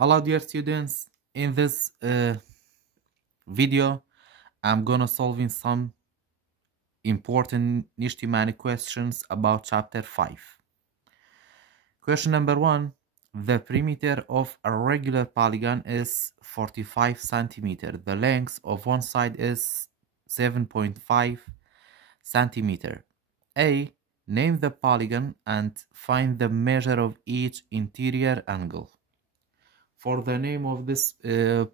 Hello dear students, in this video I'm gonna solving some important Nishtimani questions about chapter 5. Question number 1. The perimeter of a regular polygon is 45 centimeter. The length of one side is 7.5 centimeter. A. Name the polygon and find the measure of each interior angle. For the name of this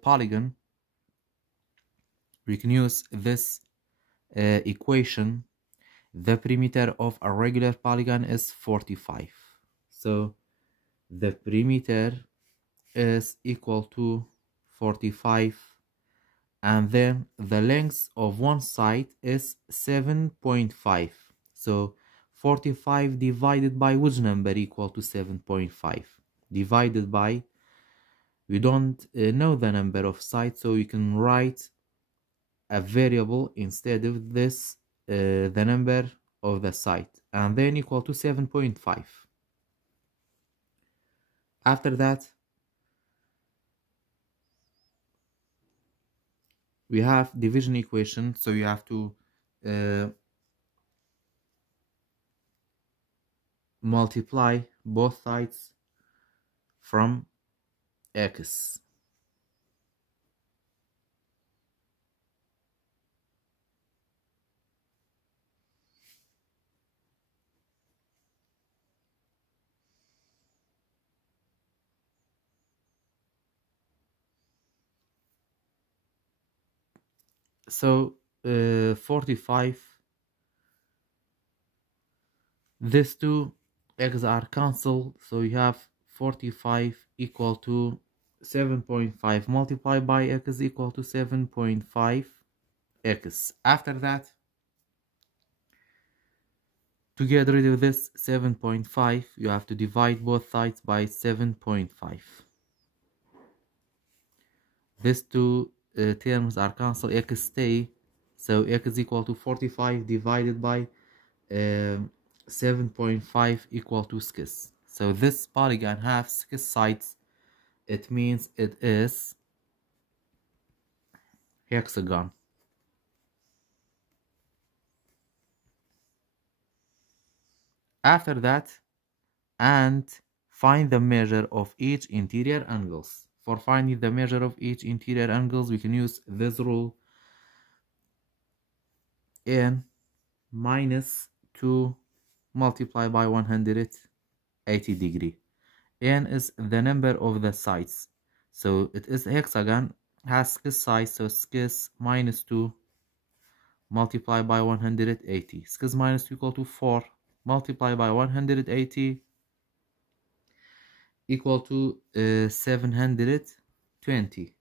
polygon, we can use this equation. The perimeter of a regular polygon is 45. So the perimeter is equal to 45, and then the length of one side is 7.5. So 45 divided by which number equal to 7.5? Divided by, we don't know the number of sides, so we can write a variable instead of this, the number of the side, and then equal to 7.5. After that, we have division equation, so you have to multiply both sides from x. So 45, these two x are cancelled, so you have 45 equal to 7.5 multiplied by x equal to 7.5 x. After that, to get rid of this 7.5, you have to divide both sides by 7.5. These two terms are cancelled, x stay, so x is equal to 45 divided by 7.5 equal to 6. So this polygon has 6 sides. It means it is hexagon. After that, and find the measure of each interior angles. For finding the measure of each interior angles, we can use this rule. N minus 2 multiplied by 180 degree. N is the number of the sides, so it is a hexagon, has 6 sides, so 6 minus 2 multiplied by 180. 6 minus 2 equal to 4 multiplied by 180 equal to 720.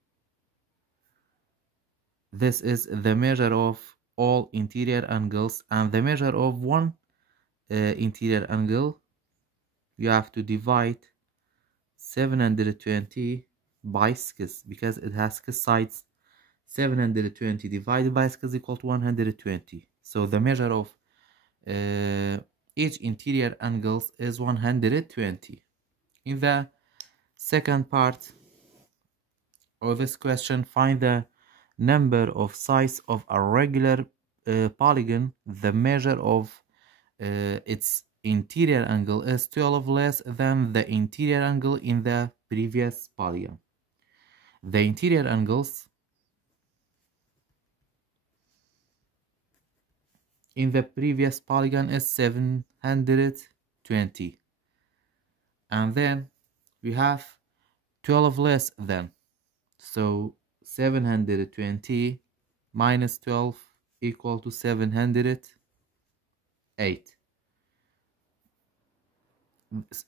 This is the measure of all interior angles, and the measure of one interior angle, you have to divide 720 by 6 because it has 6 sides. 720 divided by 6 is equal to 120. So the measure of each interior angles is 120. In the second part of this question, find the number of sides of a regular polygon. The measure of its interior angle is 12 less than the interior angle in the previous polygon. The interior angles in the previous polygon is 720, and then we have 12 less than, so 720 minus 12 equal to 708.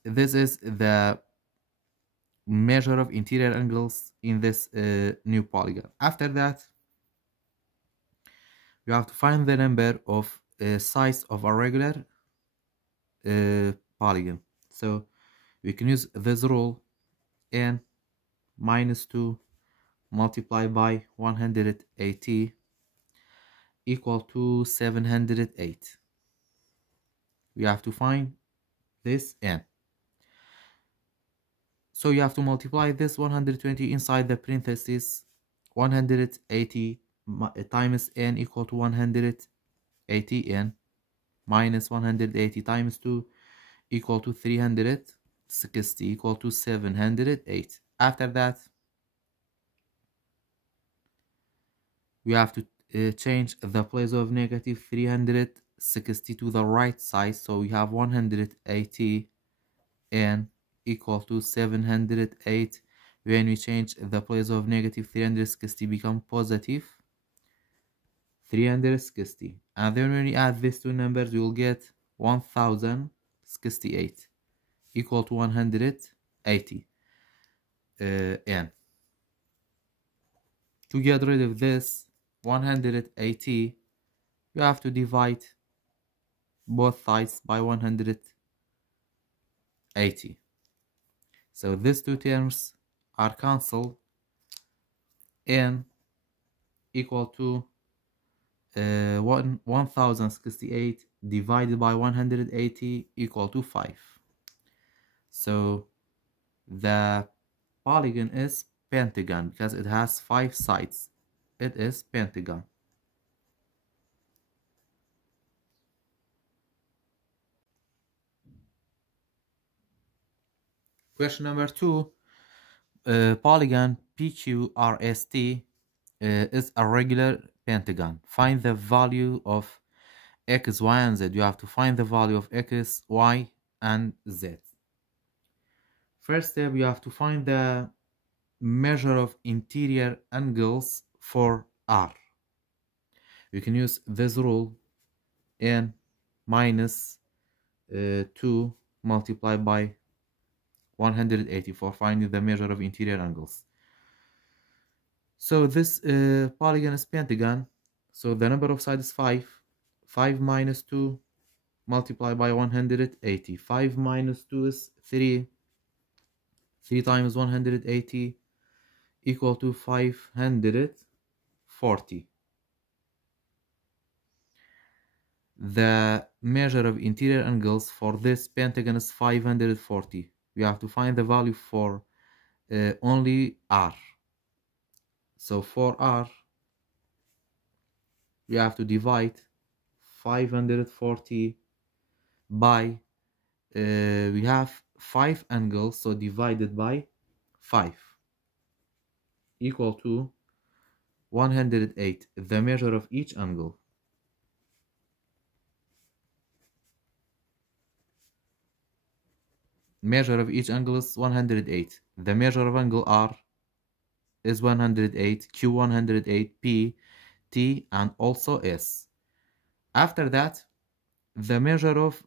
This is the measure of interior angles in this new polygon. After that, you have to find the number of sides of a regular polygon. So we can use this rule. N minus 2 multiplied by 180 equal to 708. We have to find this n. So you have to multiply this 120 inside the parentheses. 180 times n equal to 180 n minus 180 times 2 equal to 360 equal to 708. After that, we have to change the place of negative 360 to the right side. So we have 180 n equal to 708. When we change the place of negative 360 become positive 360, and then when we add these two numbers we will get 1068 equal to 180 n. To get rid of this 180, you have to divide both sides by 180. So these two terms are cancelled. N equal to 1068 divided by 180 equal to 5. So the polygon is pentagon because it has 5 sides. It is pentagon. Question number 2. Polygon PQRST is a regular pentagon. Find the value of x, y, and z. You have to find the value of x, y, and z. First step, you have to find the measure of interior angles for R. You can use this rule, n minus 2 multiplied by 180 for finding the measure of interior angles. So this polygon is pentagon, so the number of sides is 5. 5 minus 2 multiplied by 180. 5 minus 2 is 3. 3 times 180 equal to 540. The measure of interior angles for this pentagon is 540. We have to find the value for only R. So for R, we have to divide 540 by, we have 5 angles, so divided by 5 equal to 108, the measure of each angle. Measure of each angle is 108. The measure of angle R is 108, Q 108, P, T, and also S. After that, the measure of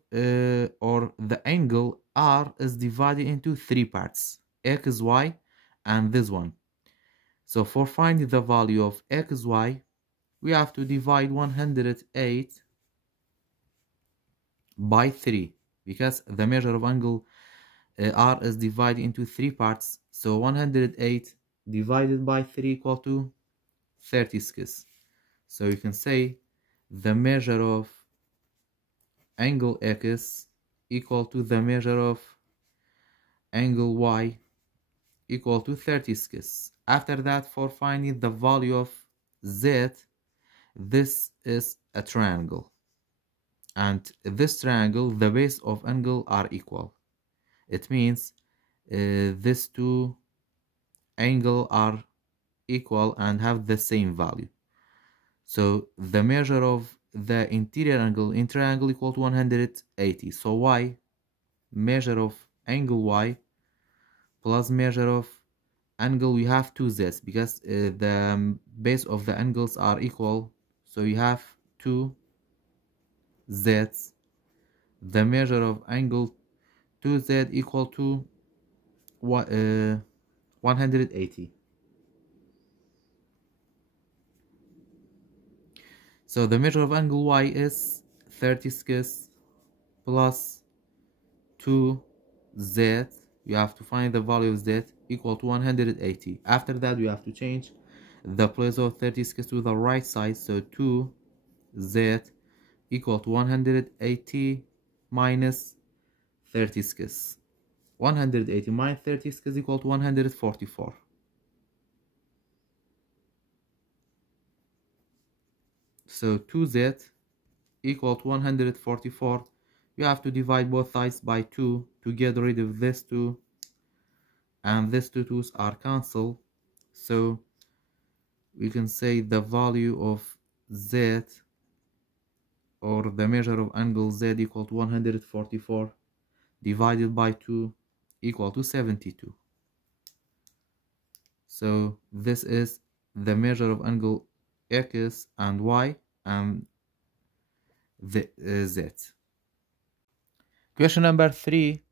or the angle R is divided into 3 parts, X, Y, and this one. So for finding the value of X, Y, we have to divide 108 by 3 because the measure of angle R is divided into 3 parts. So 108 divided by 3 equal to 36. So you can say the measure of angle X equal to the measure of angle Y equal to 36. After that, for finding the value of Z, this is a triangle. And this triangle, the base of angle are equal. It means these two angles are equal and have the same value. So the measure of the interior angle in triangle equal to 180. So Y, measure of angle Y plus measure of angle, we have 2 z's because the base of the angles are equal. So you have 2 z's. The measure of angle 2z equal to 180. So the measure of angle Y is 36 plus 2z. You have to find the value of z equal to 180. After that, you have to change the place of 36 to the right side. So 2z equal to 180 minus 36. 180 minus 36 is equal to 144. So 2z equal to 144. You have to divide both sides by 2 to get rid of this 2, and these two 2's are cancelled. So we can say the value of z, or the measure of angle z, equal to 144 divided by 2 equal to 72. So this is the measure of angle x and y and the z. Question number 3.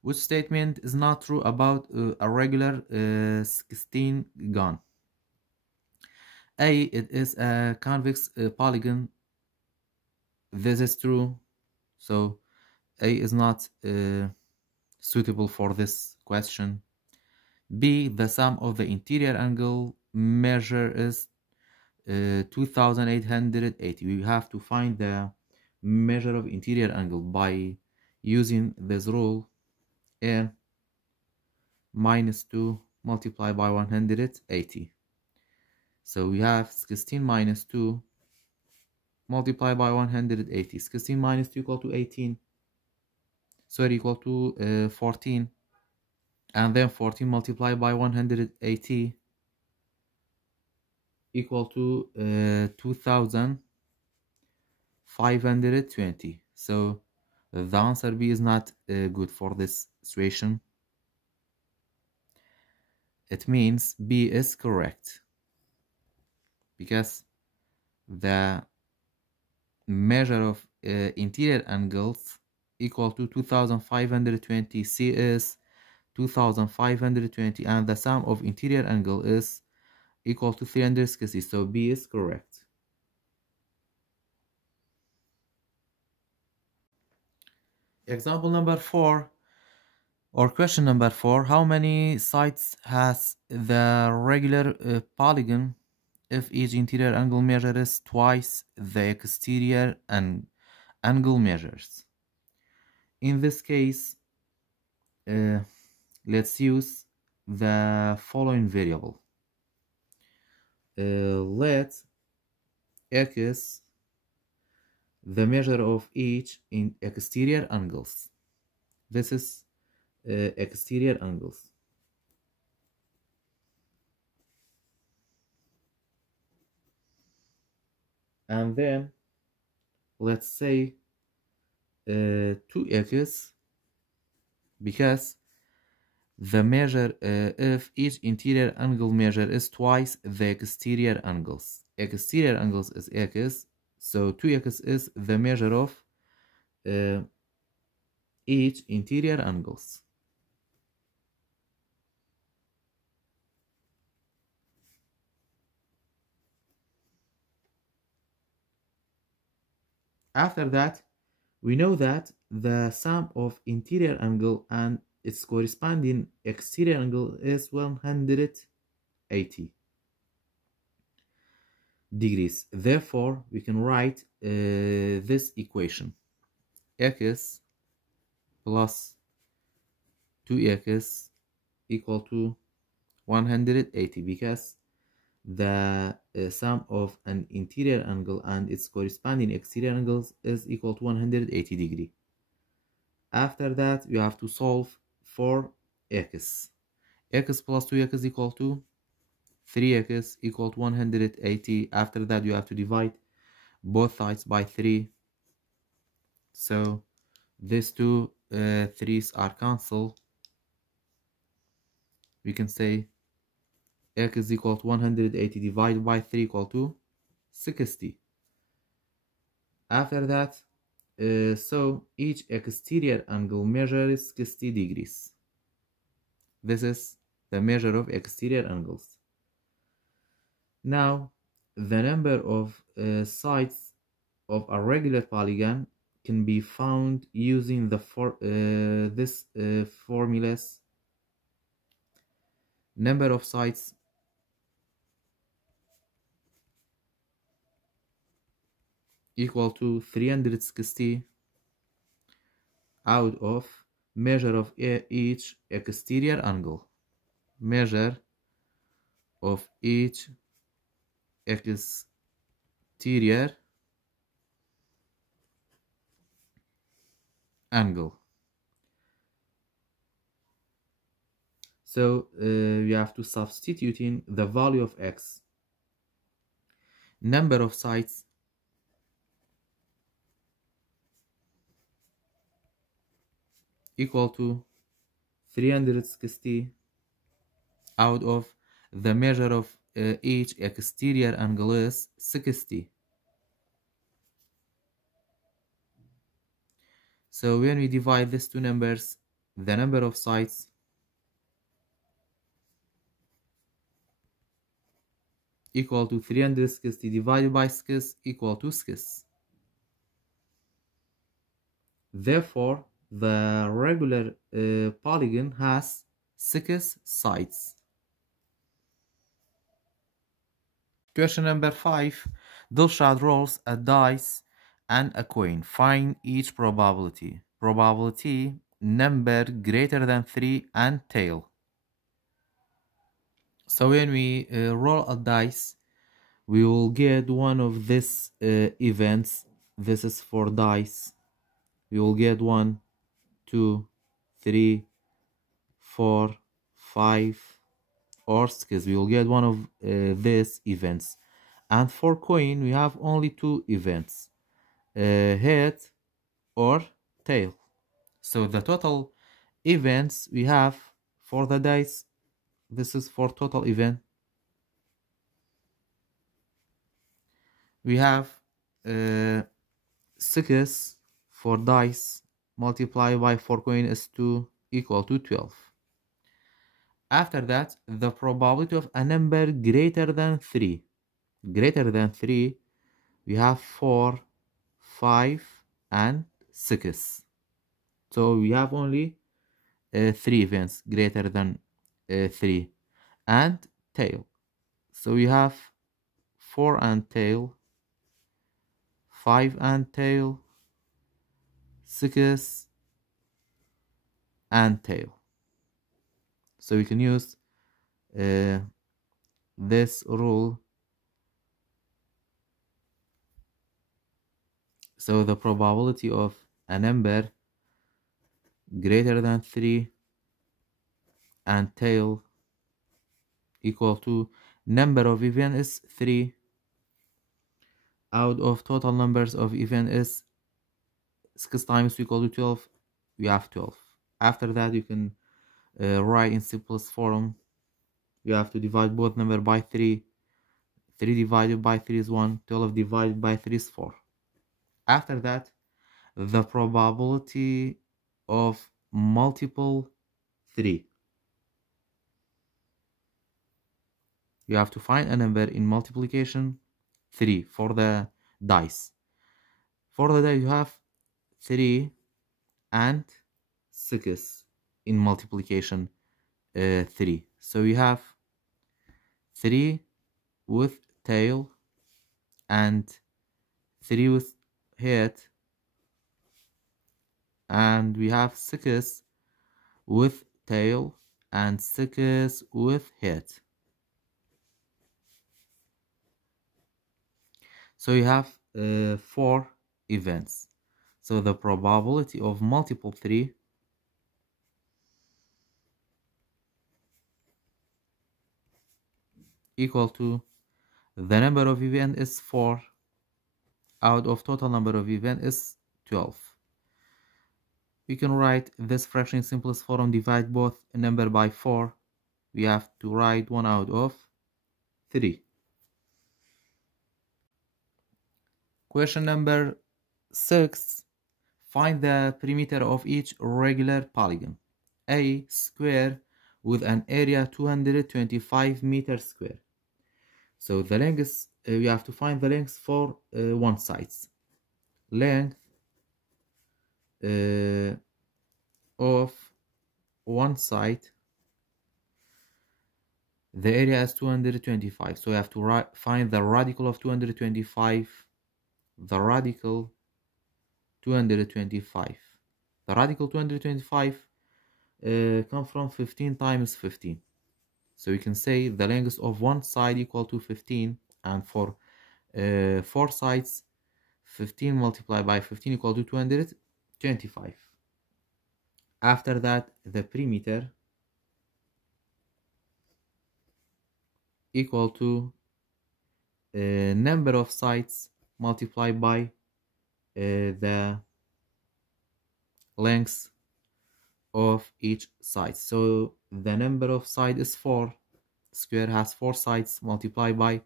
Which statement is not true about a regular 16 gun? A. It is a convex polygon. This is true. So A is not suitable for this question. B. The sum of the interior angle measure is 2880. We have to find the measure of interior angle by using this rule, n minus 2 multiplied by 180. So we have 16 minus 2 multiplied by 180. 16 minus 2 equal to 18. Sorry, equal to 14. And then 14 multiplied by 180 equal to 2520. So the answer B is not good for this situation. It means B is correct, because the measure of interior angles equal to 2520. C is 2520, and the sum of interior angle is equal to 360. So B is correct. Example number 4, or question number 4. How many sides has the regular polygon if each interior angle measure is twice the exterior and angle measures? In this case, let's use the following variable. Let x the measure of each in exterior angles. This is exterior angles. And then let's say 2x, because the measure if each interior angle measure is twice the exterior angles. Exterior angles is x, so 2x is the measure of each interior angles. After that, we know that the sum of interior angle and its corresponding exterior angle is 180 degrees. Therefore, we can write this equation: x plus 2x equal to 180, because the sum of an interior angle and its corresponding exterior angles is equal to 180 degree. After that, you have to solve for x. X plus 2x equal to 3x equal to 180. After that, you have to divide both sides by 3. So these two 3's are cancelled. We can say x is equal to 180 divided by 3 equal to 60. After that, so each exterior angle measure is 60 degrees. This is the measure of exterior angles. Now, the number of sides of a regular polygon can be found using the formulas. Number of sides equal to 360 out of measure of each exterior angle. Measure of each exterior angle. So we have to substitute in the value of x. Number of sides equal to 360 out of the measure of each exterior angle is 60. So when we divide these two numbers, the number of sides equal to 360 divided by 6 equal to 6. Therefore, the regular polygon has 6 sides. Question number 5. Dilshad rolls a dice and a coin. Find each probability. Probability number greater than 3 and tail. So when we roll a dice, we will get one of these events. This is for dice. We will get 1, 2, 3, 4, 5, or 6. We will get one of these events. And for coin, we have only 2 events, head or tail. So the total events we have for the dice, this is for total event. We have 6 for dice multiplied by 4 coin is 2 equal to 12. After that, the probability of a number greater than 3. Greater than 3, we have 4, 5, and 6. So we have only 3 events greater than 3. And tail. So we have 4 and tail, 5 and tail, 6 and tail. So we can use this rule. So the probability of a number greater than 3 and tail equal to number of event is 3 out of total numbers of event is 6 times 2 equal to 12. We have 12. After that, you can write in simplest form. You have to divide both number by 3. 3 divided by 3 is 1. 12 divided by 3 is 4. After that, the probability of multiple 3. You have to find a number in multiplication 3 for the dice. For the dice, you have 3 and 6 in multiplication 3. So you have 3 with tail and 3 with head, and we have 6 with tail and 6 with head. So you have 4 events. So the probability of multiple 3 equal to the number of events is 4 out of total number of events is 12. We can write this fraction in simplest form, divide both number by 4. We have to write 1 out of 3. Question number 6. Find the perimeter of each regular polygon. A square with an area 225 meters square. So the length, we have to find the length for one side. Length of one side, the area is 225. So we have to find the radical of 225. The radical 225. The radical 225 come from 15 times 15. So you can say the length of one side equal to 15, and for 4 sides, 15 multiplied by 15 equal to 225. After that, the perimeter equal to number of sides multiplied by the length of each side. So the number of sides is 4. Square has 4 sides multiplied by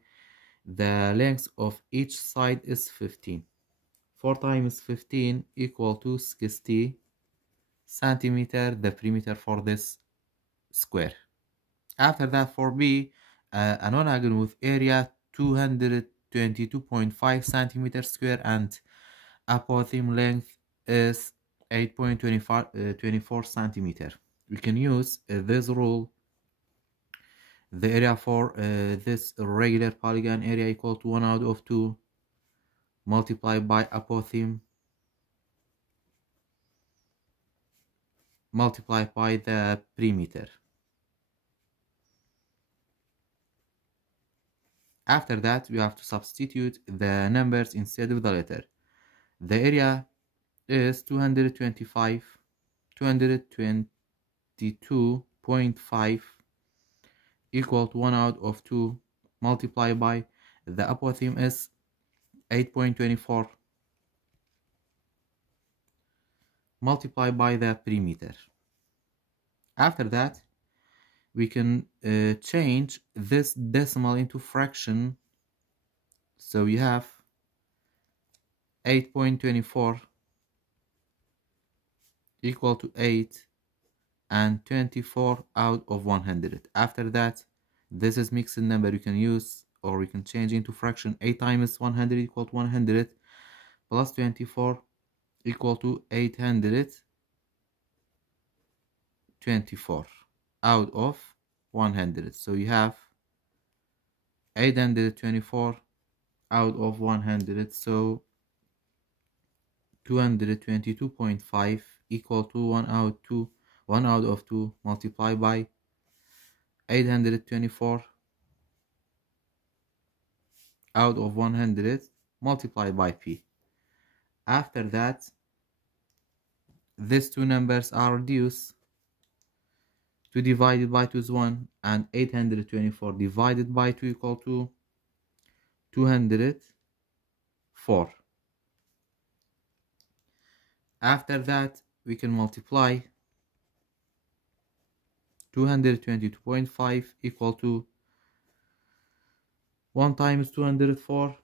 the length of each side is 15. 4 times 15 equal to 60 centimeter, the perimeter for this square. After that, for B, a nonagon with area 222.5 centimeters square and apothem length is 8.24 centimeter. We can use this rule. The area for this regular polygon area equal to 1 out of 2 multiplied by apothem multiplied by the perimeter. After that, we have to substitute the numbers instead of the letter. The area is 222.5 equal to 1 out of 2 multiplied by the apothem is 8.24 multiplied by the perimeter. After that, we can change this decimal into fraction. So we have 8.24 equal to 8 and 24 out of 100. After that, this is mixed number you can use, or we can change into fraction. 8 times 100 equal to 100 plus 24 equal to 824 out of 100. So you have 824 out of 100. So 222.5 equal to 1 out of 2 multiplied by 824 out of 100 multiplied by P. After that, these two numbers are reduced. 2 divided by 2 is 1, and 824 divided by 2 equal to 204. After that, we can multiply 222.5 equal to 1 times 204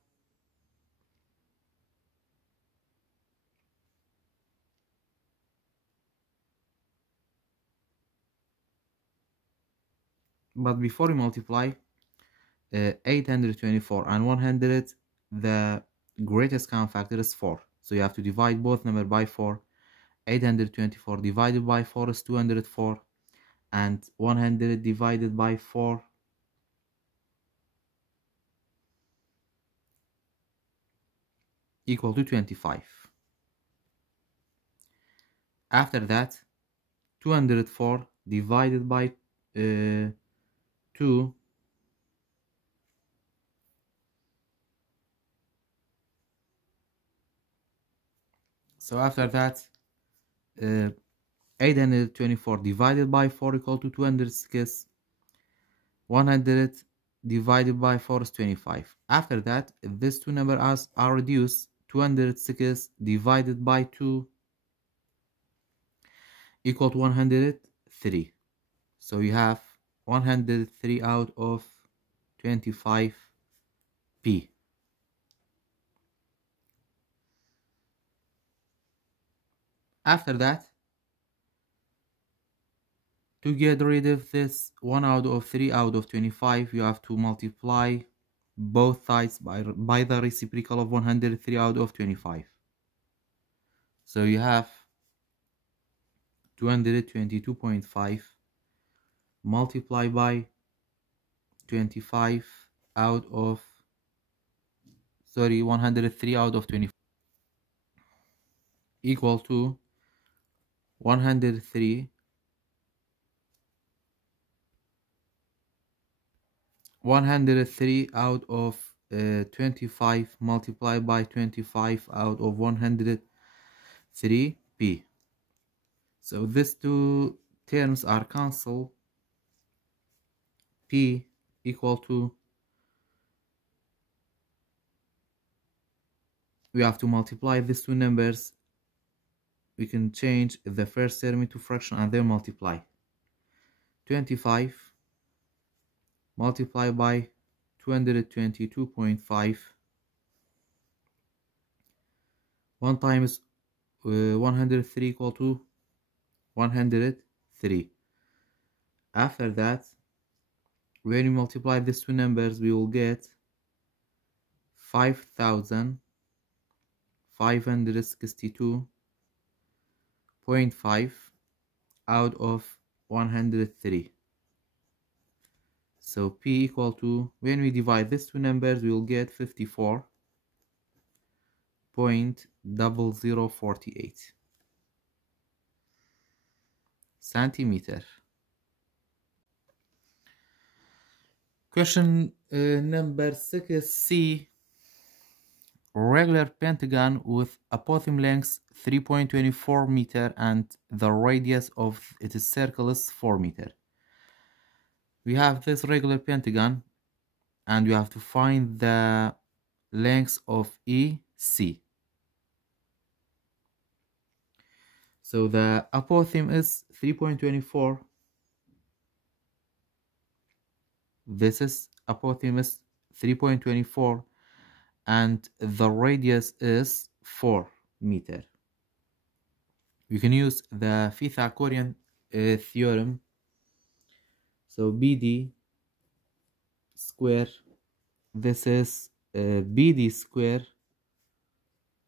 but before we multiply 824 and 100, the greatest common factor is 4. So you have to divide both numbers by 4. 824 divided by 4 is 204, and 100 divided by 4 equal to 25. After that, 204 divided by 2 so after that 824 divided by 4 equal to 206. 100 divided by 4 is 25. After that, if these two numbers are reduced, 206 divided by 2 equal to 103. So you have 103 out of 25 P. After that, to get rid of this 1 out of 3 out of 25, you have to multiply both sides by the reciprocal of 103 out of 25. So you have 222.5 multiplied by 25 out of 103 out of 25 equal to 103 103 out of 25 multiplied by 25 out of 103 p. So these two terms are cancelled. P equal to, we have to multiply these two numbers. We can change the first term into fraction and then multiply. 25 multiplied by 222.5. 1 times 103 equal to 103. After that, when we multiply these two numbers, we will get 5,562.5 out of 103. So P equal to, when we divide these two numbers, we will get 54.0048 centimeter. Question number 6C. Regular pentagon with apothem length 3.24 meter and the radius of its circle is 4 meter. We have this regular pentagon and we have to find the length of EC. So the apothem is 3.24. This is apothem is 3.24 and the radius is 4 meter. You can use the Pythagorean theorem. So BD square, this is BD square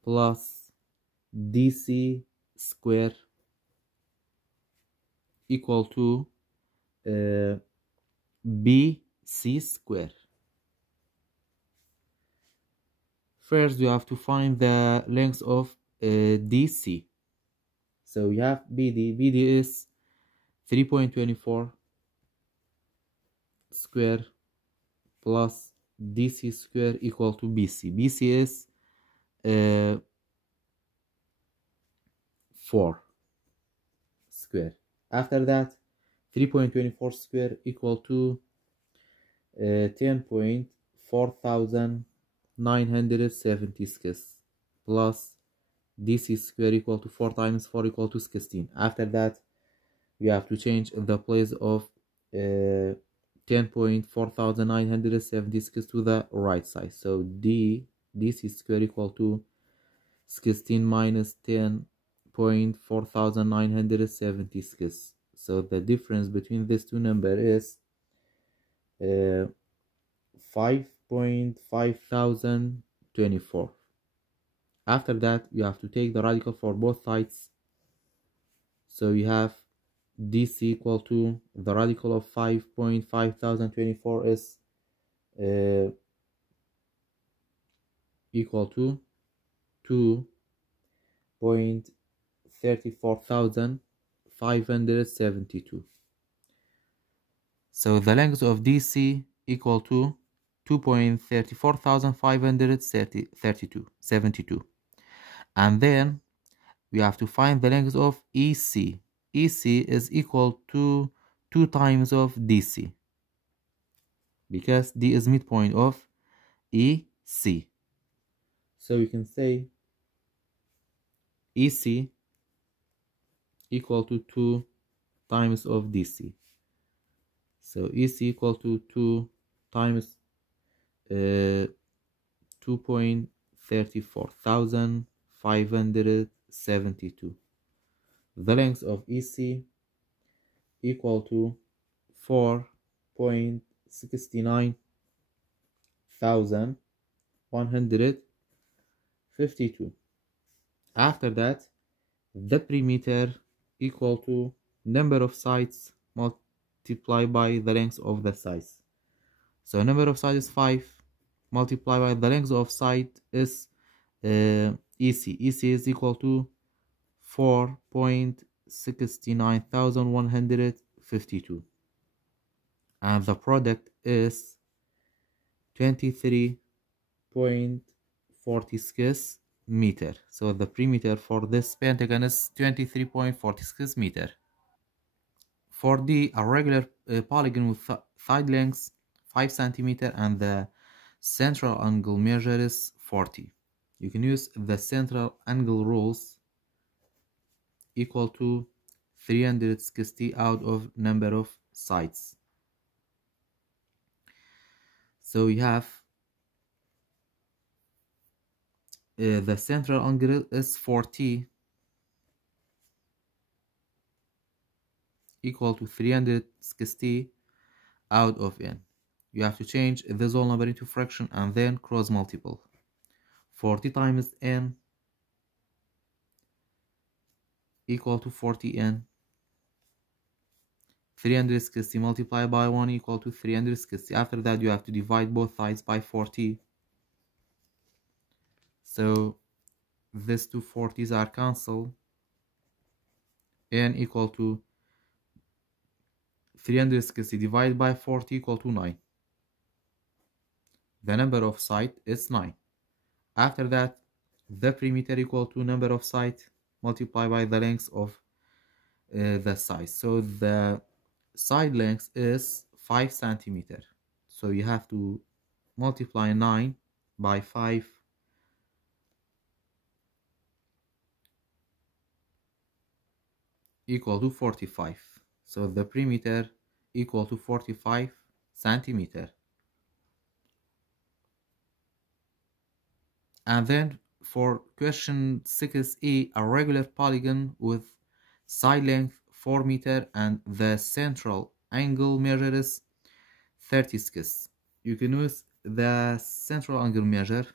plus DC square equal to BC square. First, you have to find the length of DC. So you have BD. BD is 3.24 square plus DC square equal to BC. BC is 4 square. After that, 3.24 square equal to 10.4976 plus DC square equal to 4 times 4 equal to 16. After that, we have to change the place of 10.4976 to the right side. So DC square equal to 16 minus 10.4976. So the difference between these two numbers is 5.5024. After that, you have to take the radical for both sides. So you have DC equal to, the radical of 5.5024 is equal to 2.34572. So the length of DC equal to 2.34572. And then we have to find the length of EC. EC is equal to 2 times of DC, because D is midpoint of EC. So we can say EC equal to 2 times of DC. So EC equal to 2 times 2.34572. The length of EC equal to 4.69,152. After that, the perimeter equal to number of sides multiplied by the length of the sides. So number of sides is 5 multiplied by the length of side is EC. EC is equal to 4.69,152. And the product is 23.46 meter. So the perimeter for this pentagon is 23.46 meter. For the irregular polygon with side lengths 5 centimeter and the central angle measure is 40. You can use the central angle rules equal to 360 out of number of sides. So we have the central angle is 40 equal to 360 out of n. You have to change this whole number into fraction and then cross multiple. 40 times n equal to 40n. 360 multiplied by 1 equal to 360. After that, you have to divide both sides by 40. So these two 40s are cancelled. N equal to 360 divided by 40 equal to 9. The number of sides is 9. After that, the perimeter equal to number of sides multiplied by the length of the side. So the side length is 5 centimeter. So you have to multiply 9 by 5 equal to 45. So the perimeter equal to 45 centimeter. And then for question 6e, a regular polygon with side length 4 meter and the central angle measure is 36. You can use the central angle measure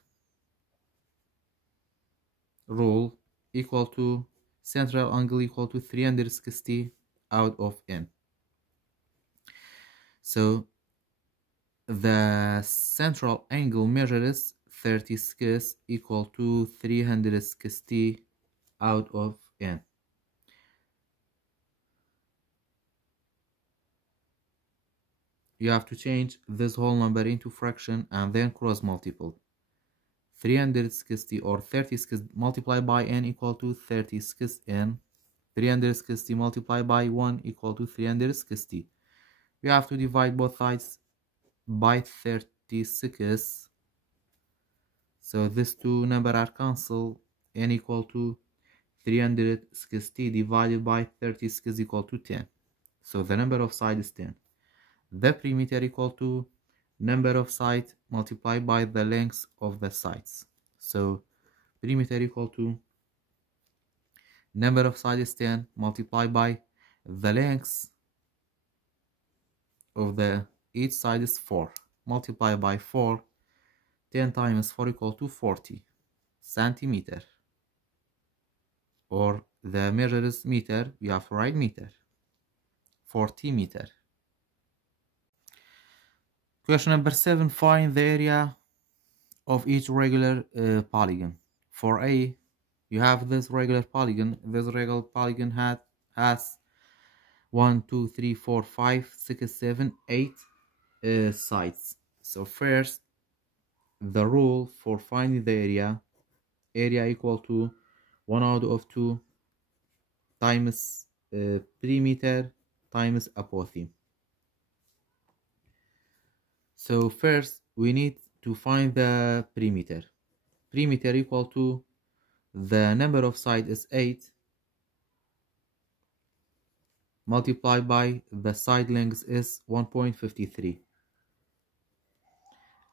rule equal to central angle equal to 360 out of n. So the central angle measure is 36 equal to 360 out of n. You have to change this whole number into fraction and then cross multiple. 360 or 36 multiplied by n equal to 36n. 360 multiplied by 1 equal to 360. You have to divide both sides by 36. So these two numbers are cancelled. N equal to 360 divided by 36 equal to 10. So the number of sides is 10. The perimeter equal to number of sides multiplied by the length of the sides. So perimeter equal to number of sides is 10 multiplied by the length of the each side is 4 multiplied by 4. 10 times 4 equal to 40 centimeter, or the measure is meter, we have to write meter. 40 meter. Question number 7, find the area of each regular polygon. For A, you have this regular polygon. This regular polygon has 1, 2, 3, 4, 5, 6, 7, 8 sides. So first, the rule for finding the area equal to 1 out of 2 times perimeter times apothem. So first we need to find the perimeter. Perimeter equal to the number of sides is 8 multiplied by the side length is 1.53.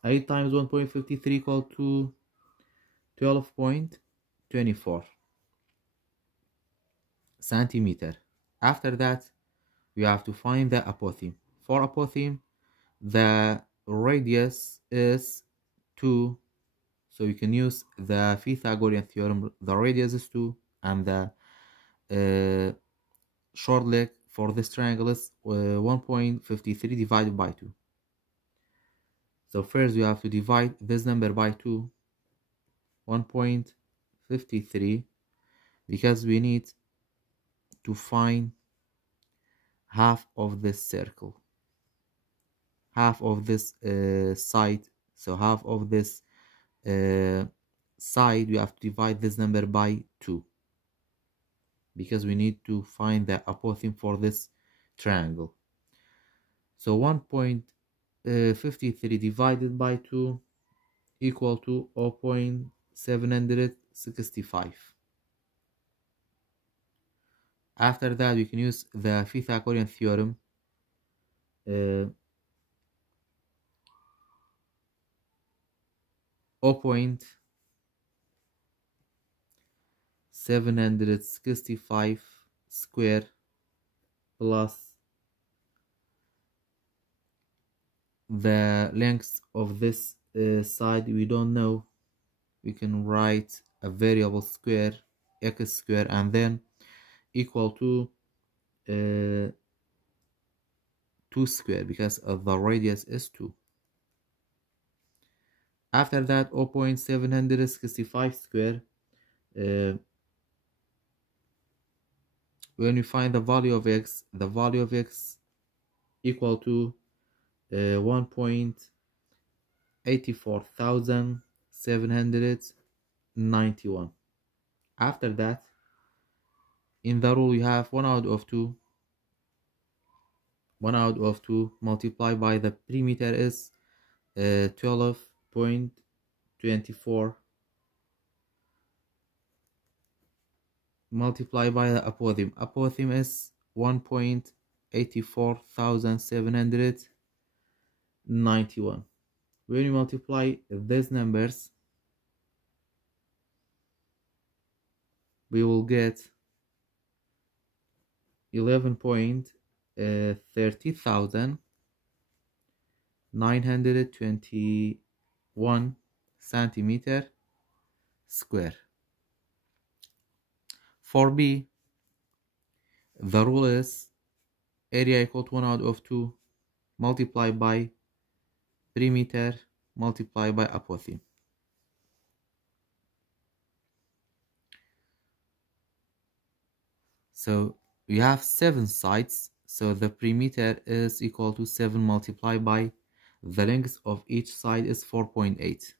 8 times 1.53 equal to 12.24 centimeter. After that, we have to find the apothem. For apothem, the radius is 2, so you can use the Pythagorean theorem. The radius is 2 and the short leg for this triangle is 1.53 divided by 2. So first you have to divide this number by 2, 1.53, because we need to find half of this circle, half of this side So half of this side, we have to divide this number by 2, because we need to find the apotheme for this triangle. So 1.53 divided by 2 equal to 0.765. After that, we can use the Pythagorean theorem. 0.765 square plus the length of this side we don't know. We can write a variable square, x square, and then equal to 2 square, because of the radius is 2. After that, 0.765 square, when we find the value of x equal to 1.84,791. After that, in the rule, you have 1 out of 2. 1 out of 2 multiplied by the perimeter is 12.24, multiplied by the apotheme. Apotheme is 1.84,791. When you multiply these numbers, we will get 11.30,921 centimeter square. For B, the rule is area equal to 1 out of 2 multiplied by perimeter multiplied by apotheme. So we have 7 sides, so the perimeter is equal to 7 multiplied by the length of each side is 4.8.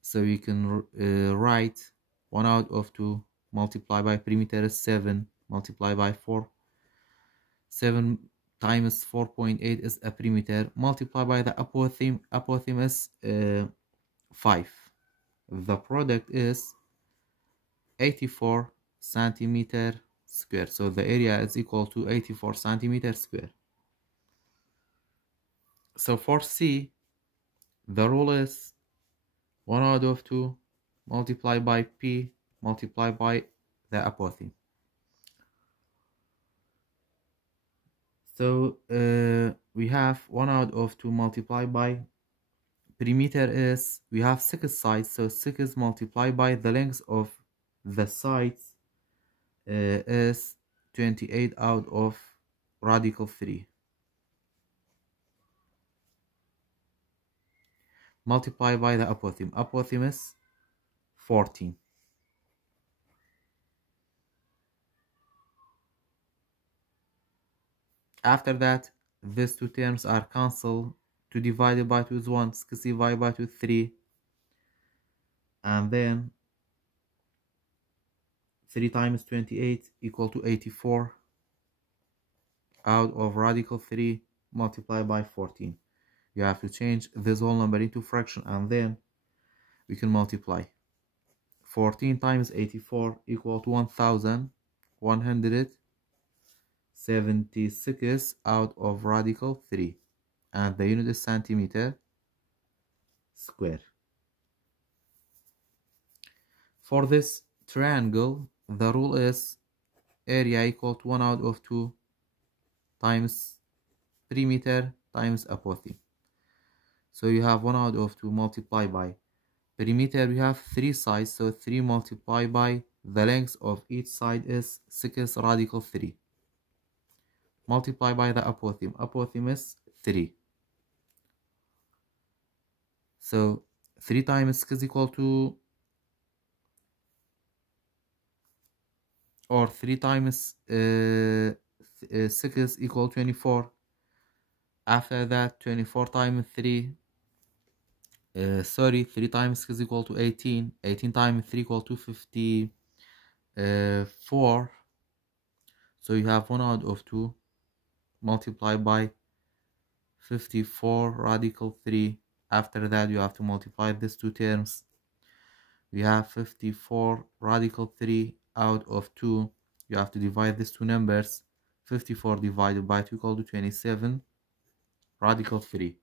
So we can write 1 out of 2 multiplied by perimeter is 7 multiplied by 4. 7 times 4.8 is a perimeter, multiplied by the apotheme. Apotheme is 5. The product is 84 centimeter square. So the area is equal to 84 centimeter square. So for C, the rule is 1 out of 2 multiplied by P multiplied by the apotheme. So we have 1 out of 2 multiplied by perimeter is, we have 6 sides, so 6 multiplied by the length of the sides is 28 out of radical 3. Multiplied by the apotheme. Apotheme is 14. After that, these two terms are cancelled. 2 divided by 2 is 1. 6 divided by 2 is 3. And then 3 times 28 equal to 84 out of radical 3 multiplied by 14. You have to change this whole number into fraction, and then we can multiply. 14 times 84 equal to 1,176 out of radical 3, and the unit is centimeter square. For this triangle, the rule is area equal to 1 out of 2 times perimeter times apotheme. So you have 1 out of 2 multiplied by perimeter. We have 3 sides, so 3 multiplied by the length of each side is 6 radical 3. Multiplied by the apotheme. Apotheme is 3. So 3 times 6 is equal to, or 3 times 6 is equal to 24. After that, 24 times 3, 3 times is equal to 18. 18 times 3 equal to 54. So you have 1 out of 2 multiplied by 54 radical 3. After that, you have to multiply these two terms. We have 54 radical 3 out of 2. You have to divide these two numbers. 54 divided by 2 equal to 27 radical 3.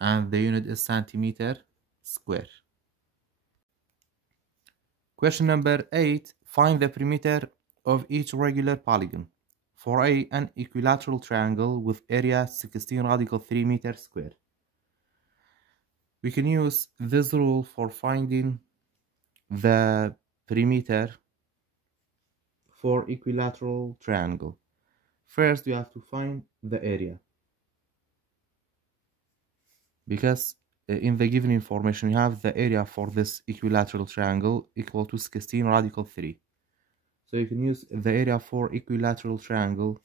And the unit is centimeter square. Question number 8. Find the perimeter of each regular polygon. For A, an equilateral triangle with area 16 radical 3 meters square. We can use this rule for finding the perimeter for equilateral triangle. First, you have to find the area, because in the given information we have the area for this equilateral triangle equal to 16 radical 3. So you can use the area for equilateral triangle.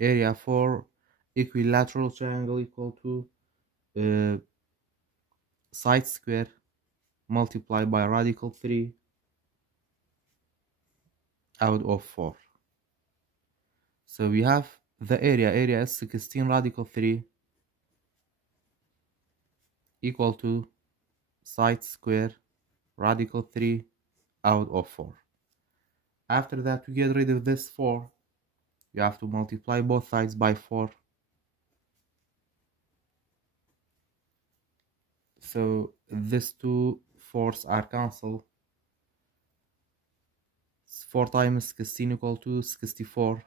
Area for equilateral triangle equal to side square multiplied by radical 3 out of 4. So we have the area is 16 radical 3 equal to side square radical 3 out of 4. After that, to get rid of this 4, you have to multiply both sides by 4. So these two 4's are cancelled. 4 times 16 equal to 64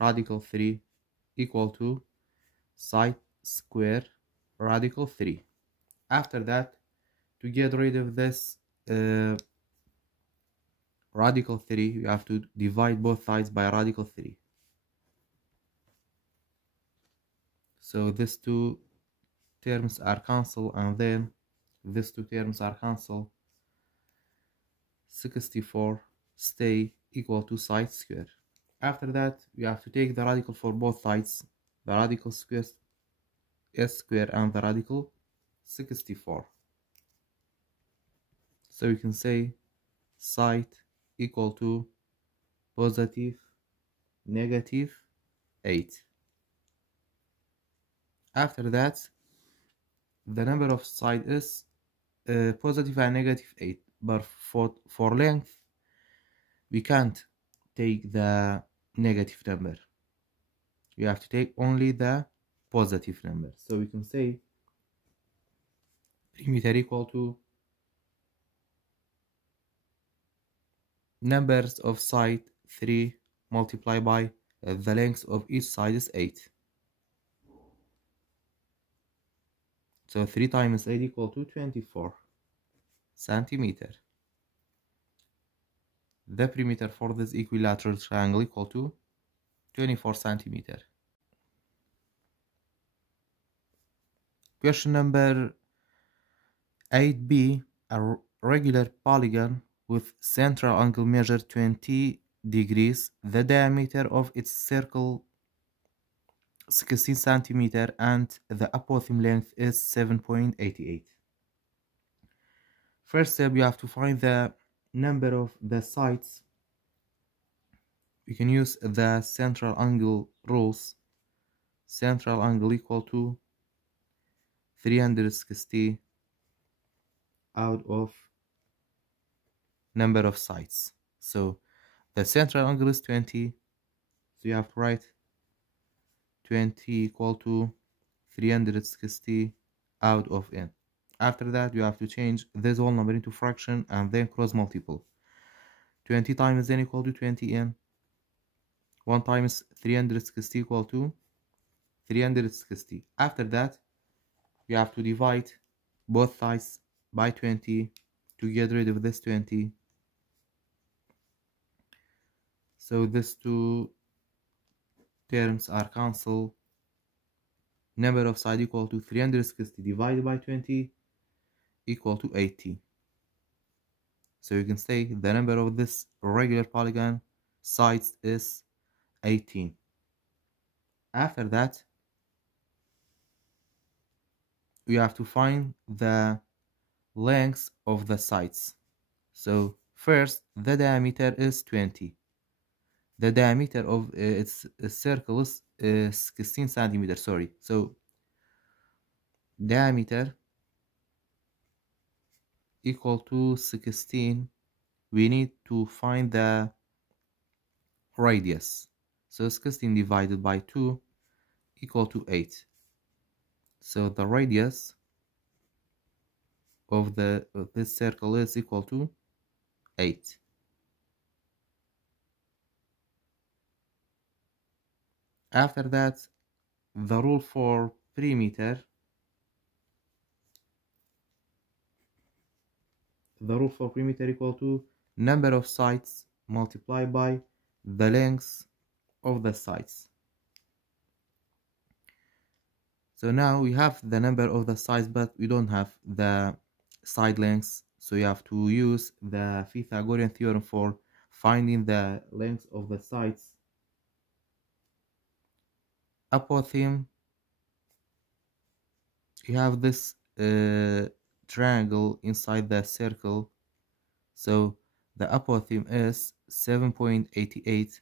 radical 3 equal to side square radical 3. After that, to get rid of this radical 3, you have to divide both sides by radical 3. So these two terms are cancelled, and then these two terms are cancelled. 64 stay equal to side square. After that, you have to take the radical for both sides. The radical square is square and the radical 64. So you can say side equal to positive negative 8. After that, the number of side is positive and negative 8, but for length we can't take the negative number. You have to take only the positive number. So we can say perimeter equal to numbers of side 3 multiplied by the length of each side is 8. So 3 times 8 equal to 24 centimeter. The perimeter for this equilateral triangle equal to 24 centimeter. Question number 8b. A regular polygon with central angle measured 20 degrees. The diameter of its circle 16 centimeter and the apothem length is 7.88. First step, you have to find the number of the sides. You can use the central angle rules. Central angle equal to 360 out of number of sides. So the central angle is 20, so you have to write 20 equal to 360 out of n. After that, you have to change this whole number into fraction and then cross multiple. 20 times n equal to 20n. 1 times 360 equal to 360. After that, you have to divide both sides by 20 to get rid of this 20. So these two terms are cancelled. Number of sides equal to 360 divided by 20 equal to 80. So you can say the number of this regular polygon sides is 18. After that, we have to find the length of the sides. So first, the diameter is 20. The diameter of its circle is 16 centimeters, sorry. So diameter equal to 16. We need to find the radius. So 16 divided by 2 equal to 8. So the radius of this circle is equal to 8. After that, the rule for perimeter, equal to number of sides multiplied by the length of the sides. So now we have the number of the sides, but we don't have the side lengths. So you have to use the Pythagorean theorem for finding the length of the sides. Apotheme, you have this triangle inside the circle. So the apotheme is 7.88.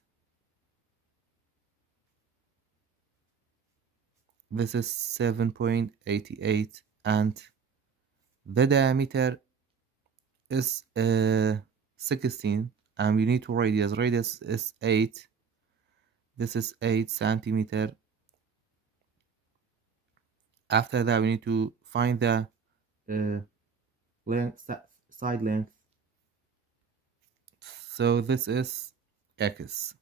This is 7.88, and the diameter is 16, and we need to radius is 8. This is 8 centimeter. After that, we need to find the length, side length. So this is x.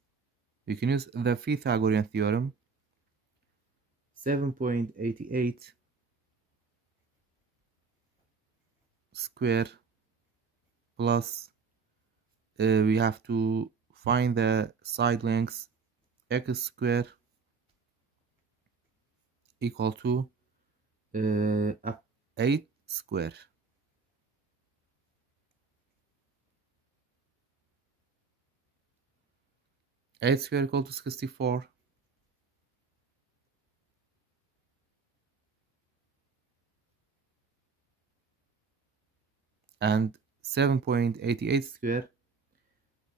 We can use the Pythagorean theorem. 7.88 square plus we have to find the side lengths, x square equal to 8 square. Eight square equal to 64. And 7.88 square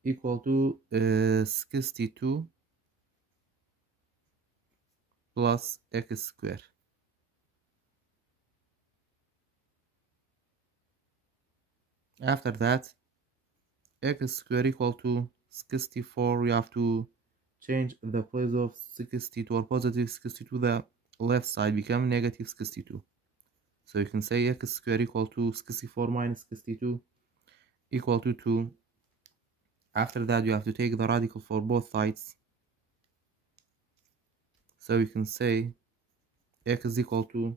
equal to 62 plus x square. After that, x square equal to 64. We have to change the place of 62 or positive 62 to the left side, become negative 62. So you can say x square equal to 64 minus 62 equal to 2. After that, you have to take the radical for both sides. So you can say x is equal to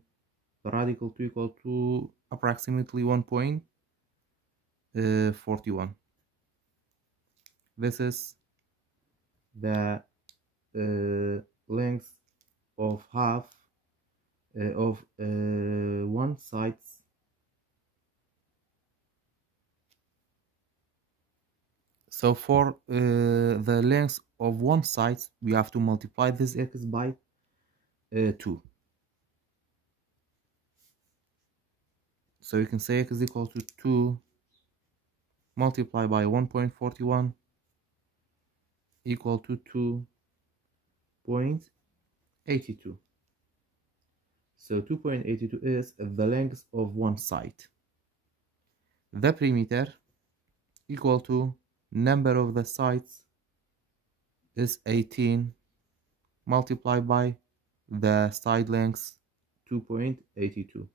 the radical 2 equal to approximately 1.41. This is the length of half of one side. So for the length of one side, we have to multiply this x by 2. So you can say x is equal to 2 multiplied by 1.41 equal to 2.82. So 2.82 is the length of one side. The perimeter equal to number of the sides is 18 multiplied by the side length 2.82.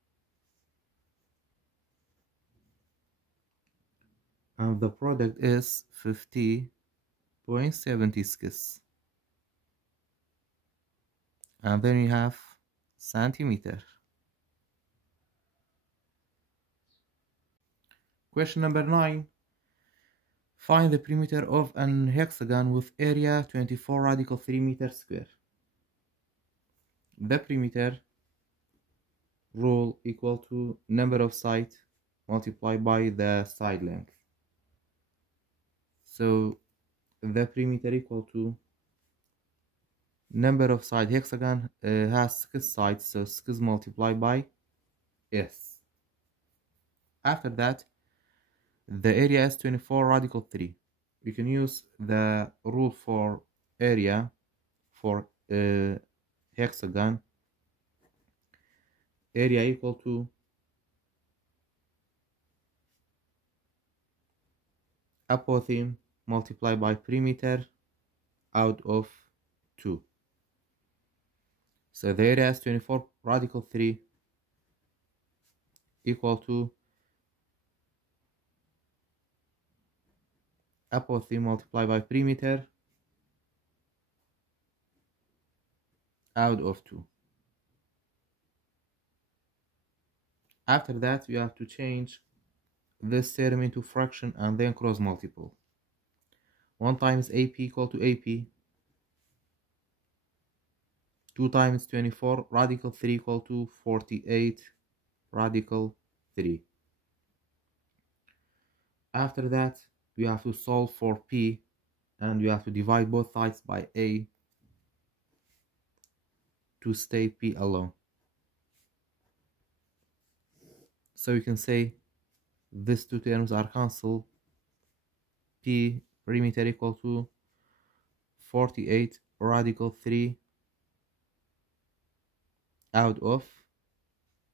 And the product is 50.76. And then we have centimeter. Question number 9. Find the perimeter of an hexagon with area 24 radical 3 meters square. The perimeter rule equal to number of sides multiplied by the side length. So the perimeter equal to number of side hexagon has 6 sides, so 6 multiplied by s. After that, the area is 24 radical 3. We can use the rule for area for hexagon. Area equal to apothem multiplied by perimeter out of 2. So the area is 24 radical 3 equal to apothem multiplied by perimeter out of 2. After that, we have to change this term into fraction and then cross multiple. 1 times AP equal to AP. 2 times 24 radical 3 equal to 48 radical 3. After that, we have to solve for P and we have to divide both sides by A to stay P alone. So you can say these two terms are cancelled. P perimeter equal to 48 radical 3 out of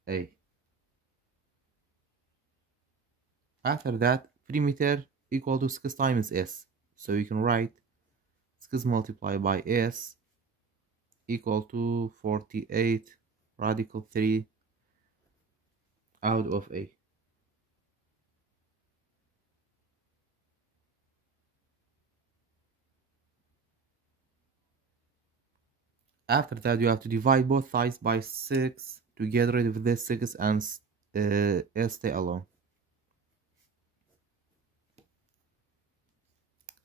A. After that, perimeter equal to 6 times S. So you can write 6 multiplied by S equal to 48 radical 3 out of A. After that, you have to divide both sides by 6 to get rid of this 6 and stay alone.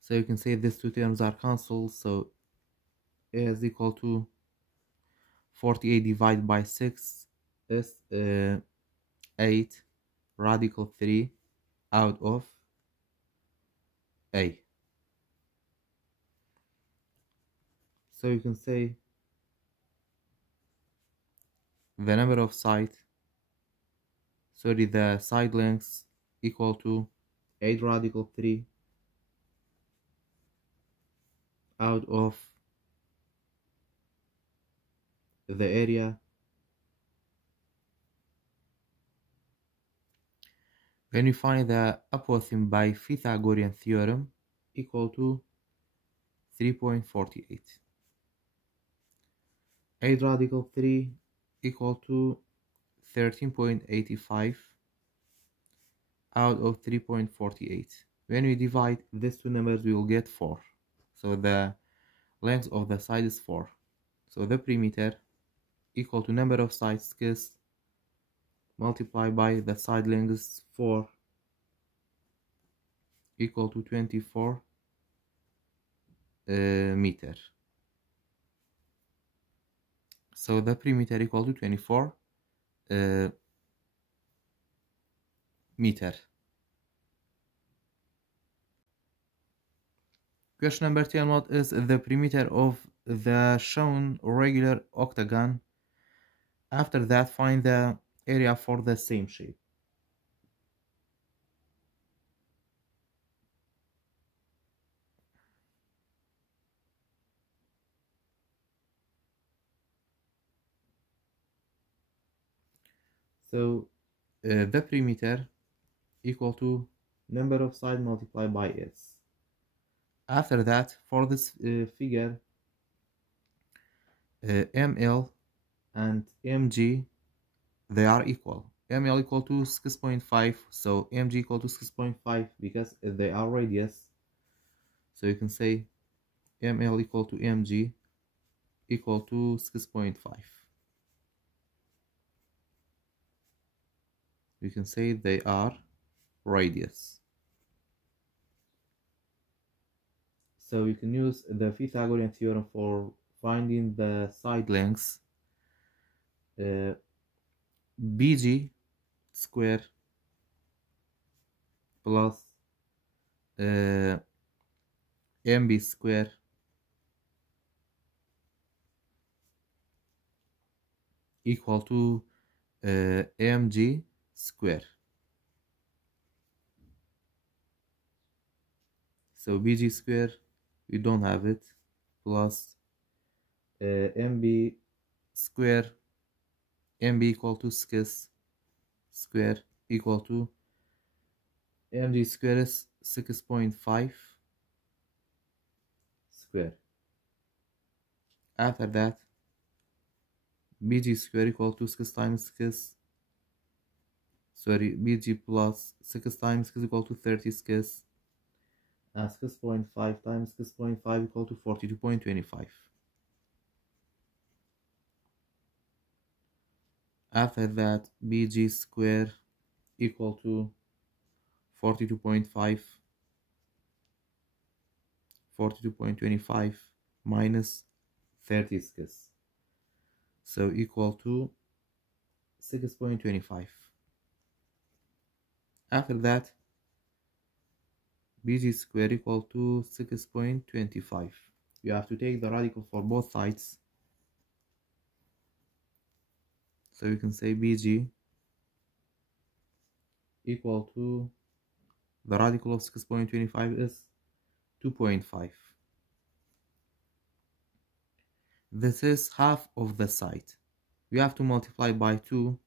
So you can say these two terms are cancelled. So A is equal to 48 divided by 6 is 8 radical 3 out of A. So you can say the number of the side lengths equal to 8 radical 3 out of the area. When you find the apothem by Pythagorean theorem equal to 3.48. 8 radical 3 equal to 13.85 out of 3.48. When we divide these two numbers, we will get 4. So the length of the side is 4. So the perimeter equal to number of sides 6 multiplied by the side length is 4 equal to 24 meter. So the perimeter equal to 24 meter. Question number 10. What is the perimeter of the shown regular octagon? After that, find the area for the same shape. So the perimeter equal to number of sides multiplied by S. After that, for this figure, ML and MG, they are equal. ML equal to 6.5, so MG equal to 6.5 because they are radius. So you can say ML equal to MG equal to 6.5. You can say they are radius. So you can use the Pythagorean theorem for finding the side lengths. BG square plus MB square equal to mg square. So bg square, we don't have it, plus mb square, mb equal to 6 square equal to mg square is 6.5 square. After that, bg square equal to 6 times 6, sorry, bg plus 6 times 6 equal to 36, and 6.5 times 6.5 equal to 42.25. After that, bg square equal to 42.5, 42.25 minus 36, so equal to 6.25. After that, bg square equal to 6.25. You have to take the radical for both sides, so you can say bg equal to the radical of 6.25 is 2.5. This is half of the side. We have to multiply by 2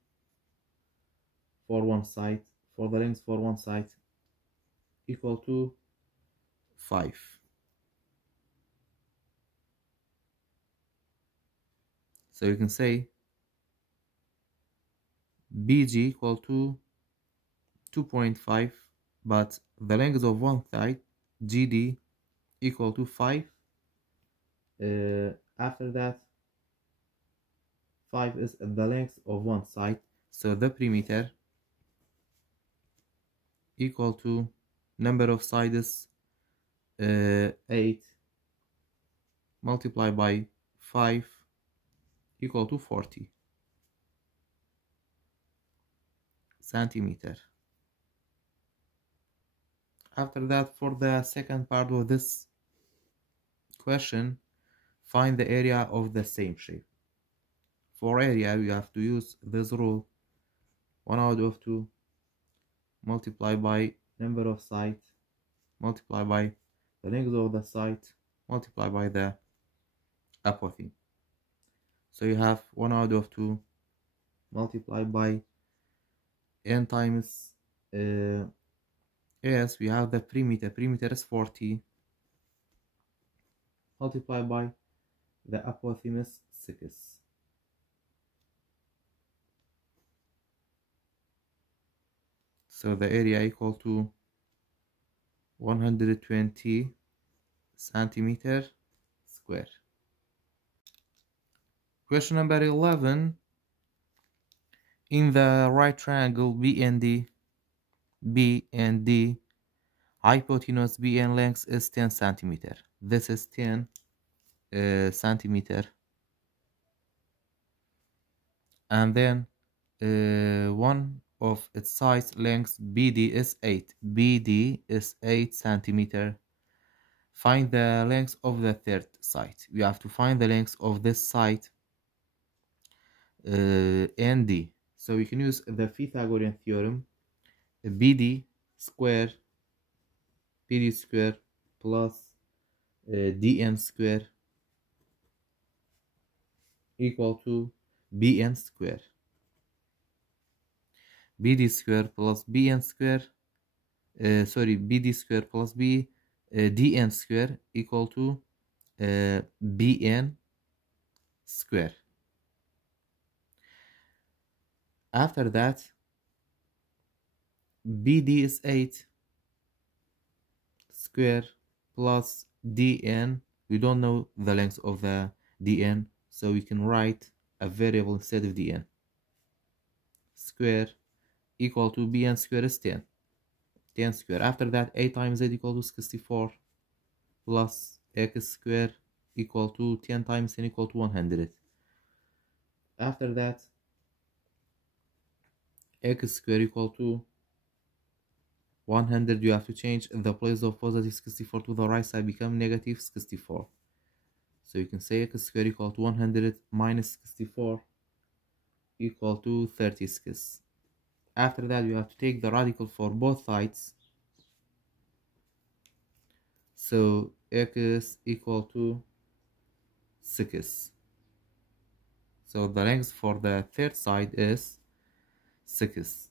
for one side, for the length for one side, equal to 5. So you can say bg equal to 2.5, but the length of one side, gd, equal to 5. After that, 5 is the length of one side, so the perimeter equal to number of sides 8 multiplied by 5 equal to 40 centimeter. After that, for the second part of this question, find the area of the same shape. For area, you have to use this rule: 1 out of 2 multiplied by number of sides multiplied by the length of the side multiplied by the apothem. So you have 1 out of 2 multiplied by n times yes, we have the perimeter is 40 multiplied by the apothem is 6. So the area equal to 120 centimeter square. Question number 11. In the right triangle BND, hypotenuse BN length is 10 centimeter. This is 10 centimeter. And then one of its sides length BD is 8. BD is 8 centimeter. Find the length of the third side. We have to find the length of this side ND. So we can use the Pythagorean theorem. BD square plus DN square equal to BN square. BD square plus BN square, BD square plus DN square equal to BN square. After that, BD is 8 square plus DN. We don't know the length of the DN, so we can write a variable instead of DN. Square equal to BN square is 10. 10 square. After that, 8 times 8 equal to 64 plus x square equal to 10 times 10 equal to 100. After that, x square equal to 100. You have to change the place of positive 64 to the right side, become negative 64. So you can say x square equal to 100 minus 64 equal to 36. After that, you have to take the radical for both sides. So x equal to 6. So the length for the third side is 6.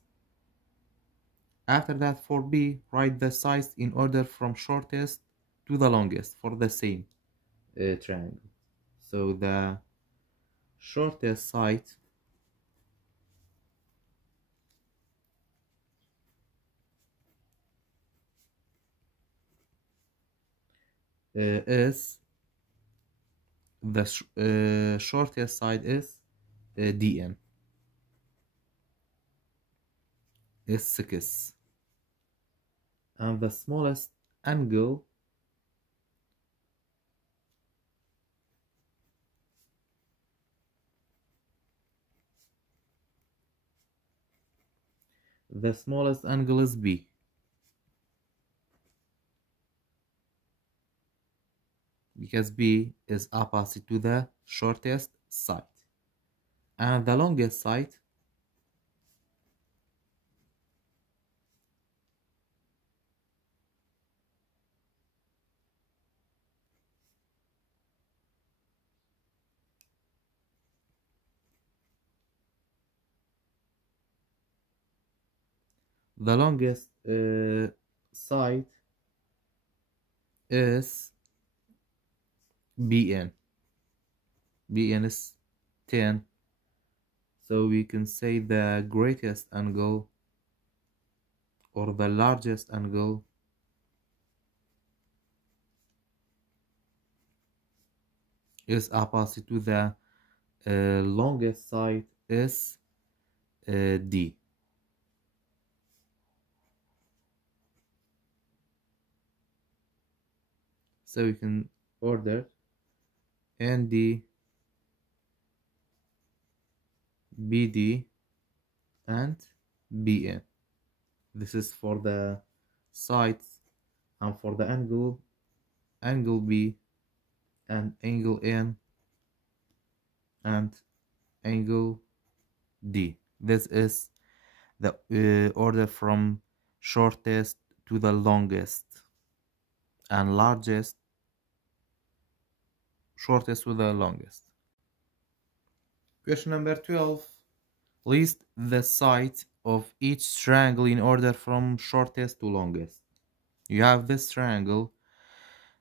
After that, for B, write the sides in order from shortest to the longest for the same triangle. So the shortest side is the shortest side is DN is 6, and the smallest angle is B, because B is opposite to the shortest side, and the longest side side is BN. BN is 10, so we can say the greatest angle or the largest angle is opposite to the longest side is D. So we can order ND, BD, and BN. This is for the sides, and for the angle B, and angle N, and angle D. This is the order from shortest to the longest, and shortest to the longest. Question number 12. List the sides of each triangle in order from shortest to longest. You have this triangle,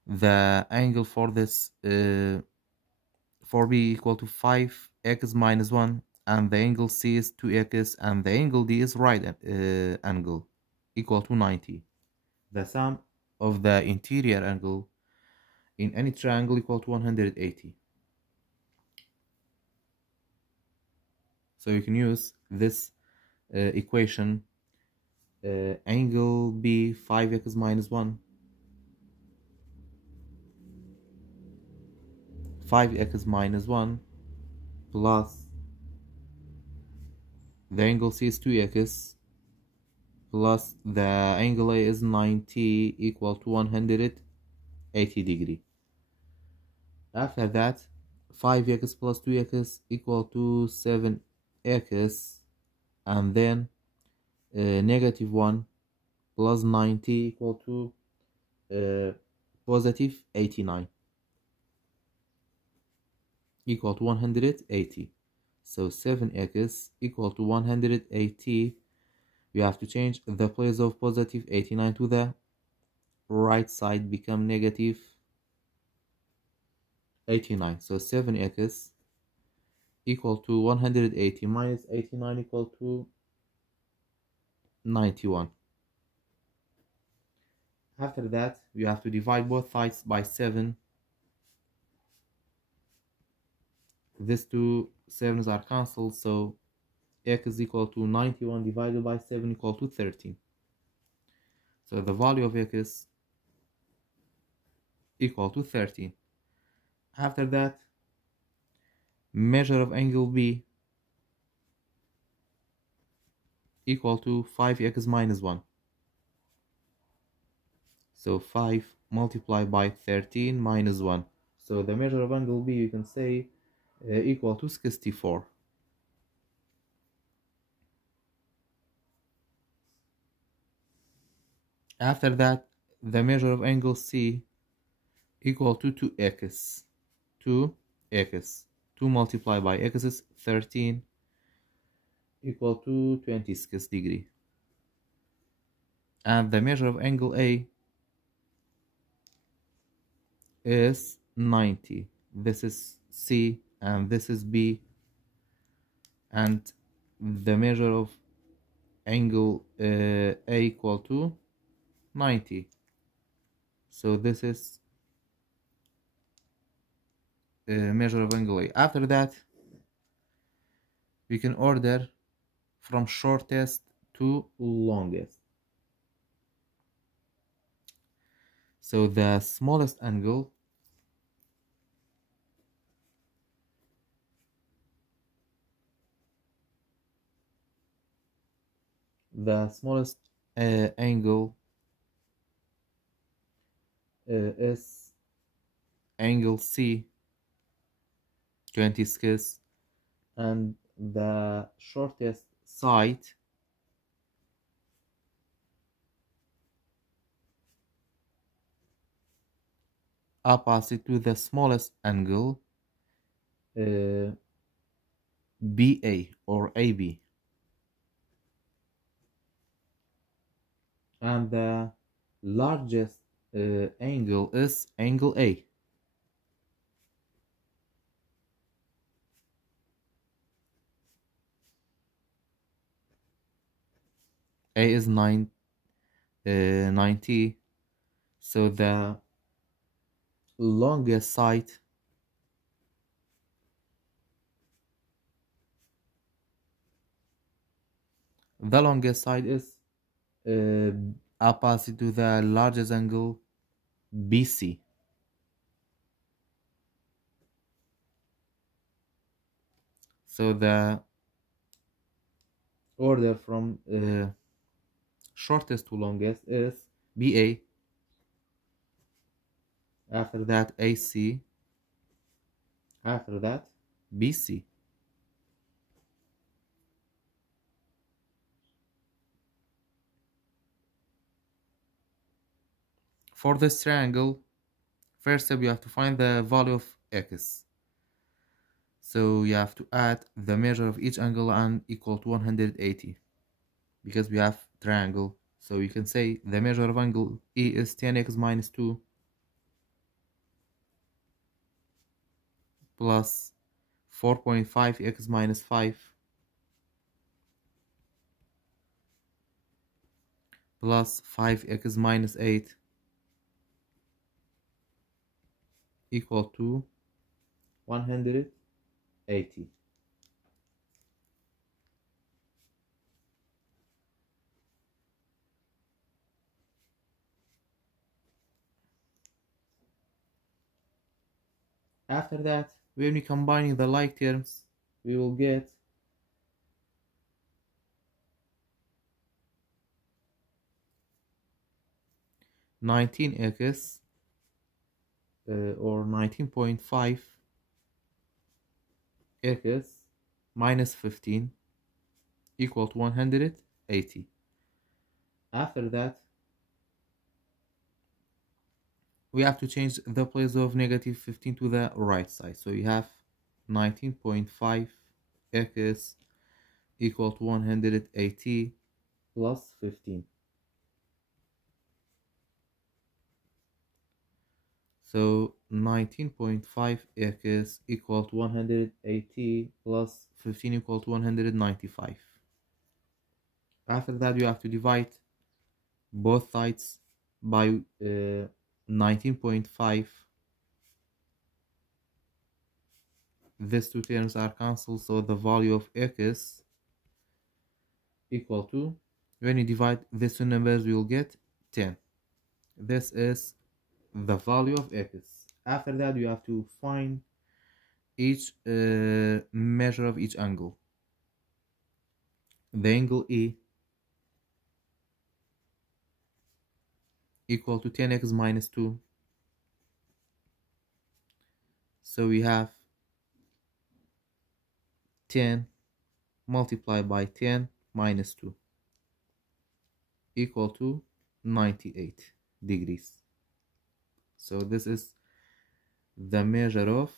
the angle for this for B equal to 5x minus 1, and the angle C is 2x, and the angle D is right angle equal to 90. The sum of the interior angle in any triangle equal to 180. So you can use this equation, angle B 5x minus 1, 5x minus 1 plus the angle C is 2x plus the angle A is 90 equal to 180 degree. After that, 5x plus 2x equal to 7x, and then negative 1 plus 90 equal to positive 89 equal to 180. So 7x equal to 180. We have to change the place of positive 89 to the right side, become negative 89. So 7x equal to 180 minus 89 equal to 91. After that, we have to divide both sides by 7. These two 7s are cancelled, so x is equal to 91 divided by 7 equal to 13. So the value of x is equal to 13. After that, measure of angle B equal to 5x minus 1. So 5 multiplied by 13 minus 1. So the measure of angle B, you can say equal to 64. After that, the measure of angle C equal to 2x. 2x. 2 multiplied by x is 13 equal to 26 degree. And the measure of angle A is 90. This is C and this is B. And the measure of angle A equal to 90. So this is measure of angle A. After that, we can order from shortest to longest. So the smallest angle angle is angle C, 26, and the shortest side opposite to the smallest angle, BA or AB, and the largest angle is angle A. A is 90, so the longest side is opposite to the largest angle, BC. So the order from shortest to longest is BA, after that AC, after that BC. For this triangle, first step you have to find the value of x. So you have to add the measure of each angle and equal to 180, because we have triangle. So you can say the measure of angle E is 10x minus 2 plus 4.5x minus 5 plus 5x minus 8 equal to 180. After that, when we combining the like terms, we will get 19x or 19.5 x minus 15 equal to 180. After that, we have to change the place of negative 15 to the right side. So you have 19.5 x equal to 180 plus 15. So 19.5 x equal to 180 plus 15 equal to 195. After that, you have to divide both sides by 19.5. These two terms are cancelled, so the value of x equal to, when you divide these two numbers, we will get 10. This is the value of x. After that, you have to find each measure of each angle. The angle E equal to 10x minus 2. So we have 10 multiplied by 10 minus 2 equal to 98 degrees. So this is the measure of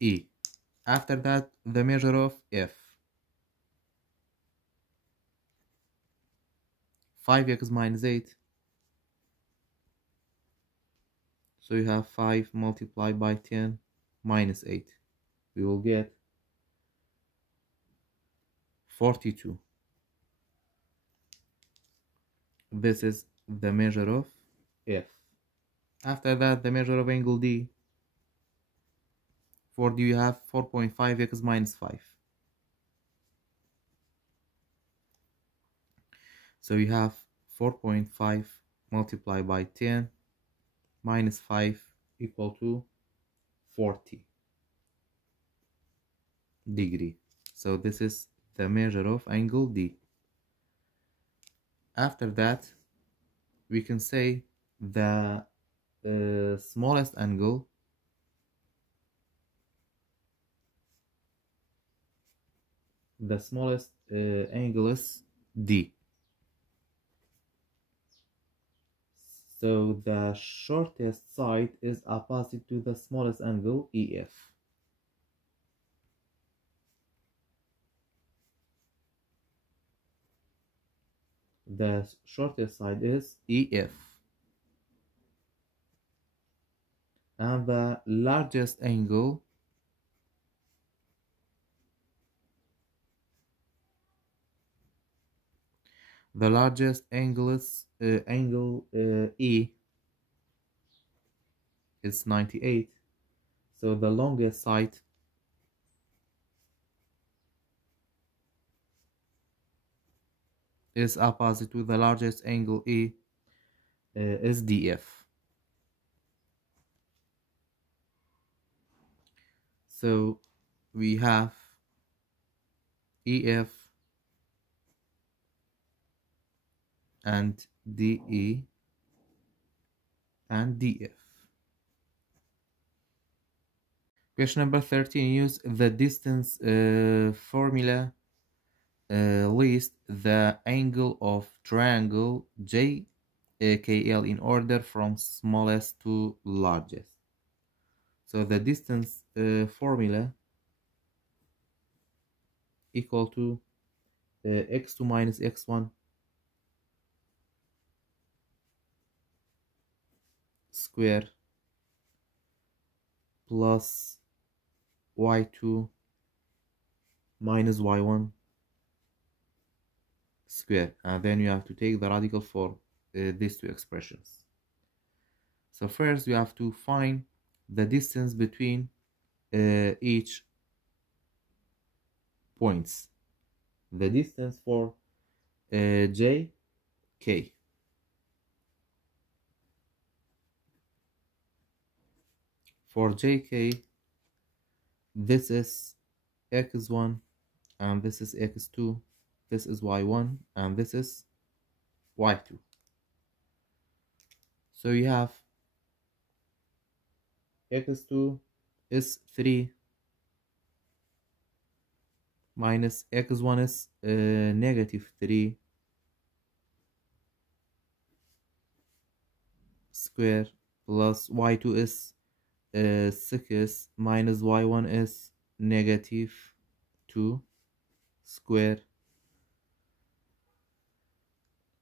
E. After that, the measure of F. 5x minus 8. So you have 5 multiplied by 10 minus 8. We will get 42. This is the measure of F. After that, the measure of angle D. For D, you have 4.5x minus 5. So you have 4.5 multiplied by 10 minus 5 equal to 40 degree. So this is the measure of angle D. After that, we can say the smallest angle angle is D. So the shortest side is opposite to the smallest angle, EF. The shortest side is EF. And the largest angle is angle E. It's 98. So the longest side is opposite to the largest angle E, is DF. So we have EF and DE and DF. Question number 13. Use the distance formula. List the angle of triangle JKL in order from smallest to largest. So the distance formula equal to x2 minus x1 square plus y2 minus y1 square, and then you have to take the radical for these two expressions. So first you have to find the distance between each points. The distance for JK. For JK, this is x1 and this is x2, this is y1 and this is y2. So you have x2 is 3 minus x1 is negative 3 square plus y2 is 6 minus y1 is negative 2 square,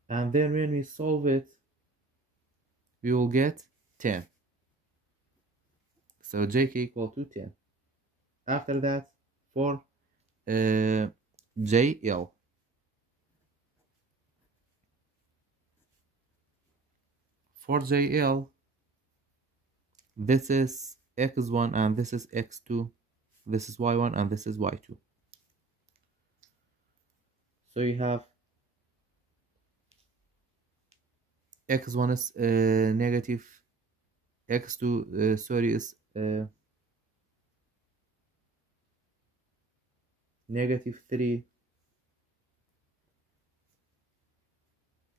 and then when we solve it we will get 10. So JK equal to 10. After that, for JL, this is x1 and this is x2, this is y1 and this is y2. So you have x1 is negative, x2 is negative 3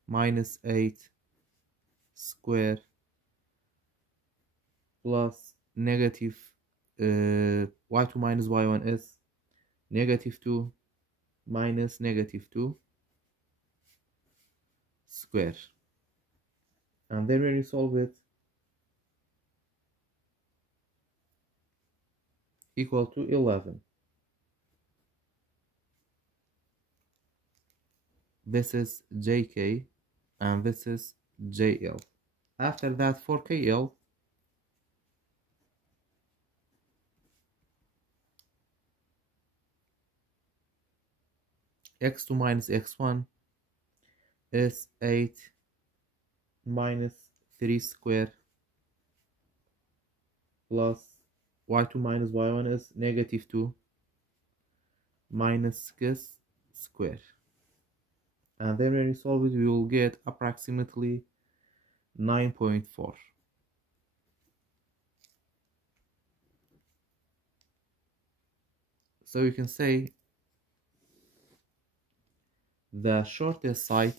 minus 8 square plus negative y2 minus y1 is negative 2 minus negative 2 square. And then when you solve it, equal to 11. This is JK and this is JL. After that, for KL, x2 minus x1 is 8 minus 3 square plus y2 minus y1 is negative 2 minus 6 square. And then when we solve it, we will get approximately 9.4. So you can say the shortest side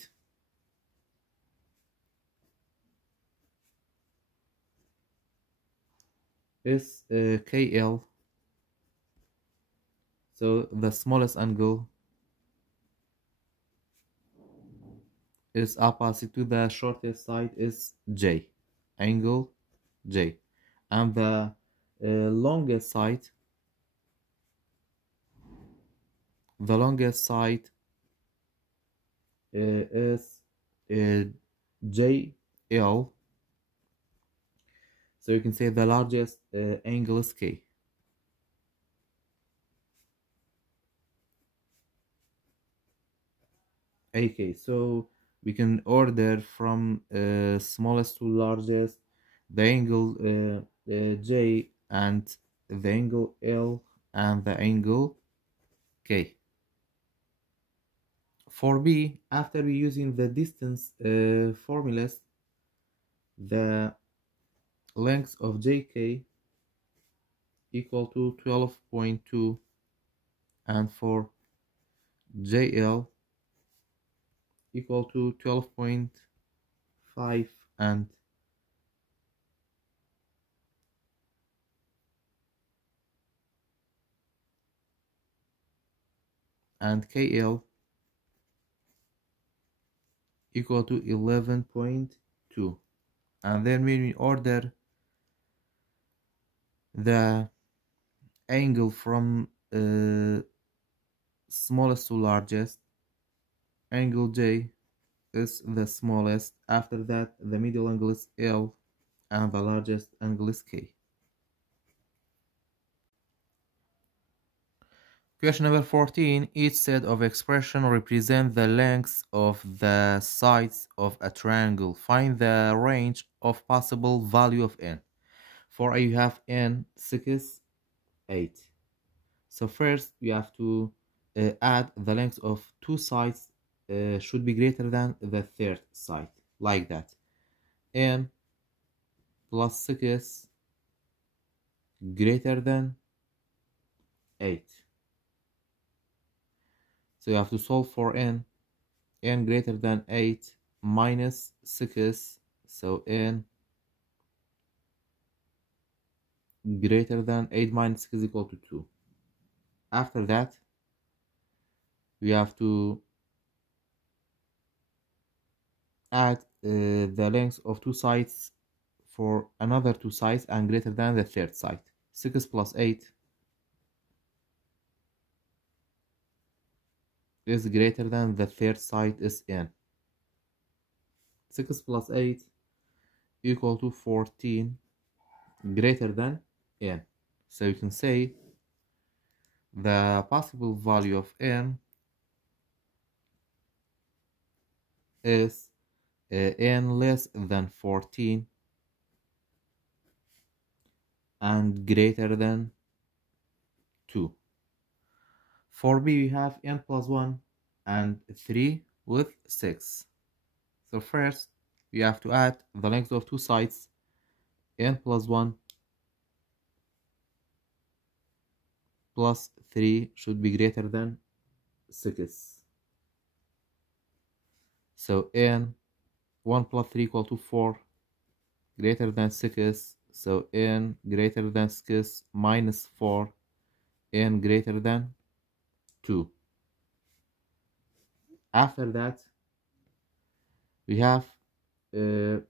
is KL. So the smallest angle is opposite to the shortest side is J, angle J. And the longest side is JL. So you can say the largest angle is K. AK. So we can order from smallest to largest the angle J and the angle L and the angle K. For B, after we using the distance formulas, the length of JK equal to 12.2, and for JL equal to 12.5, and KL equal to 11.2. And then when we order the angle from smallest to largest, angle J is the smallest. After that, the middle angle is L and the largest angle is K. Question number 14. Each set of expression represent the lengths of the sides of a triangle. Find the range of possible value of n. For A, you have n 6, 8. So first, you have to add the length of two sides should be greater than the third side, like that. N plus 6 greater than 8. So you have to solve for n greater than 8 minus 6, so n greater than 8 minus 6 is equal to 2. After that, we have to add the length of two sides for another two sides and greater than the third side. 6 plus 8 is greater than the third side is n. 6 plus 8 equal to 14 greater than n. So you can say the possible value of n is n less than 14 and greater than 2. For B, we have n plus 1 and 3 with 6. So first, we have to add the length of two sides. N plus 1 plus 3 should be greater than 6. So n 1 plus 3 equal to 4 greater than 6. So n greater than 6 minus 4, n greater than 2. After that, we have n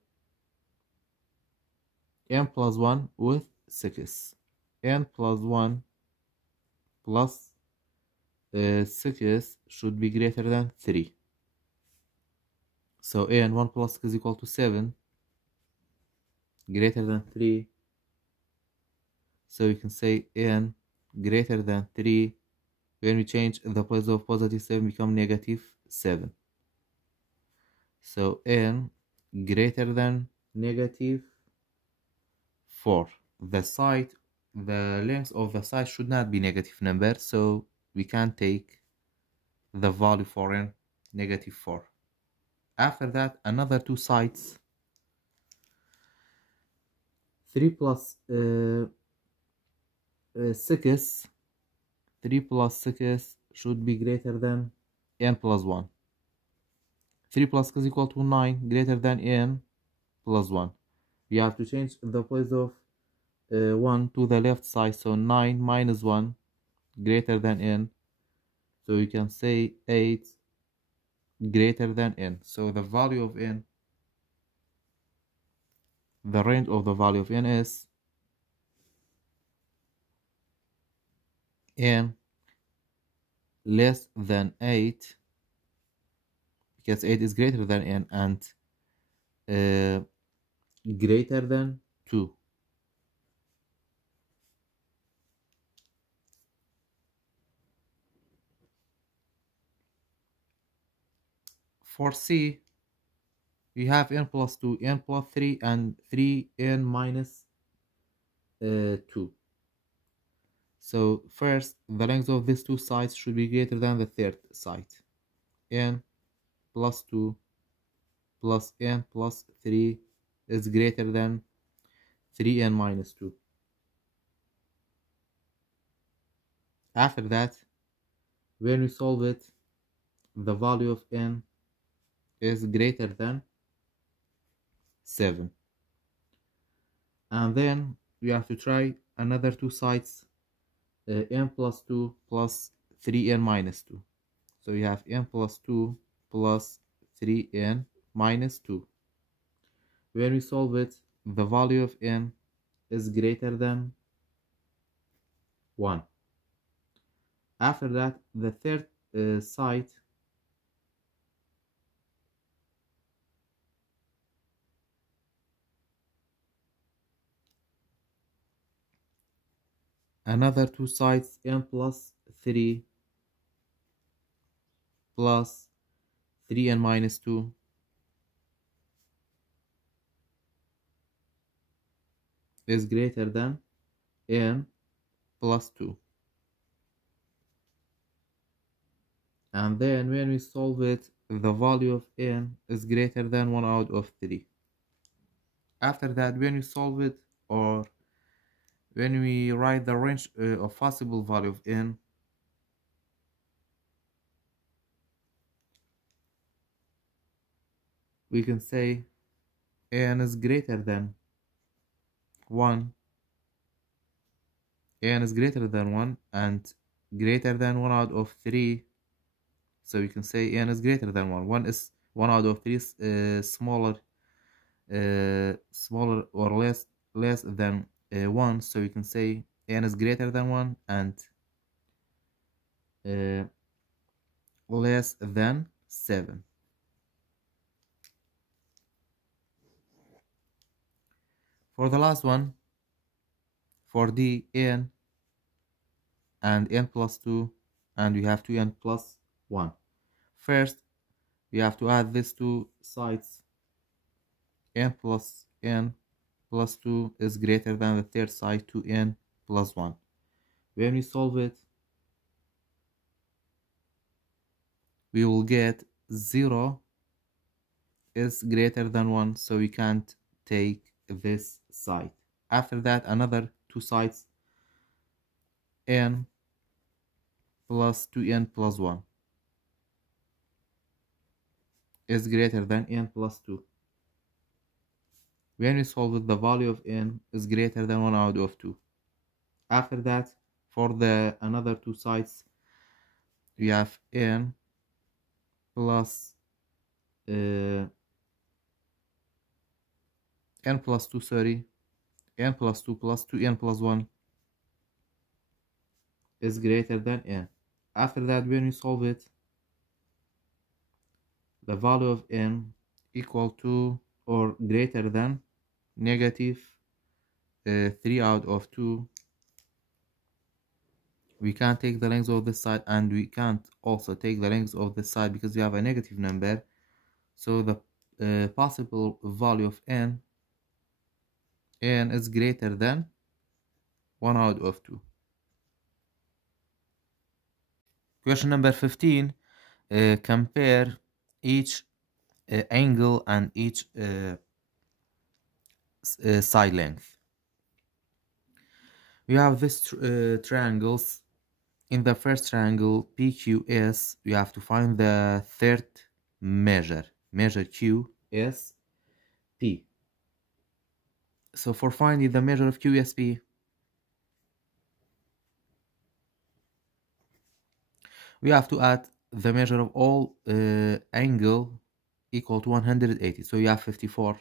plus 1 with 6. N plus 1 plus 6 should be greater than 3. So n 1 plus 6 is equal to 7, greater than 3. So you can say n greater than 3. When we change the place of positive 7 become negative 7. So n greater than negative 4. The length of the side should not be negative number, so we can take the value for n negative 4. After that, another two sides. 3 plus 6. 3 plus 6 should be greater than n plus 1. 3 plus 6 is equal to 9, greater than n plus 1. We have to change the place of 1 to the left side, so 9 minus 1 greater than n. So you can say 8 greater than n. So the value of n, the range of the value of n is n less than 8, because 8 is greater than n, and greater than 2. For C, we have n plus 2, n plus 3, and 3n minus 2. So first, the length of these two sides should be greater than the third side. N plus 2 plus n plus 3 is greater than 3n minus 2. After that, when we solve it, the value of n is greater than 7. And then we have to try another two sides, n plus 2 plus 3n minus 2. So we have n plus 2 plus 3n minus 2. When we solve it, the value of n is greater than 1. After that, the third side, another two sides, n plus 3 plus 3n minus 2 is greater than n plus 2. And then when we solve it, the value of n is greater than 1 out of 3. After that, when we solve it, or when we write the range of possible value of n, we can say n is greater than 1, n is greater than 1, and greater than 1 out of 3. So we can say n is greater than 1. 1 is 1 out of 3 is smaller or less than 1. So we can say n is greater than 1 and less than 7. For the last one, for D, n and n plus 2, and we have 2n plus 1. First, we have to add these two sides. N plus 2 is greater than the third side, 2n plus 1. When we solve it, we will get 0 is greater than 1, so we can't take this side. After that, another two sides, n plus 2n plus 1 is greater than n plus 2. When we solve it, the value of n is greater than 1 out of 2. After that, for the another two sides, we have n plus n plus 2, sorry, n plus 2 plus 2n plus 1 is greater than n. After that, when we solve it, the value of n equal to or greater than negative 3 out of 2. We can't take the length of this side, and we can't also take the length of this side because we have a negative number. So the possible value of n is greater than 1 out of 2. Question number 15. Compare each angle and each side length. We have these triangles. In the first triangle PQS, we have to find the third measure QSP. So for finding the measure of QSP, we have to add the measure of all angle equal to 180. So you have 54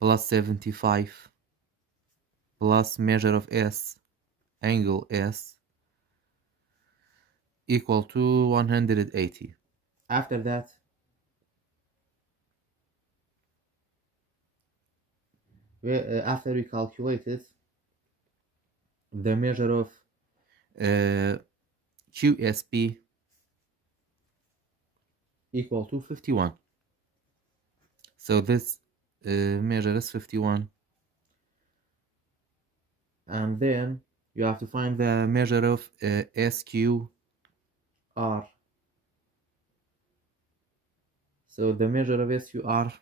plus 75 plus measure of S, angle S, equal to 180. After that, after we calculated the measure of QSP equal to 51. So this measure is 51. And then you have to find the measure of SQR. So the measure of SQR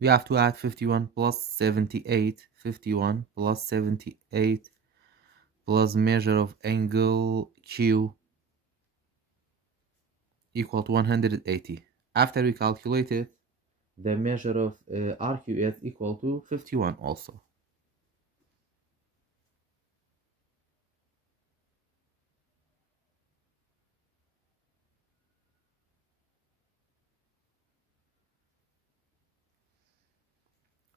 we have to add 51 plus 78, 51 plus 78 plus measure of angle Q equal to 180. After we calculate it, the measure of RQS equal to 51 also.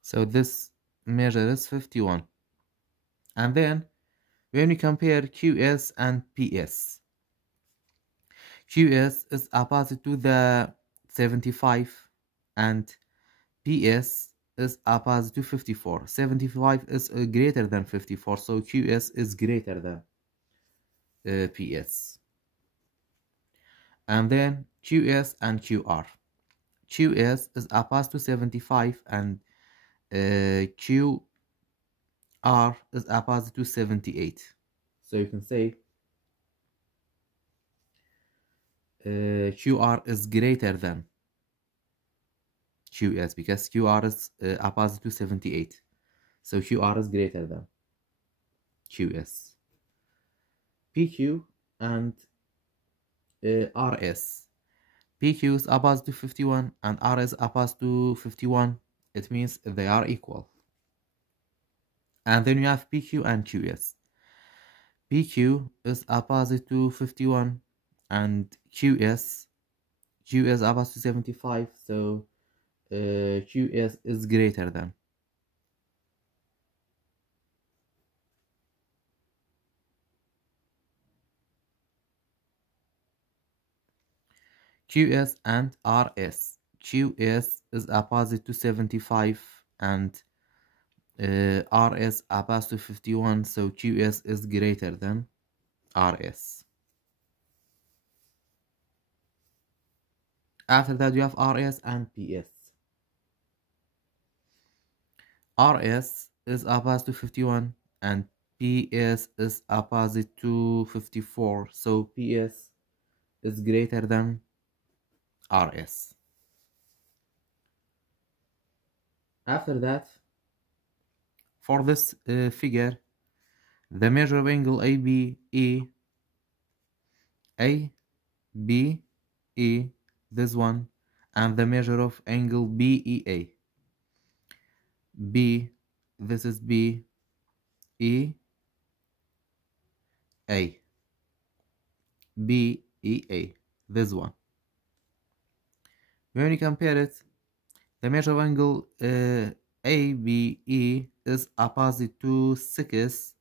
So this measure is 51. And then when we compare QS and PS, QS is opposite to the 75 and PS is opposite to 54. 75 is greater than 54, so QS is greater than PS. And then QS and QR. QS is opposite to 75 and QR is opposite to 78. So you can say QR is greater than QS because QR is opposite to 78. So QR is greater than QS. PQ and RS. PQ is opposite to 51 and RS opposite to 51. It means they are equal. And then you have PQ and QS. PQ is opposite to 51 and QS opposite to 75. So QS is greater than. QS and RS. QS is opposite to 75 and RS opposite to 51, so QS is greater than RS. After that, you have RS and PS. RS is opposite to 51 and PS is opposite to 54, so PS is greater than RS. After that, for this figure, the measure of angle ABE, this one, and the measure of angle BEA. This is BEA. BEA, this one. When you compare it, the measure of angle ABE is opposite to 6,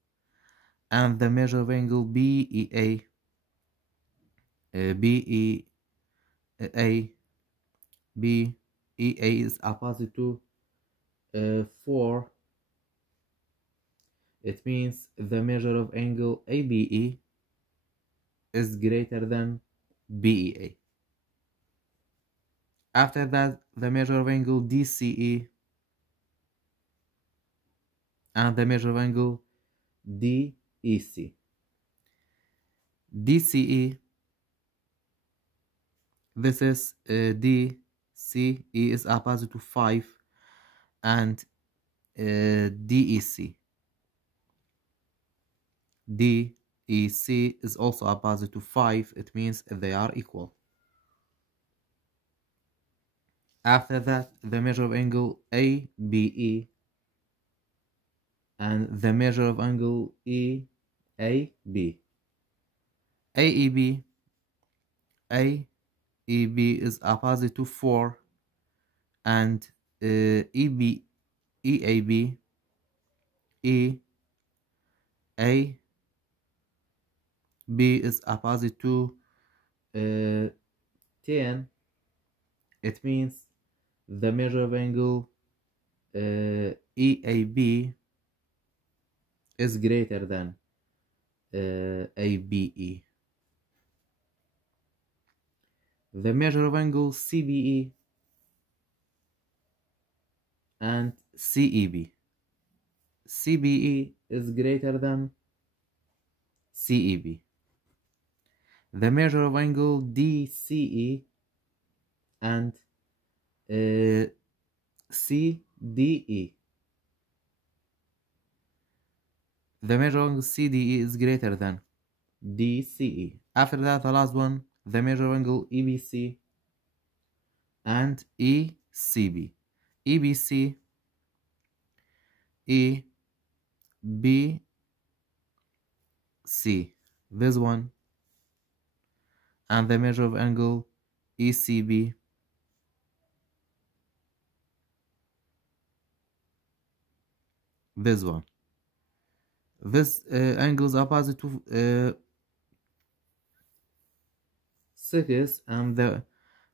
and the measure of angle BEA BEA is opposite to 4. It means the measure of angle ABE is greater than BEA. After that, the measure of angle DCE and the measure of angle DEC. DCE, this is DCE is opposite to 5, and DEC is also opposite to 5. It means they are equal. After that, the measure of angle ABE and the measure of angle EAB. AEB is opposite to 4, and EAB is opposite to 10. It means the measure of angle EAB is greater than ABE. The measure of angle CBE and CEB. CBE is greater than CEB. The measure of angle DCE and CDE. The measure of angle CDE is greater than DCE. After that, the last one, the measure of angle EBC and ECB. EBC, EBC, this one, and the measure of angle ECB, this one. This angle is opposite to 6, and the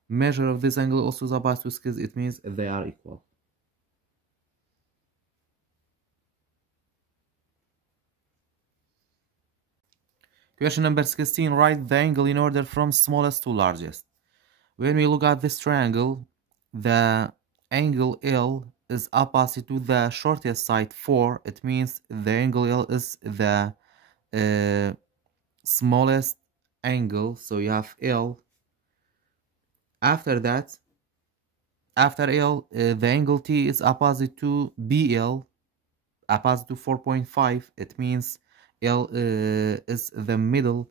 measure of this angle also is opposite to 6. It means they are equal. Question number 16. Write the angle in order from smallest to largest. When we look at this triangle, the angle L is opposite to the shortest side 4. It means the angle L is the smallest angle. So you have L. After that, after L, the angle T is opposite to BL, opposite to 4.5. It means L is the middle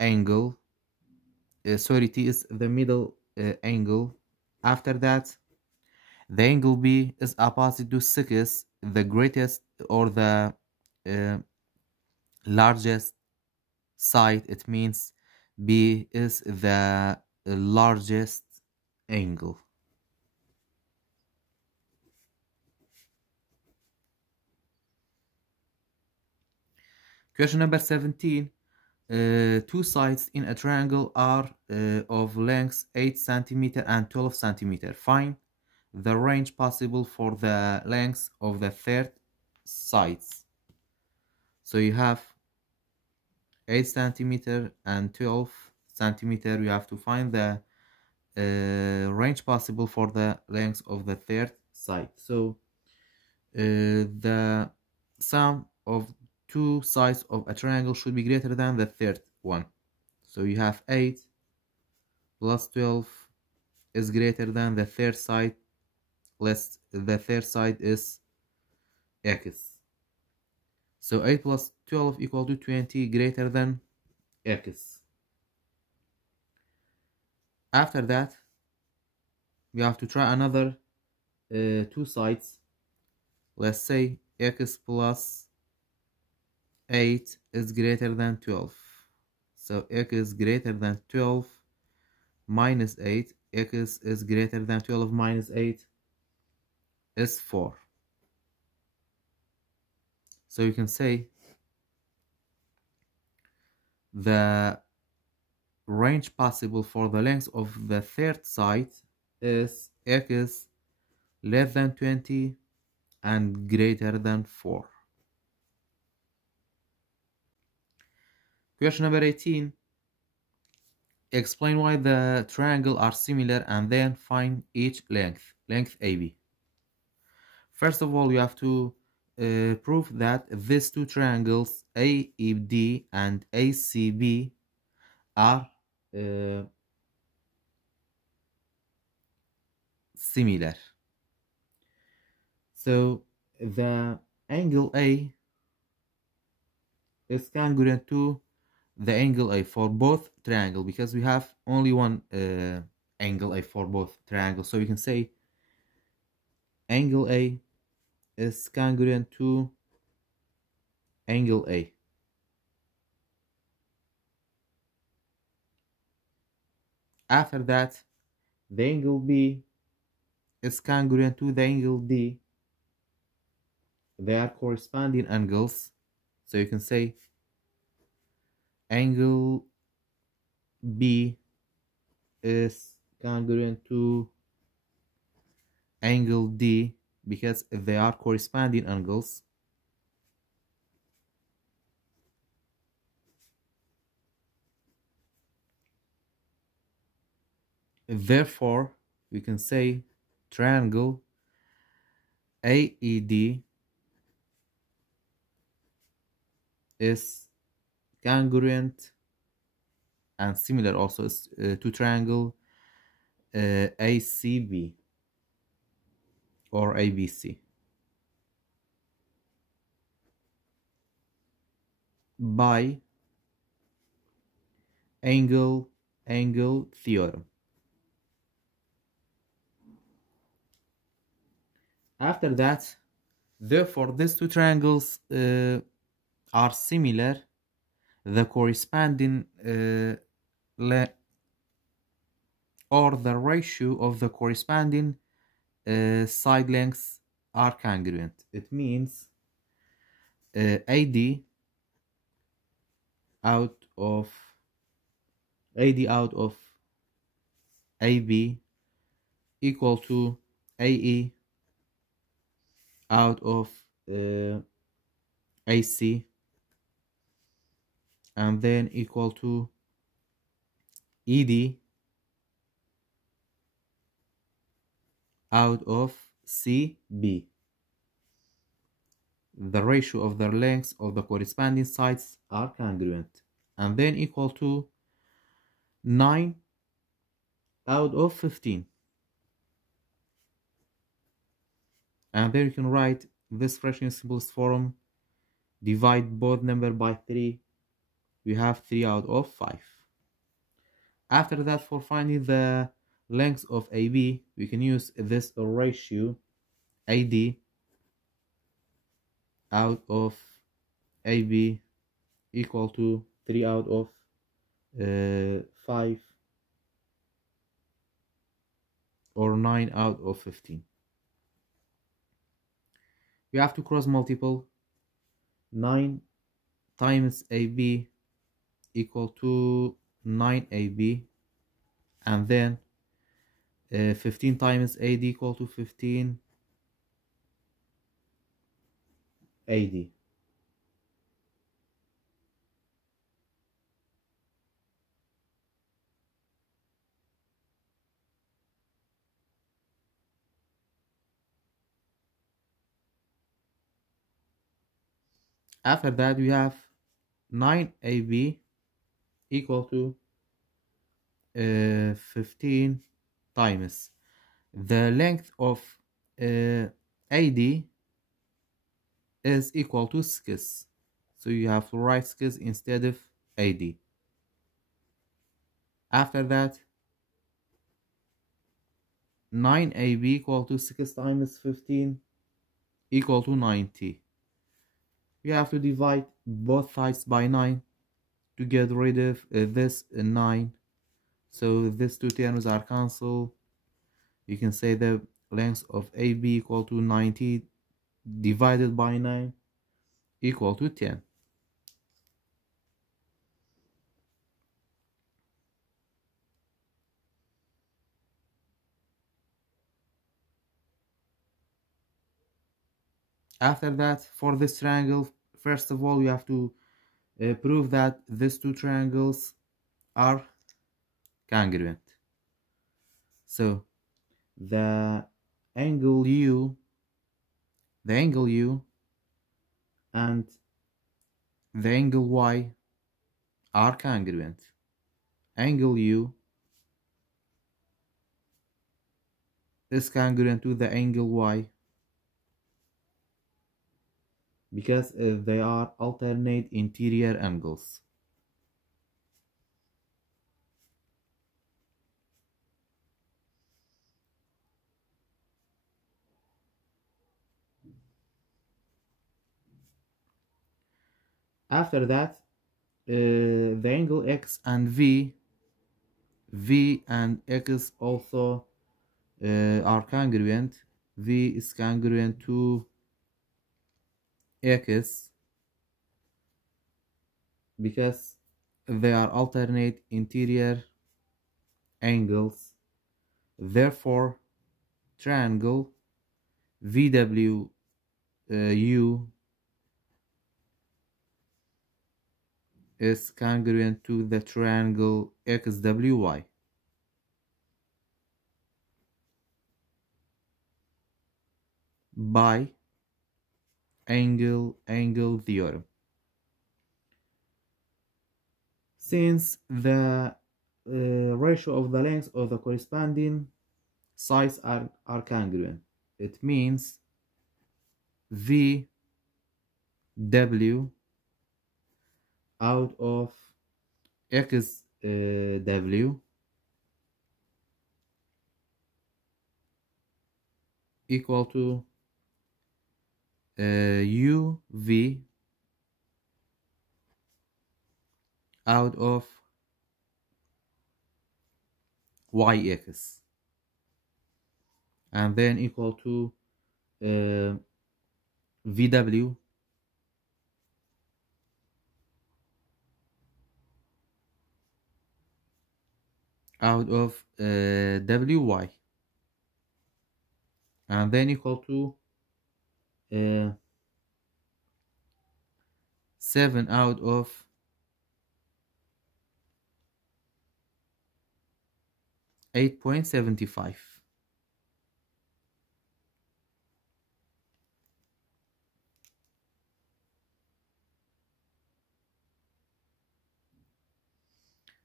angle. T is the middle angle. After that, the angle B is opposite to 6, the greatest or the largest side. It means B is the largest angle. Question number 17. Two sides in a triangle are of lengths 8 cm and 12 cm. Find the range possible for the lengths of the third sides. So you have 8 cm and 12 cm. You have to find the range possible for the length of the third side. So the sum of two sides of a triangle should be greater than the third one. So you have 8 plus 12 is greater than the third side, less the third side is x. So 8 plus 12 equal to 20, greater than x. After that, we have to try another two sides. Let's say x plus 8 is greater than 12. So x is greater than 12 minus 8 x is greater than 12 minus 8 is 4. So you can say the range possible for the length of the third side is x less than 20 and greater than 4. Question number 18. Explain why the triangle are similar and then find each length AB. First of all, you have to prove that these two triangles AED and ACB are similar. So the angle A is congruent to the angle A for both triangle, because we have only one angle A for both triangles. So we can say angle A is congruent to angle A. After that, the angle B is congruent to the angle D. They are corresponding angles. So you can say angle B is congruent to angle D because they are corresponding angles. Therefore, we can say triangle AED is congruent and similar also to triangle ACB or ABC by angle theorem. After that, therefore, these two triangles are similar. The corresponding or the ratio of the corresponding side lengths are congruent. It means AD out of AB equal to AE out of AC, and then equal to ED out of CB. The ratio of the lengths of the corresponding sides are congruent, and then equal to 9 out of 15. And then you can write this fraction in simplest form. Divide both number by 3. We have 3 out of 5. After that, for finding the length of AB, we can use this ratio AD out of AB equal to 3 out of 5 or 9 out of 15. We have to cross multiple. 9 times AB equal to 9AB, and then 15 times AD equal to 15 AD. After that, we have 9AB equal to 15 times the length of AD is equal to 6. So you have to write 6 instead of AD. After that, 9AB equal to 6 times 15 equal to 90. You have to divide both sides by 9 to get rid of this 9 So these two terms are cancelled. You can say the length of AB equal to 90 divided by 9 equal to 10. After that, for this triangle, first of all, you have to prove that these two triangles are congruent. So the angle U and the angle Y are congruent. Angle U is congruent to the angle Y because they are alternate interior angles. After that, the angle X and V and X also are congruent. V is congruent to X because they are alternate interior angles. Therefore, triangle VWU is congruent to the triangle XWY. By angle theorem. Since the ratio of the length of the corresponding sides are congruent, it means VW out of XW equal to UV out of YX, and then equal to VW out of WY, and then equal to 7 out of 8.75.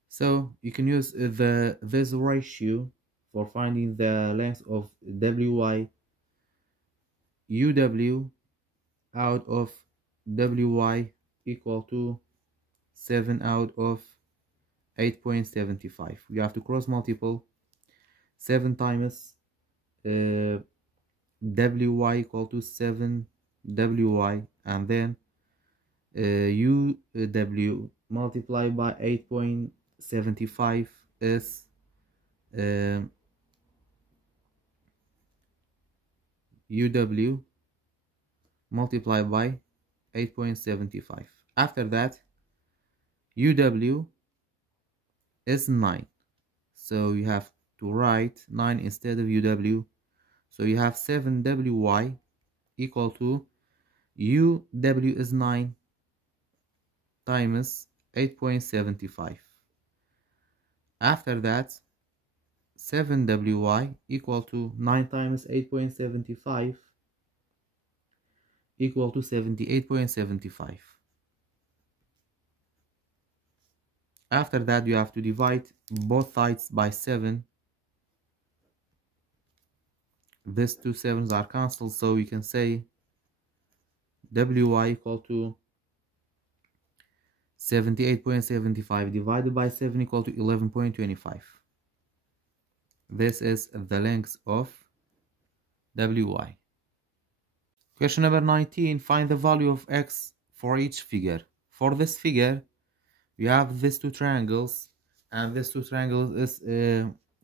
So you can use this ratio for finding the length of WY. UW out of WY equal to 7 out of 8.75. We have to cross multiple 7 times WY equal to 7 WY, and then UW multiplied by 8.75 is UW multiplied by 8.75. After that, UW is 9. So you have to write 9 instead of UW. So you have 7WY equal to UW is 9 times 8.75. After that, 7WY equal to 9 times 8.75 equal to 78.75. After that, you have to divide both sides by 7. These two 7s are cancelled, so we can say WY equal to 78.75 divided by 7 equal to 11.25. This is the length of WY. Question number 19. Find the value of X for each figure. For this figure, we have these two triangles, and these two triangles is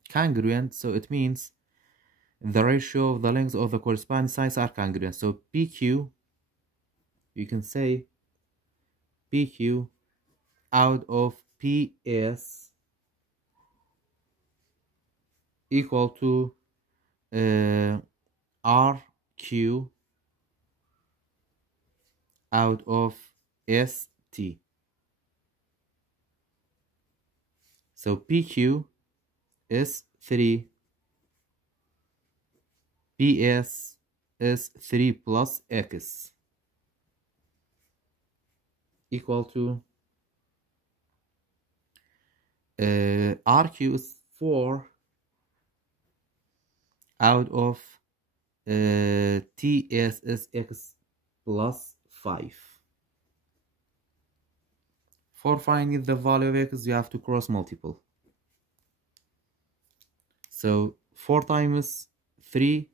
congruent, so it means the ratio of the lengths of the corresponding sides are congruent. So PQ, you can say PQ out of PS equal to RQ out of ST. So PQ is 3, PS is 3 plus X equal to RQ is 4 out of TS is X plus 5. For finding the value of X, you have to cross multiple. So 4 times 3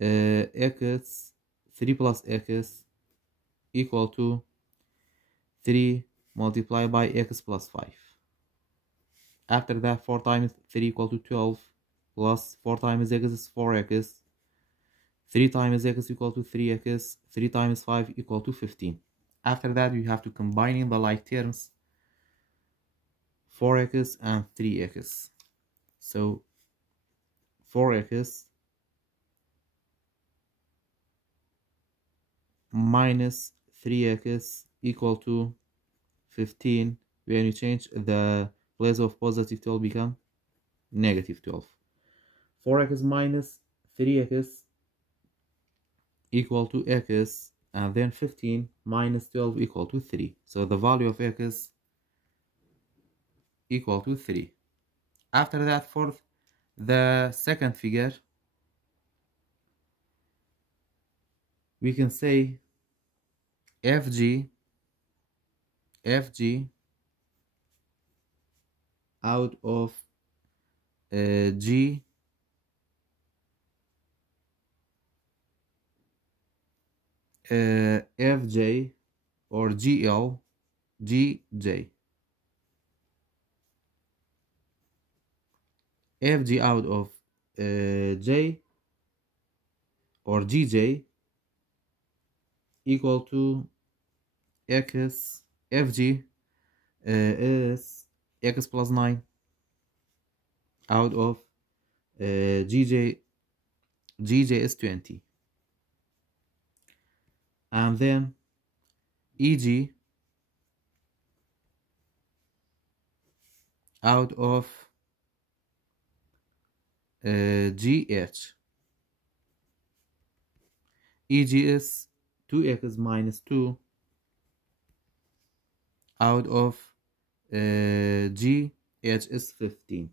X, 3 plus X equal to 3 multiplied by X plus 5. After that, 4 times 3 equal to 12 plus 4 times X is 4X. 3 times X equal to 3X. 3 times 5 equal to 15. After that, you have to combine the like terms 4X and 3X. So 4X minus 3X equal to 15. When you change the place of positive 12 become negative 12. 4X minus 3X equal to X, and then 15 minus 12 equal to 3. So the value of X equal to 3. After that, for the second figure, we can say FG out of G FJ or GL GJ. FG out of J or GJ equal to X. FG is X plus 9 out of GJ is 20. And then EG out of GH. EG is 2X minus 2 out of GH is 15.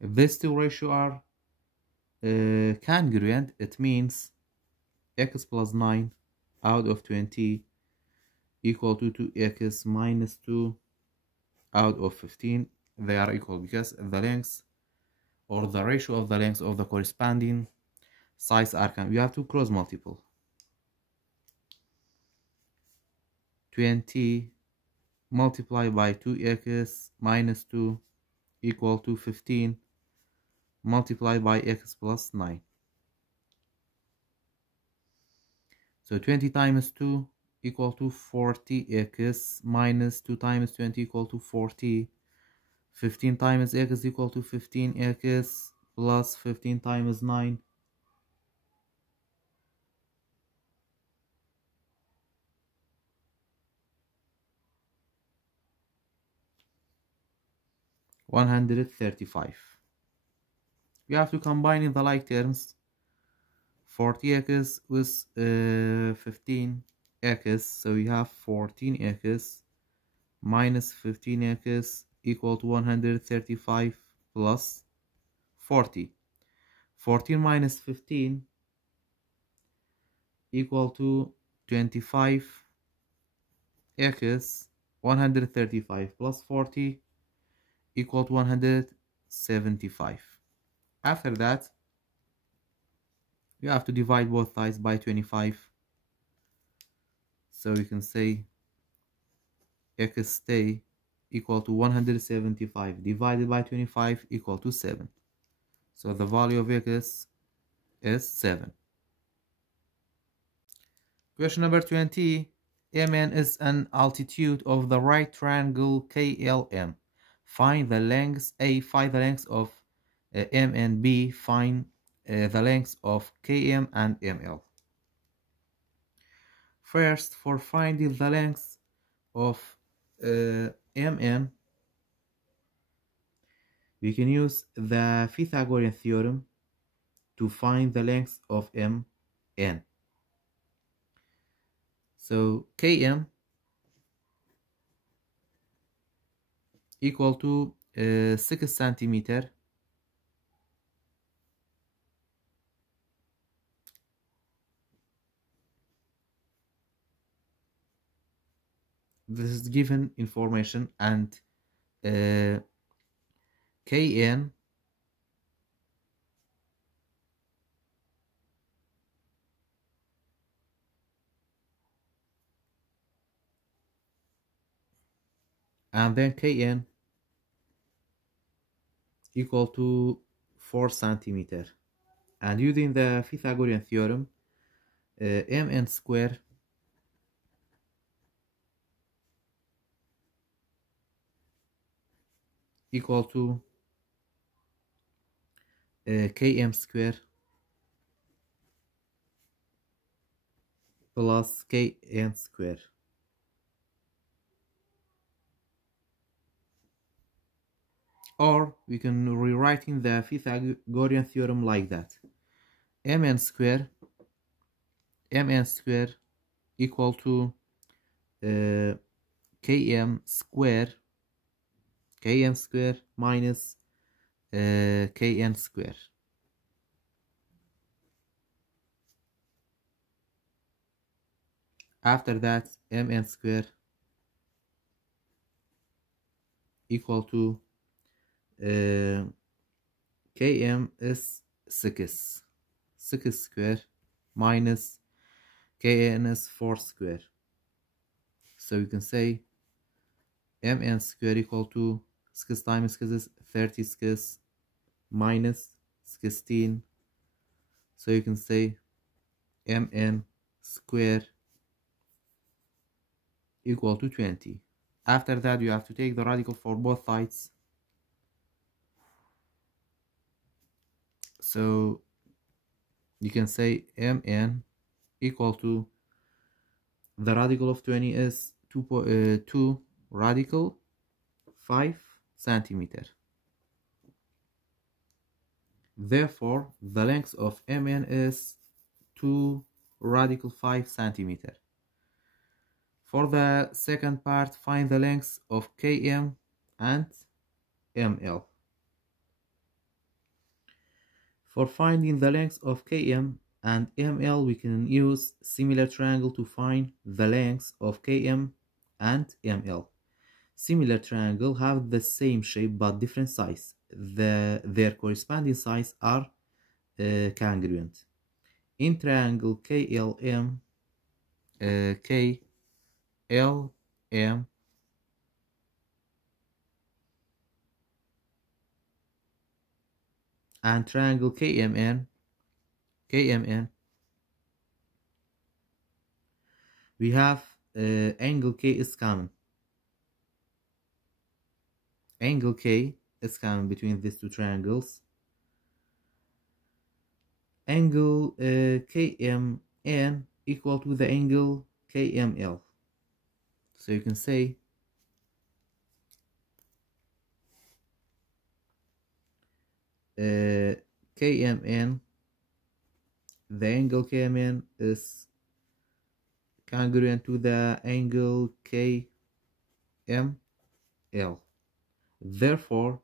If these two ratios are congruent, it means X plus 9 out of 20 equal to 2X minus 2 out of 15. They are equal because the lengths or the ratio of the lengths of the corresponding sides are congruent. You have to cross multiple. 20 multiplied by 2X minus 2 equal to 15 multiplied by X plus 9. So 20 times 2 equal to 40X minus 2 times 20 equal to 40. 15 times X equal to 15X plus 15 times 9. $135. You have to combine in the like terms 40X with 15X, so you have 14X minus 15X equal to 135 plus 40. 14 minus 15 equal to 25X. 135 plus 40 equal to 175. After that, you have to divide both sides by 25. So we can say x stay equal to 175 divided by 25 equal to 7. So the value of x is 7. Question number 20. Mn is an altitude of the right triangle KLM. Find the lengths A. Find the lengths of M and B. Find the lengths of KM and ML. First, for finding the lengths of Mn, we can use the Pythagorean theorem to find the length of Mn. So Km equal to 6 centimeter this is given information, and Kn and then Kn equal to 4 centimeter, and using the Pythagorean theorem, Mn square equal to Km square plus Kn square. Or we can rewrite in the Pythagorean theorem like that. Mn square equal to Km square minus Kn square. After that, Mn square equal to Km is 6 square minus Kn is 4 square. So you can say Mn square equal to 6 times 6 is 36 minus 16. So you can say Mn square equal to 20. After that, you have to take the radical for both sides. So you can say Mn equal to the radical of 20 is 2 radical 5 centimeter. Therefore, the length of Mn is 2 radical 5 centimeter. For the second part, find the lengths of Km and ML. For finding the lengths of Km and ML, we can use similar triangle to find the lengths of Km and ML. Similar triangle have the same shape but different size. Their corresponding size are congruent. In triangle KLM, and triangle KMN, we have angle K is common. Angle K is common between these two triangles. Angle KMN equal to the angle KML. So you can say KMN, the angle KMN is congruent to the angle KML. Therefore,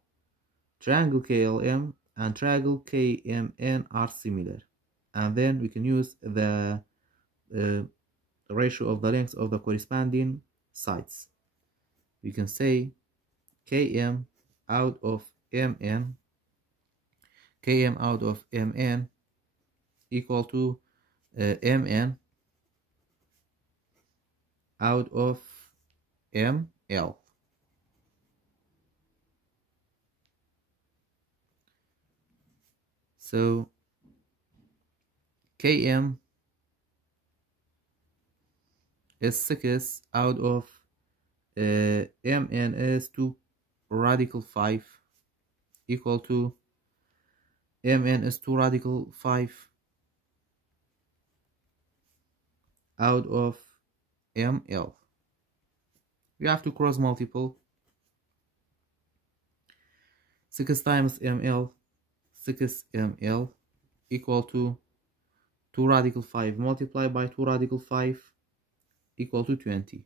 triangle KLM and triangle KMN are similar. And then we can use the ratio of the lengths of the corresponding sides. We can say KM out of MN equal to MN out of ML. ML. So Km is 6 out of Mn is 2 radical 5 equal to Mn is 2 radical 5 out of Ml. We have to cross multiple. 6 times Ml, 6 Ml equal to 2 radical 5 multiplied by 2 radical 5 equal to 20.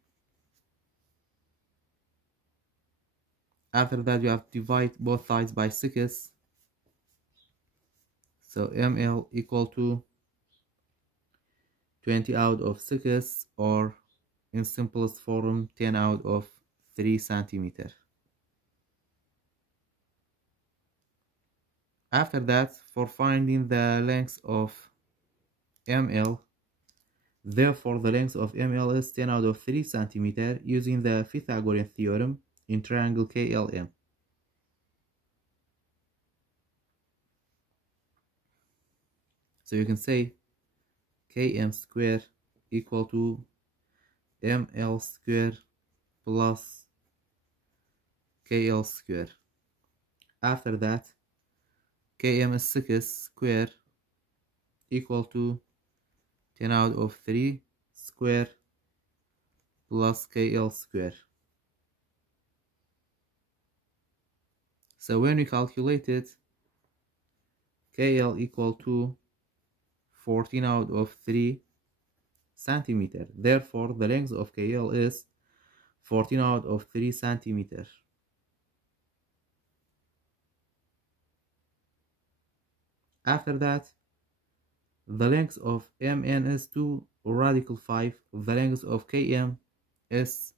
After that, you have to divide both sides by 6. So Ml equal to 20 out of 6, or in simplest form 10 out of 3 centimeter. After that, for finding the length of Ml, therefore the length of Ml is 10 out of 3 centimeter using the Pythagorean theorem in triangle KLM. So you can say Km square equal to Ml square plus KL square. After that, Km is 6 square equal to 10 out of 3 square plus KL square. So when we calculate it, KL equal to 14 out of 3 centimeter. Therefore, the length of KL is 14 out of 3 centimeter. After that, the length of Mn is 2 radical 5. The length of Km is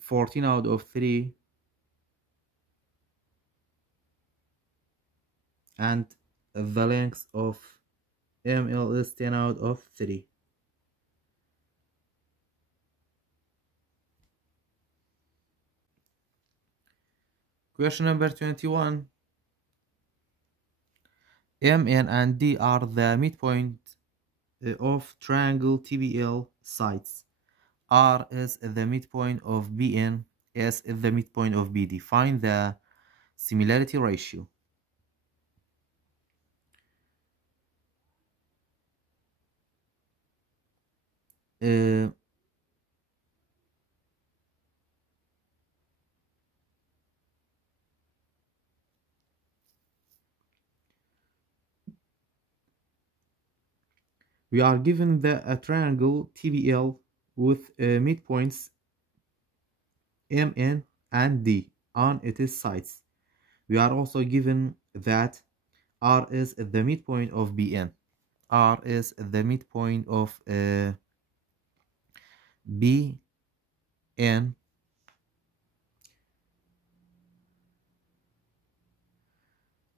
14 out of 3, and the length of Ml is 10 out of 3. Question number 21. Mn and D are the midpoint of triangle TBL sides. R is the midpoint of Bn, S is the midpoint of BD. Find the similarity ratio. We are given a triangle TBL with midpoints Mn and D on its sides. We are also given that R is the midpoint of Bn. R is the midpoint of Bn,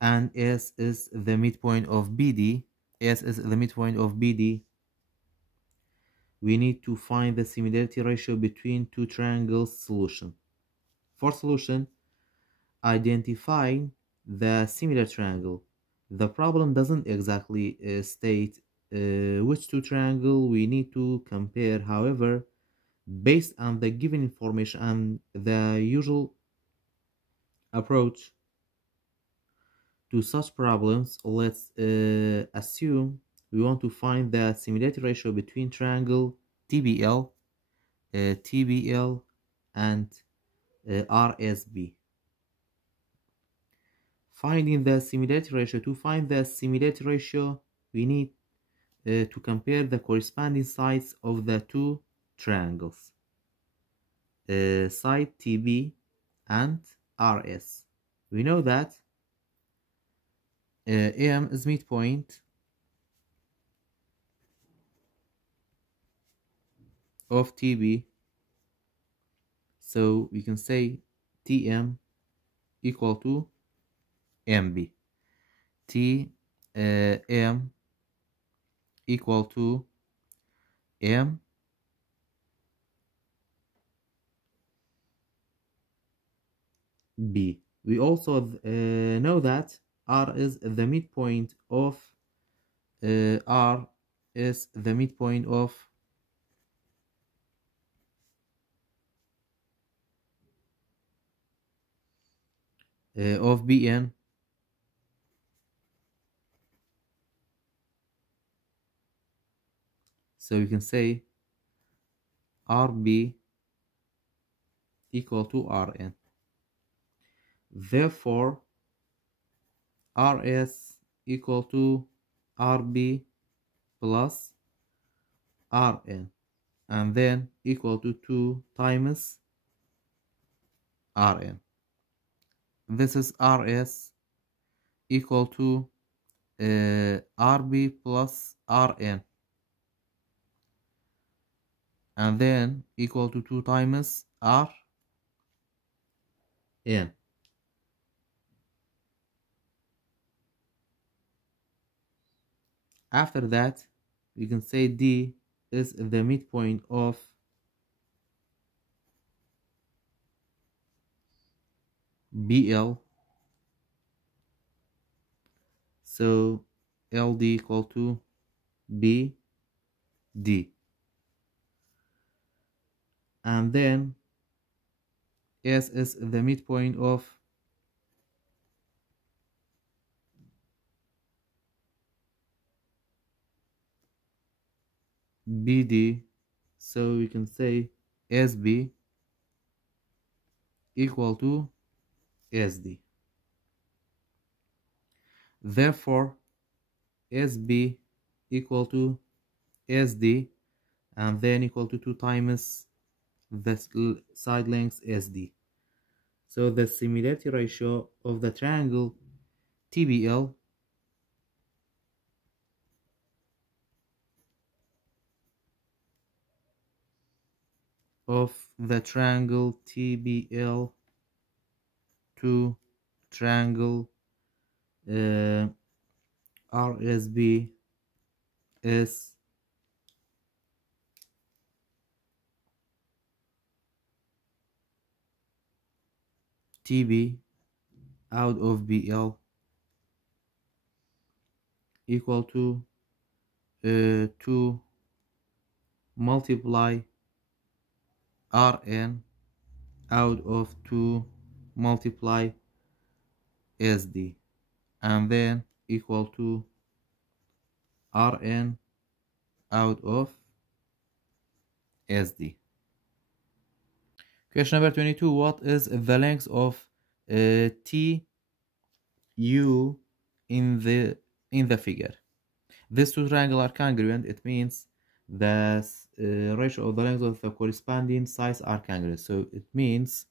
and S is the midpoint of BD. S is the midpoint of BD. We need to find the similarity ratio between two triangles solution. For solution, identify the similar triangle. The problem doesn't exactly state which two triangles we need to compare. However, based on the given information and the usual approach to such problems, let's assume we want to find the similarity ratio between triangle TBL, TBL, and RSB. Finding the similarity ratio. To find the similarity ratio, we need to compare the corresponding sides of the two triangles, side TB and RS. We know that M is midpoint of TB, so we can say TM equal to MB. TM equal to M B. We also know that R is the midpoint of R is the midpoint of Bn. So you can say Rb equal to Rn. Therefore, Rs equal to Rb plus Rn, and then equal to 2 times Rn. This is Rs equal to Rb plus Rn, and then equal to 2 times Rn. After that, we can say D is the midpoint of BL. So LD equal to BD. And then S is the midpoint of BD. So we can say SB equal to SD. Therefore, SB equal to SD, and then equal to 2 times the side length SD. So the similarity ratio of the triangle TBL to triangle RSB is TB out of BL equal to 2 multiply Rn out of 2 multiply SD, and then equal to Rn out of SD. Question number 22. What is the length of TU in the figure? These two triangles are congruent. It means the ratio of the length of the corresponding sides are congruent. So it means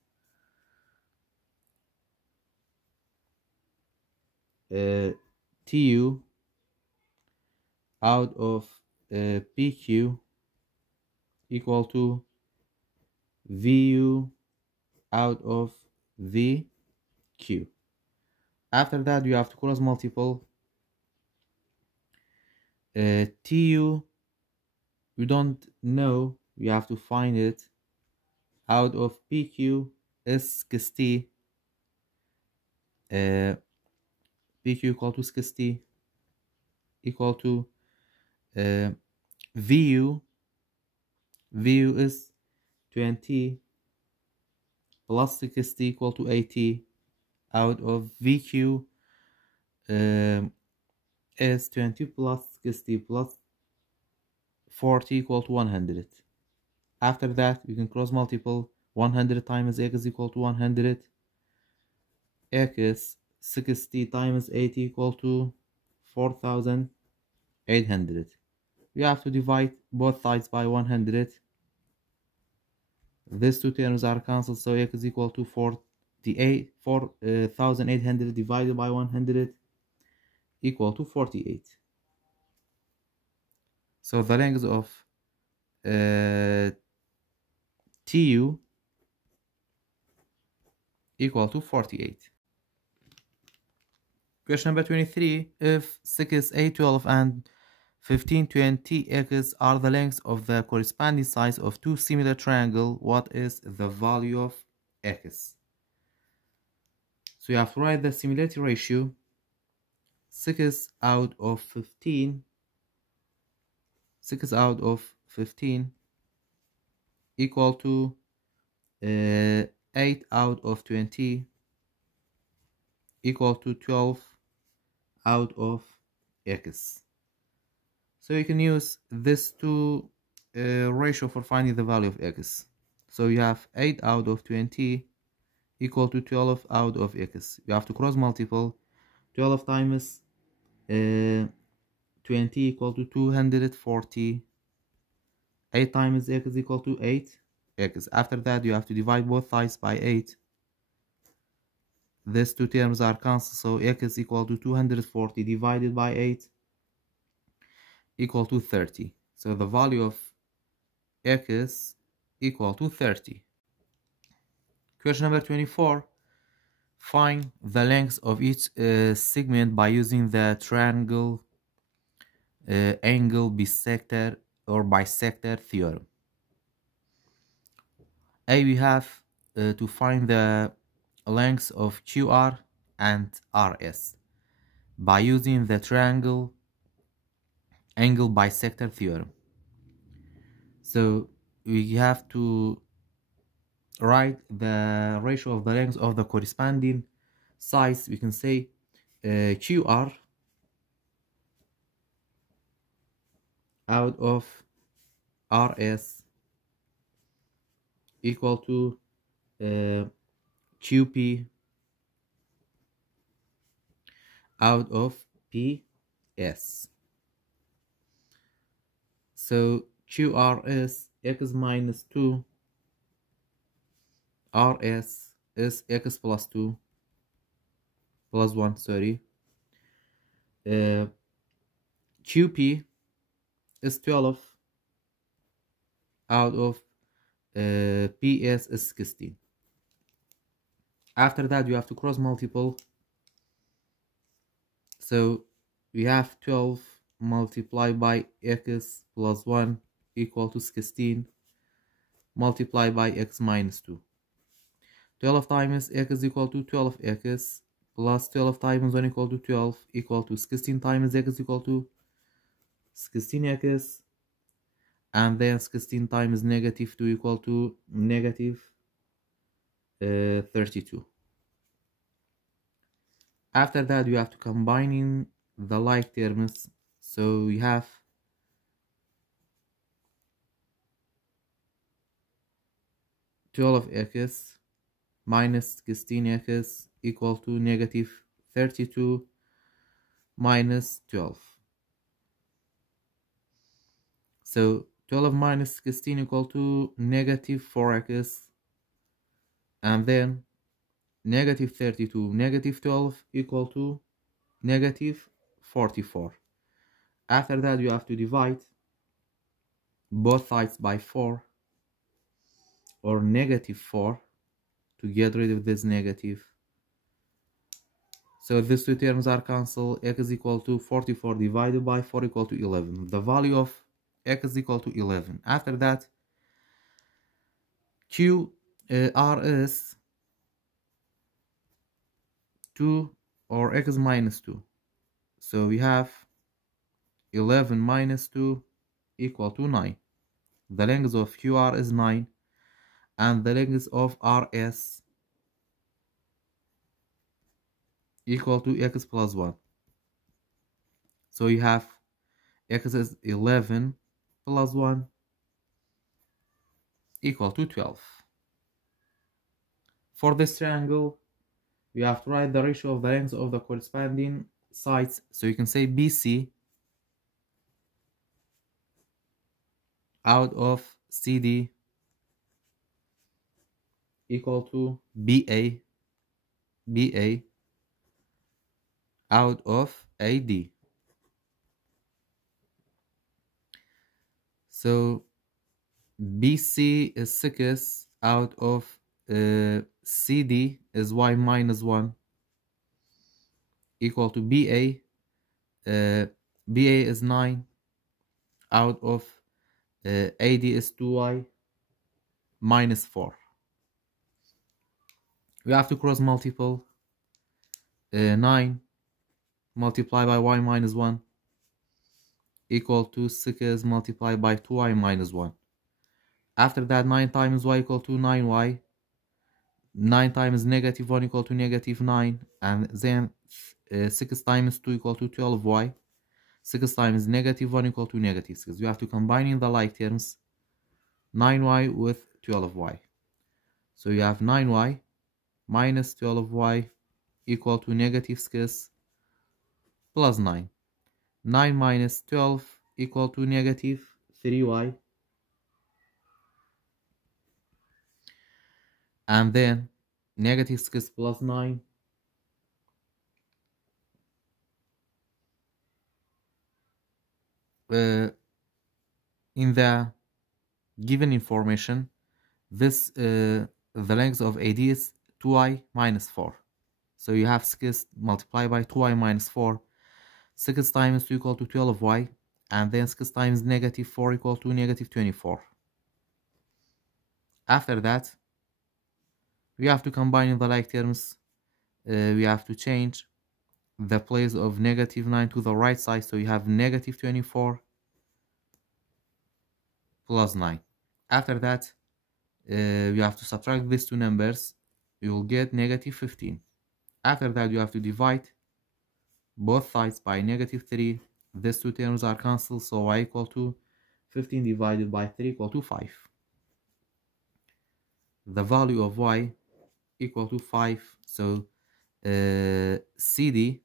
TU out of PQ equal to VU out of VQ. After that, you have to cross multiple. TU, you don't know, you have to find it. Out of PQ is 60. PQ equal to 60 equal to VU. VU is 20 plus 60 equal to 80. Out of VQ is 20 plus 60 plus 40 equal to 100. After that, you can cross multiple. 100 times x is equal to 100. X 60 times 80 equal to 4,800. You have to divide both sides by 100. These two terms are cancelled, so x is equal to 4,800 divided by 100 equal to 48. So the length of TU equal to 48. Question number 23. If 6, 8, 12 and 15, 20, x are the lengths of the corresponding sides of two similar triangles. What is the value of x? So you have to write the similarity ratio. 6 out of 15. 6 out of 15 equal to 8 out of 20 equal to 12 out of x. So you can use this two ratio for finding the value of x. So you have 8 out of 20 equal to 12 out of x. You have to cross multiple. 12 times 20 equal to 240. 8 times x is equal to 8x. After that, you have to divide both sides by 8. These two terms are cancelled, so x is equal to 240 divided by 8 equal to 30. So the value of x equal to 30. Question number 24. Find the length of each segment by using the triangle angle bisector or bisector theorem. We have to find the lengths of QR and RS by using the triangle angle bisector theorem. So we have to write the ratio of the lengths of the corresponding sides. We can say QR out of RS equal to QP out of PS. So QR is x minus 2, RS is x plus 2 plus 1, sorry. QP is 12 out of PS is 16. After that, you have to cross multiple. So we have 12 multiplied by x plus 1 equal to 16 multiplied by x minus 2. 12 times x is equal to 12x plus 12 times 1 equal to 12 equal to 16 times x equal to 16x, and then 16 times negative 2 equal to negative 32. After that, you have to combining the like terms. So we have 12x minus 16x equal to negative 32 minus 12. So 12 minus 16 equal to negative 4x, and then negative 32 negative 12 equal to negative 44. After that, you have to divide both sides by 4 or negative 4 to get rid of this negative. So these two terms are cancelled. X is equal to 44 divided by 4 equal to 11. The value of x is equal to 11. After that, R is 2 or x minus 2. So we have 11 minus 2 equal to 9. The length of QR is 9, and the length of RS equal to x plus 1. So you have x is 11 plus 1 equal to 12. For this triangle, we have to write the ratio of the lengths of the corresponding sides. So you can say BC out of CD equal to BA out of AD. So BC is 6 out of CD is y minus 1 equal to BA. BA is 9 out of AD is 2y minus 4. We have to cross multiple. 9 multiplied by y minus 1 equal to 6 multiplied by 2y minus 1. After that, 9 times y equal to 9y. 9 times negative 1 equal to negative 9. And then 6 times 2 equal to 12y. 6 times negative 1 equal to negative 6. You have to combine in the like terms 9y with 12y. So you have 9y minus 12y equal to negative 6 plus 9. 9 minus 12 equal to negative 3y. And then negative 6 plus 9 in the given information, this the length of AD is 2i minus 4. So you have 6 multiplied by 2i minus 4. 6 times 2 equal to 12y. And then 6 times negative 4 equal to negative 24. After that, we have to combine in the like terms. We have to change the place of negative 9 to the right side. So you have negative 24 plus 9. After that, you have to subtract these two numbers. You will get negative 15. After that, you have to divide both sides by negative 3. These two terms are cancelled, so y equal to 15 divided by 3 equal to 5. The value of y equal to 5. So CD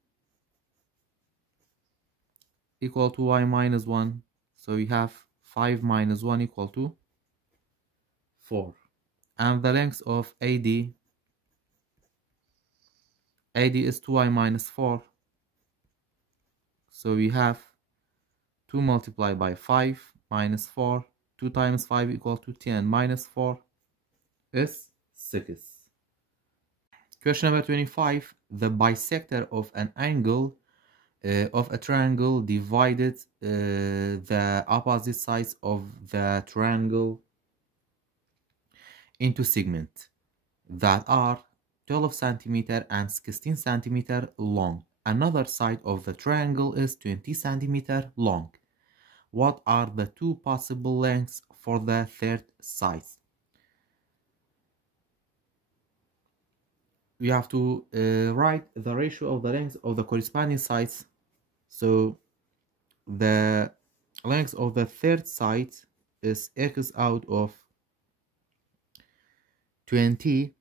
equal to y minus 1. So you have 5 minus 1 equal to 4. And the length of AD is 2y minus 4. So we have 2 multiplied by 5 minus 4. 2 times 5 equal to 10 minus 4 is 6. Question number 25. The bisector of an angle of a triangle divided the opposite sides of the triangle into segments that are 12 centimeter and 16 centimeter long. Another side of the triangle is 20 centimeter long. What are the two possible lengths for the third side? We have to write the ratio of the length of the corresponding sides. So the length of the third side is x out of 20,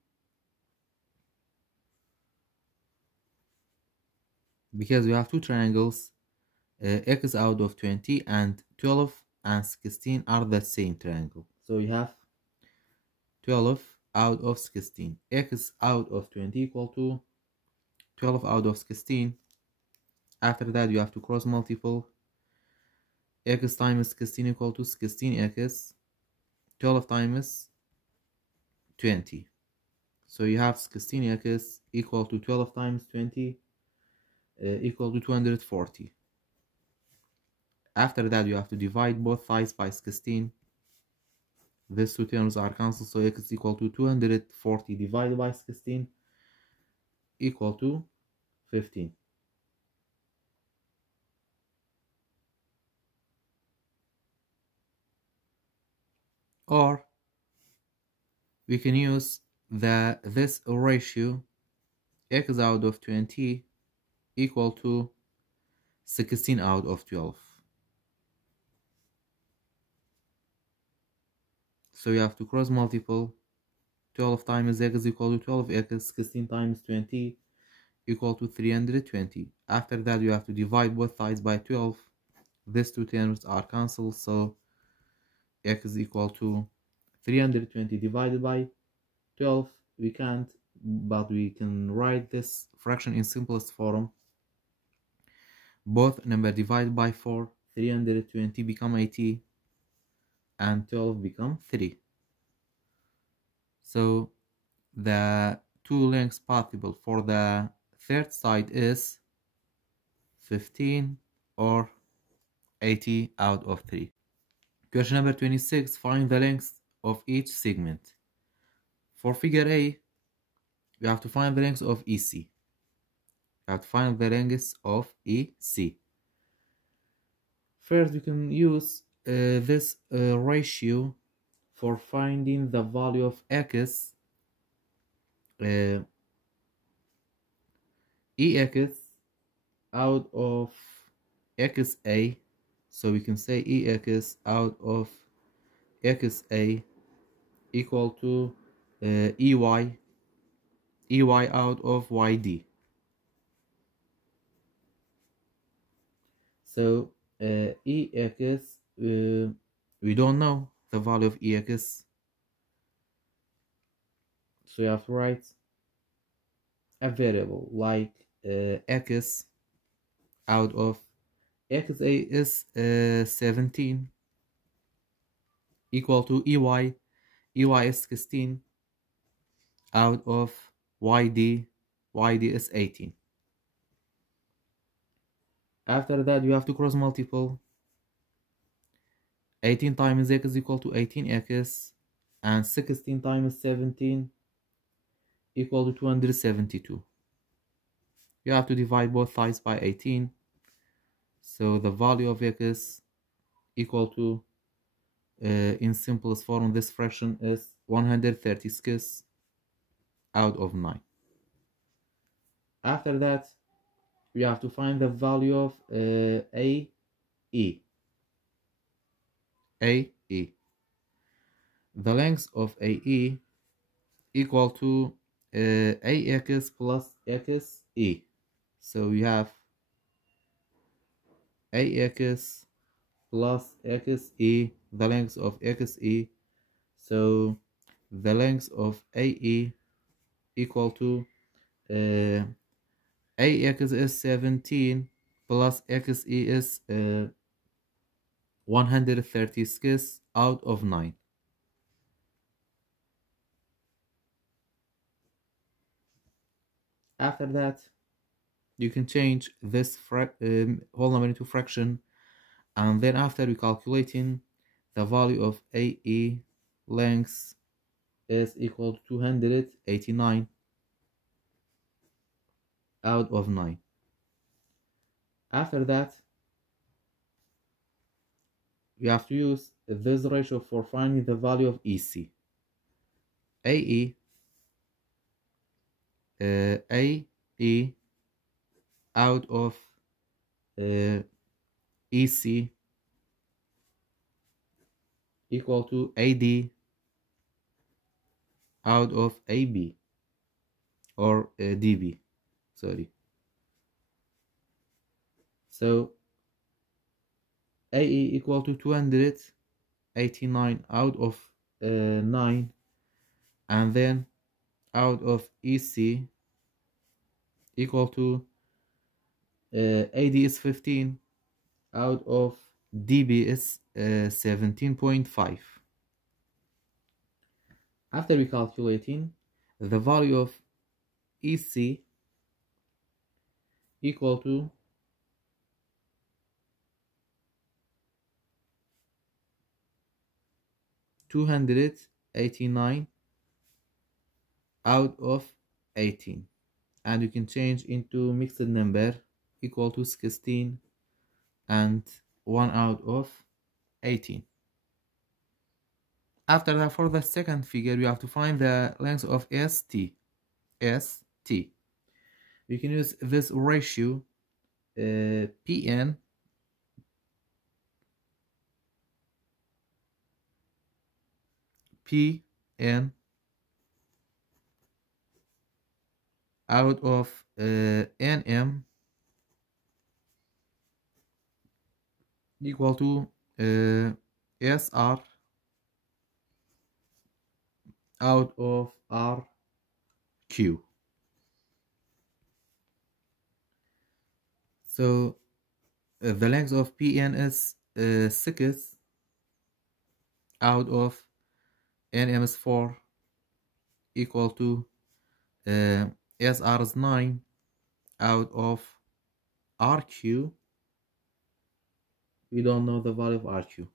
because we have two triangles, x out of 20 and 12 and 16 are the same triangle. So we have 12 out of 16. X out of 20 equal to 12 out of 16. After that, you have to cross multiple. X times 16 equal to 16x. 12 times 20. So you have 16x equal to 12 times 20 equal to 240. After that, you have to divide both sides by 16. These two terms are cancelled, so x is equal to 240 divided by 16 equal to 15. Or we can use this ratio, x out of 20 equal to 16 out of 12. So you have to cross multiple. 12 times x is equal to 12x. 16 times 20 equal to 320. After that, you have to divide both sides by 12. These two terms are cancelled, so x is equal to 320 divided by 12. We can't, but we can write this fraction in simplest form. Both number divided by 4. 320 become 80 and 12 become 3. So the two lengths possible for the third side is 15 or 80 out of 3. Question number 26, find the length of each segment. For figure A, we have to find the length of EC. We have to find the length of EC. First, we can use this ratio for finding the value of X, EX out of XA. So we can say EX out of XA equal to EY out of YD. So EX, we don't know the value of EX, so you have to write a variable like X out of XA is 17 equal to EY is 16 out of YD is 18. After that, you have to cross multiple. 18 times X is equal to 18X, and 16 times 17 equal to 272. You have to divide both sides by 18. So the value of X equal to, in simplest form, this fraction is 136 out of 9. After that, we have to find the value of AE. AE. The length of AE equal to AX plus XE. So we have AX plus XE, the length of XE. So the length of AE equal to AX is 17 plus XE is 136 out of 9. After that, you can change this whole number into fraction, and then after we calculating, the value of AE length is equal to 289 out of 9. After that, we have to use this ratio for finding the value of EC. AE out of EC equal to AD out of AB, or DB, sorry. So AE equal to 289 out of 9, and then out of EC equal to AD is 15 out of DB is 17.5. After we calculating, the value of EC equal to 289 out of 18, and you can change into mixed number equal to 16 and 1 out of 18. After that, for the second figure, we have to find the length of ST. We can use this ratio PN out of NM equal to SR out of RQ. So the length of PN is 6 out of NM is 4 equal to SR is 9 out of RQ. We don't know the value of RQ.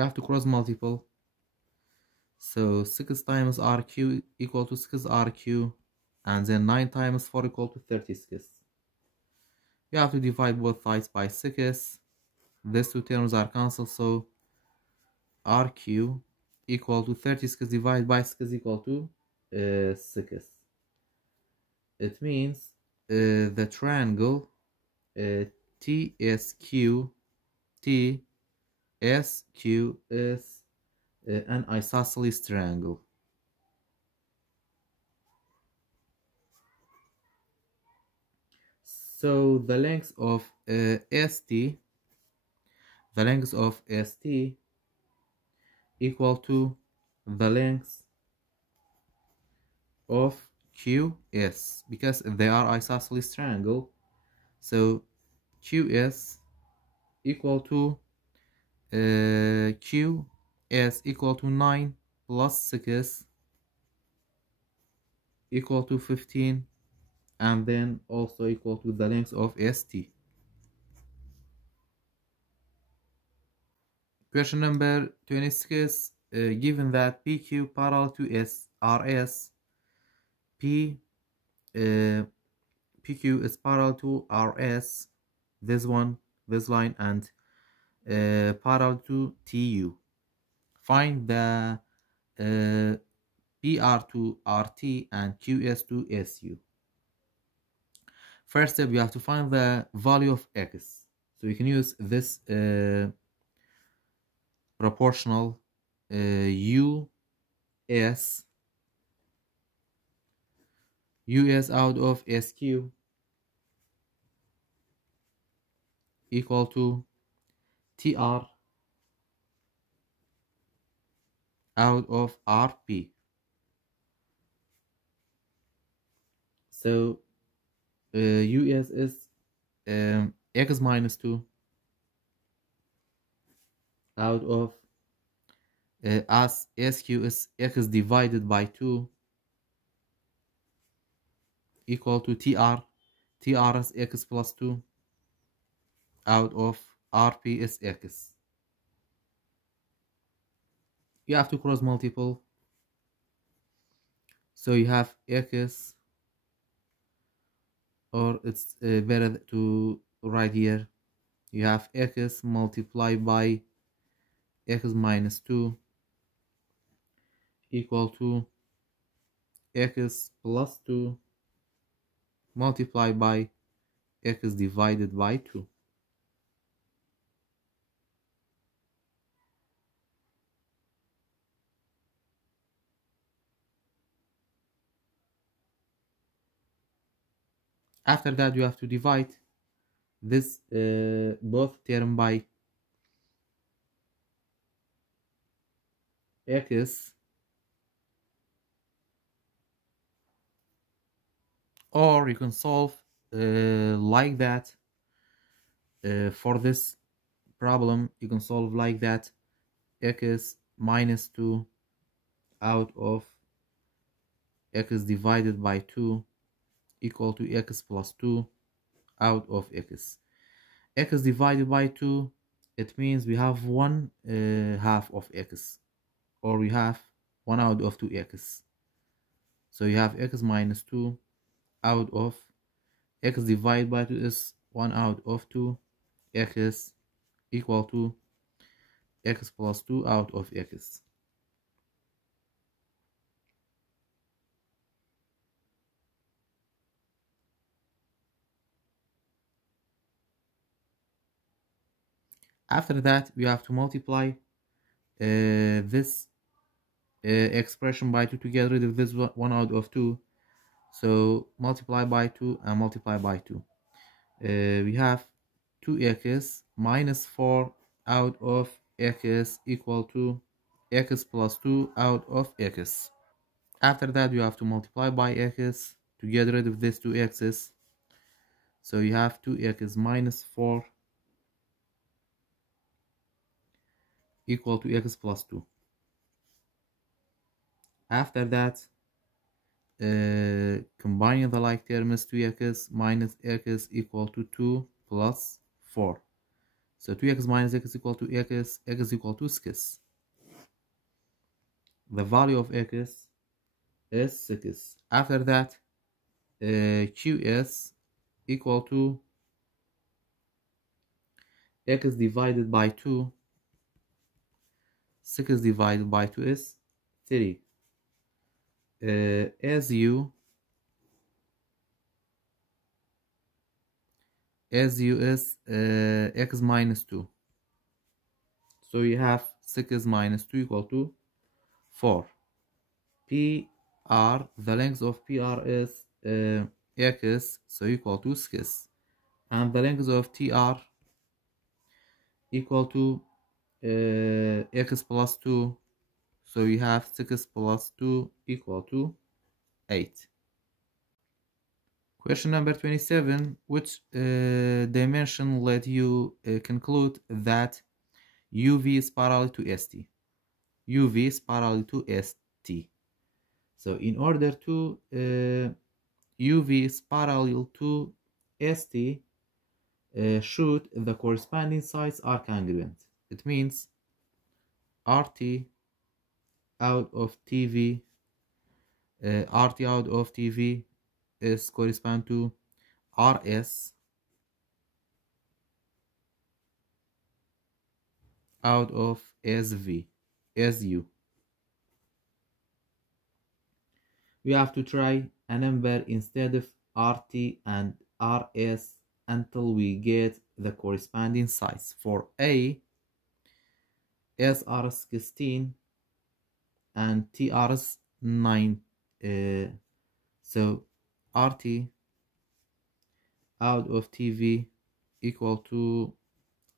You have to cross multiple. So 6 times RQ equal to 6RQ, and then 9 times 4 equal to 36. You have to divide both sides by 6. These two terms are cancelled, so RQ equal to 36 divided by 6 equal to 6. It means the triangle TSQ TSQ is an isosceles triangle. So the length of ST equal to the length of QS, because they are isosceles triangle. So QS equal to QS equal to 9 plus 6 equal to 15, and then also equal to the length of ST. Question number 26. Given that PQ parallel to RS, PQ is parallel to RS, this line, and parallel to TU. Find the PR to RT and QS to SU. First step, you have to find the value of X. So you can use this proportional US out of SQ equal to TR out of RP. So US is X minus 2 out of as SQ is X divided by 2 equal to TR. TR is X plus 2 out of RP is X. You have to cross multiple. So you have X, or it's better to write here. You have X multiplied by X minus 2 equal to X plus 2 multiplied by X divided by 2. After that, you have to divide this both term by X, or you can solve like that. For this problem, you can solve like that: X minus 2 out of X divided by 2 equal to X plus 2 out of X. X divided by 2, it means we have 1 half of X, or we have 1 out of 2X. So you have X minus 2 out of X divided by 2 is 1 out of 2. X equal to X plus 2 out of X. After that, we have to multiply this expression by 2 to get rid of this 1 out of 2. So multiply by 2 and multiply by 2. We have 2x minus 4 out of x equal to x plus 2 out of x. After that, you have to multiply by x to get rid of this 2x's. So you have 2x minus 4 equal to x plus 2. After that, combining the like terms, 2x minus x equal to 2 plus 4. So 2x minus x is equal to x is equal to 6. The value of x is 6. After that, qs equal to x divided by 2. 6 divided by 2 is 3. SU is x minus 2. So you have 6 minus 2 equal to 4. PR, the length of PR is x, so equal to 6. And the length of TR equal to x plus 2. So you have 6 plus 2 equal to 8. Question number 27. Which dimension let you conclude that UV is parallel to ST? UV is parallel to ST. So in order to UV is parallel to ST, should the corresponding sides are congruent. It means RT out of TV, RT out of TV is correspond to RS out of SV, SU. We have to try a number instead of RT and RS until we get the corresponding size. For A, SR16 and TR9. So RT out of TV equal to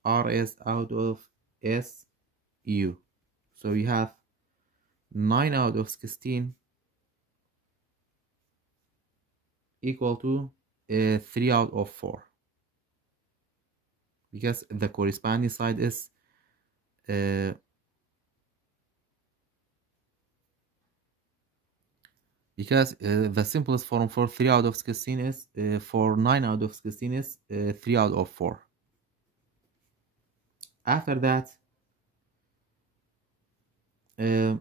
RS out of SU. So we have 9 out of 16 equal to 3 out of 4, because the corresponding side is the simplest form for 3 out of 16 is for 9 out of 16 is 3 out of 4. After that, 3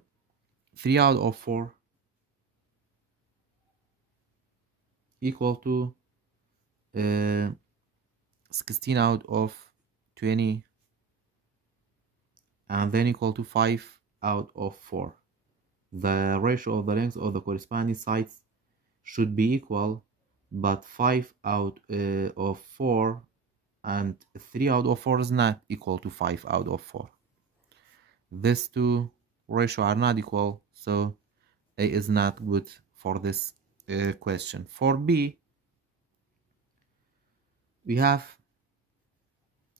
out of 4 equal to 16 out of 20, and then equal to 5 out of 4. The ratio of the length of the corresponding sides should be equal, but 5 out of 4 and 3 out of 4 is not equal to 5 out of 4. These two ratios are not equal, so A is not good for this question. For B, we have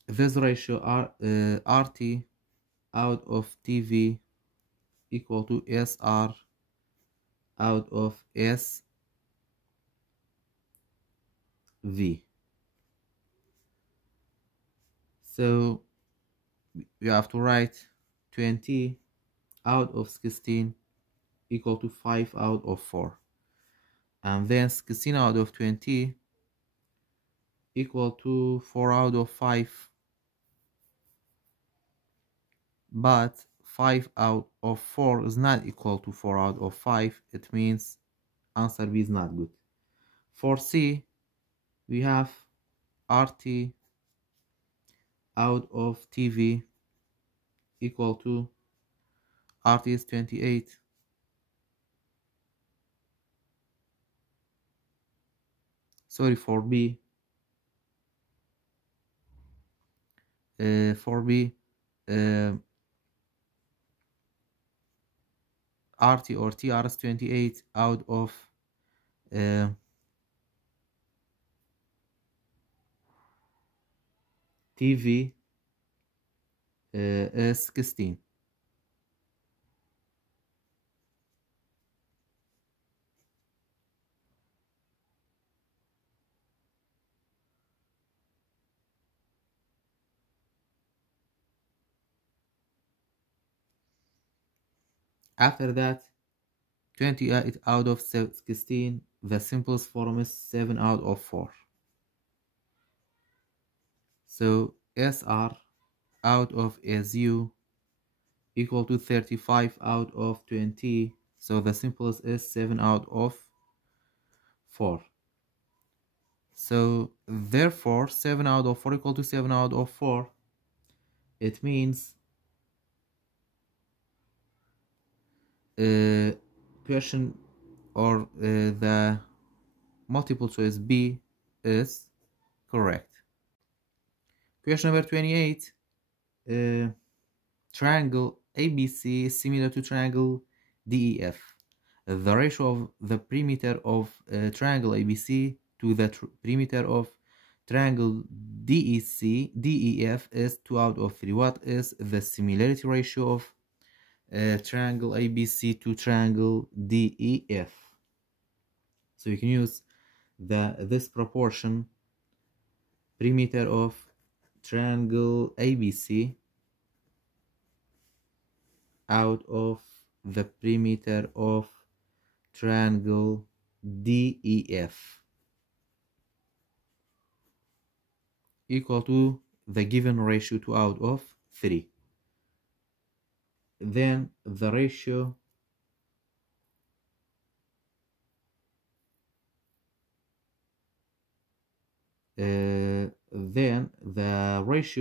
this ratio RT out of TV equal to SR out of SV. So we have to write 20 out of 16 equal to 5 out of 4. And then 16 out of 20 equal to 4 out of 5. But 5 out of 4 is not equal to 4 out of 5. It means answer B is not good. For C, we have RT out of TV equal to RT is 28. Sorry, for B. For B, RT or TR is 28 out of TV is 16. After that, 28 out of 16, the simplest form is 7 out of 4. So SR out of SU equal to 35 out of 20. So the simplest is 7 out of 4. So therefore 7 out of 4 equal to 7 out of 4. It means question or the multiple choice B is correct. Question number 28. Triangle ABC is similar to triangle DEF. The ratio of the perimeter of triangle ABC to the perimeter of triangle DEF is 2 out of 3. What is the similarity ratio of triangle ABC to triangle DEF? So you can use this proportion, perimeter of triangle ABC out of the perimeter of triangle DEF equal to the given ratio 2 out of 3. Then the ratio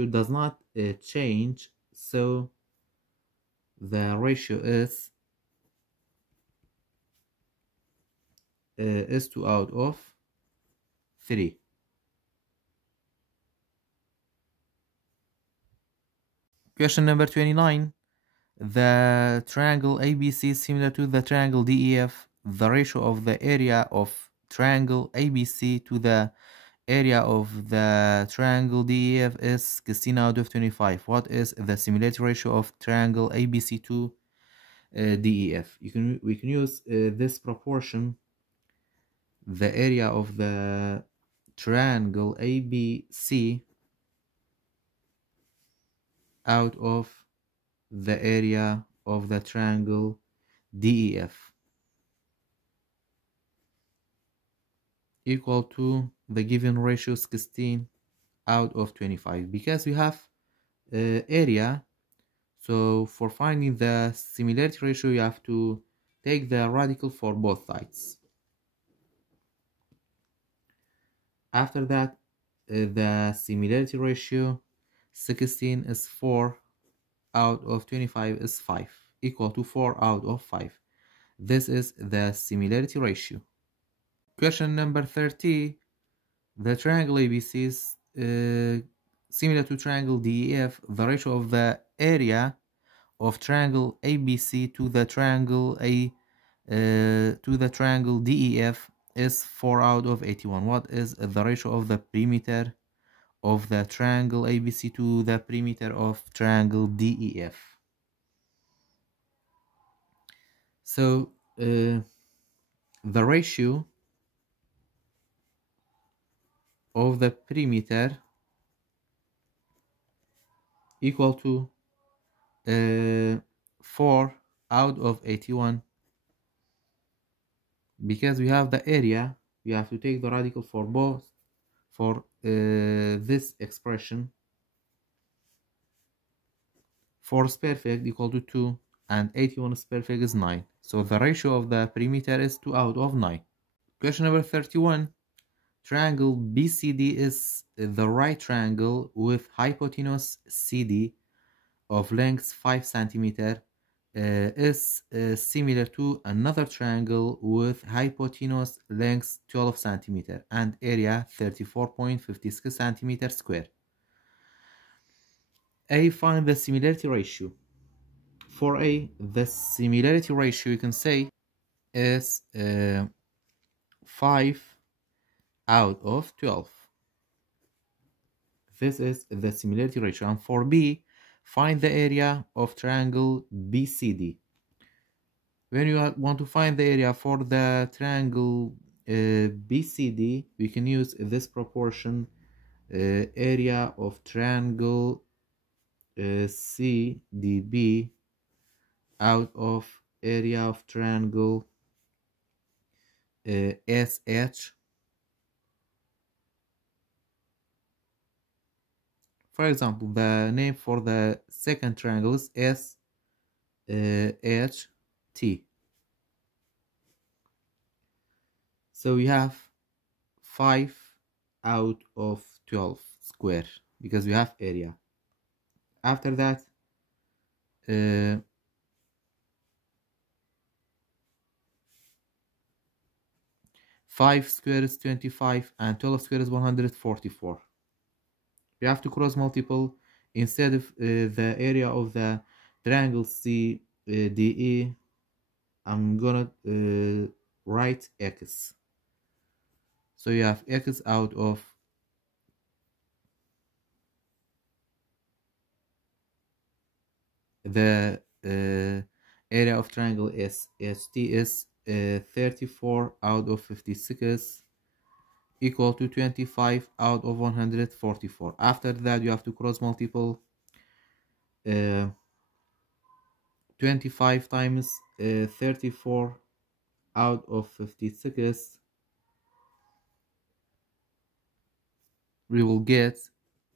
does not change, so the ratio is 2 out of 3. Question number 29. The triangle ABC is similar to the triangle DEF. The ratio of the area of triangle ABC to the area of the triangle DEF is 16 out of 25. What is the similarity ratio of triangle ABC to DEF? We can use this proportion, the area of the triangle ABC out of the area of the triangle DEF equal to the given ratio 16 out of 25. Because we have area, so for finding the similarity ratio you have to take the radical for both sides. After that, the similarity ratio 16 is 4 out of 25 is 5, equal to 4 out of 5. This is the similarity ratio. Question number 30. The triangle ABC is similar to triangle DEF. The ratio of the area of triangle ABC to the triangle DEF is 4 out of 81. What is the ratio of the perimeter of the triangle ABC to the perimeter of triangle DEF? So the ratio of the perimeter equal to 4 out of 81. Because we have the area, we have to take the radical for both, for this expression. 4 is perfect equal to 2 and 81 is perfect is 9. So the ratio of the perimeter is 2 out of 9. Question number 31. Triangle BCD is the right triangle with hypotenuse CD of length 5 cm is similar to another triangle with hypotenuse length 12 cm and area 34.56 cm square. A, find the similarity ratio. For A, the similarity ratio you can say is 5 out of 12. This is the similarity ratio. And for B, find the area of triangle BCD. When you want to find the area for the triangle BCD, we can use this proportion, area of triangle CDB out of area of triangle SH. For example, the name for the second triangle is SHT. So we have 5 out of 12 square because we have area. After that, 5 square is 25 and 12 square is 144. We have to cross multiple. Instead of the area of the triangle CDE, I'm gonna write X. So you have X out of the area of triangle SHT is 34 out of 56 equal to 25 out of 144. After that, you have to cross multiple. 25 times 34 out of 56, we will get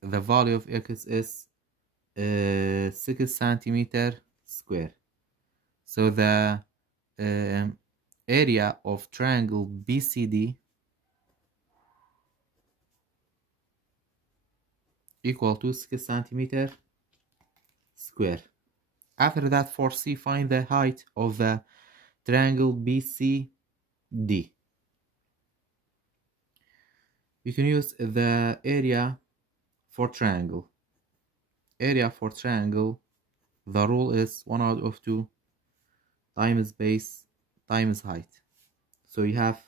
the value of X is 6 centimeter square. So the area of triangle BCD equal to 6 centimeter square. After that, for C, find the height of the triangle BCD. We can use the area for triangle. Area for triangle, the rule is 1 out of 2 times base times height. So you have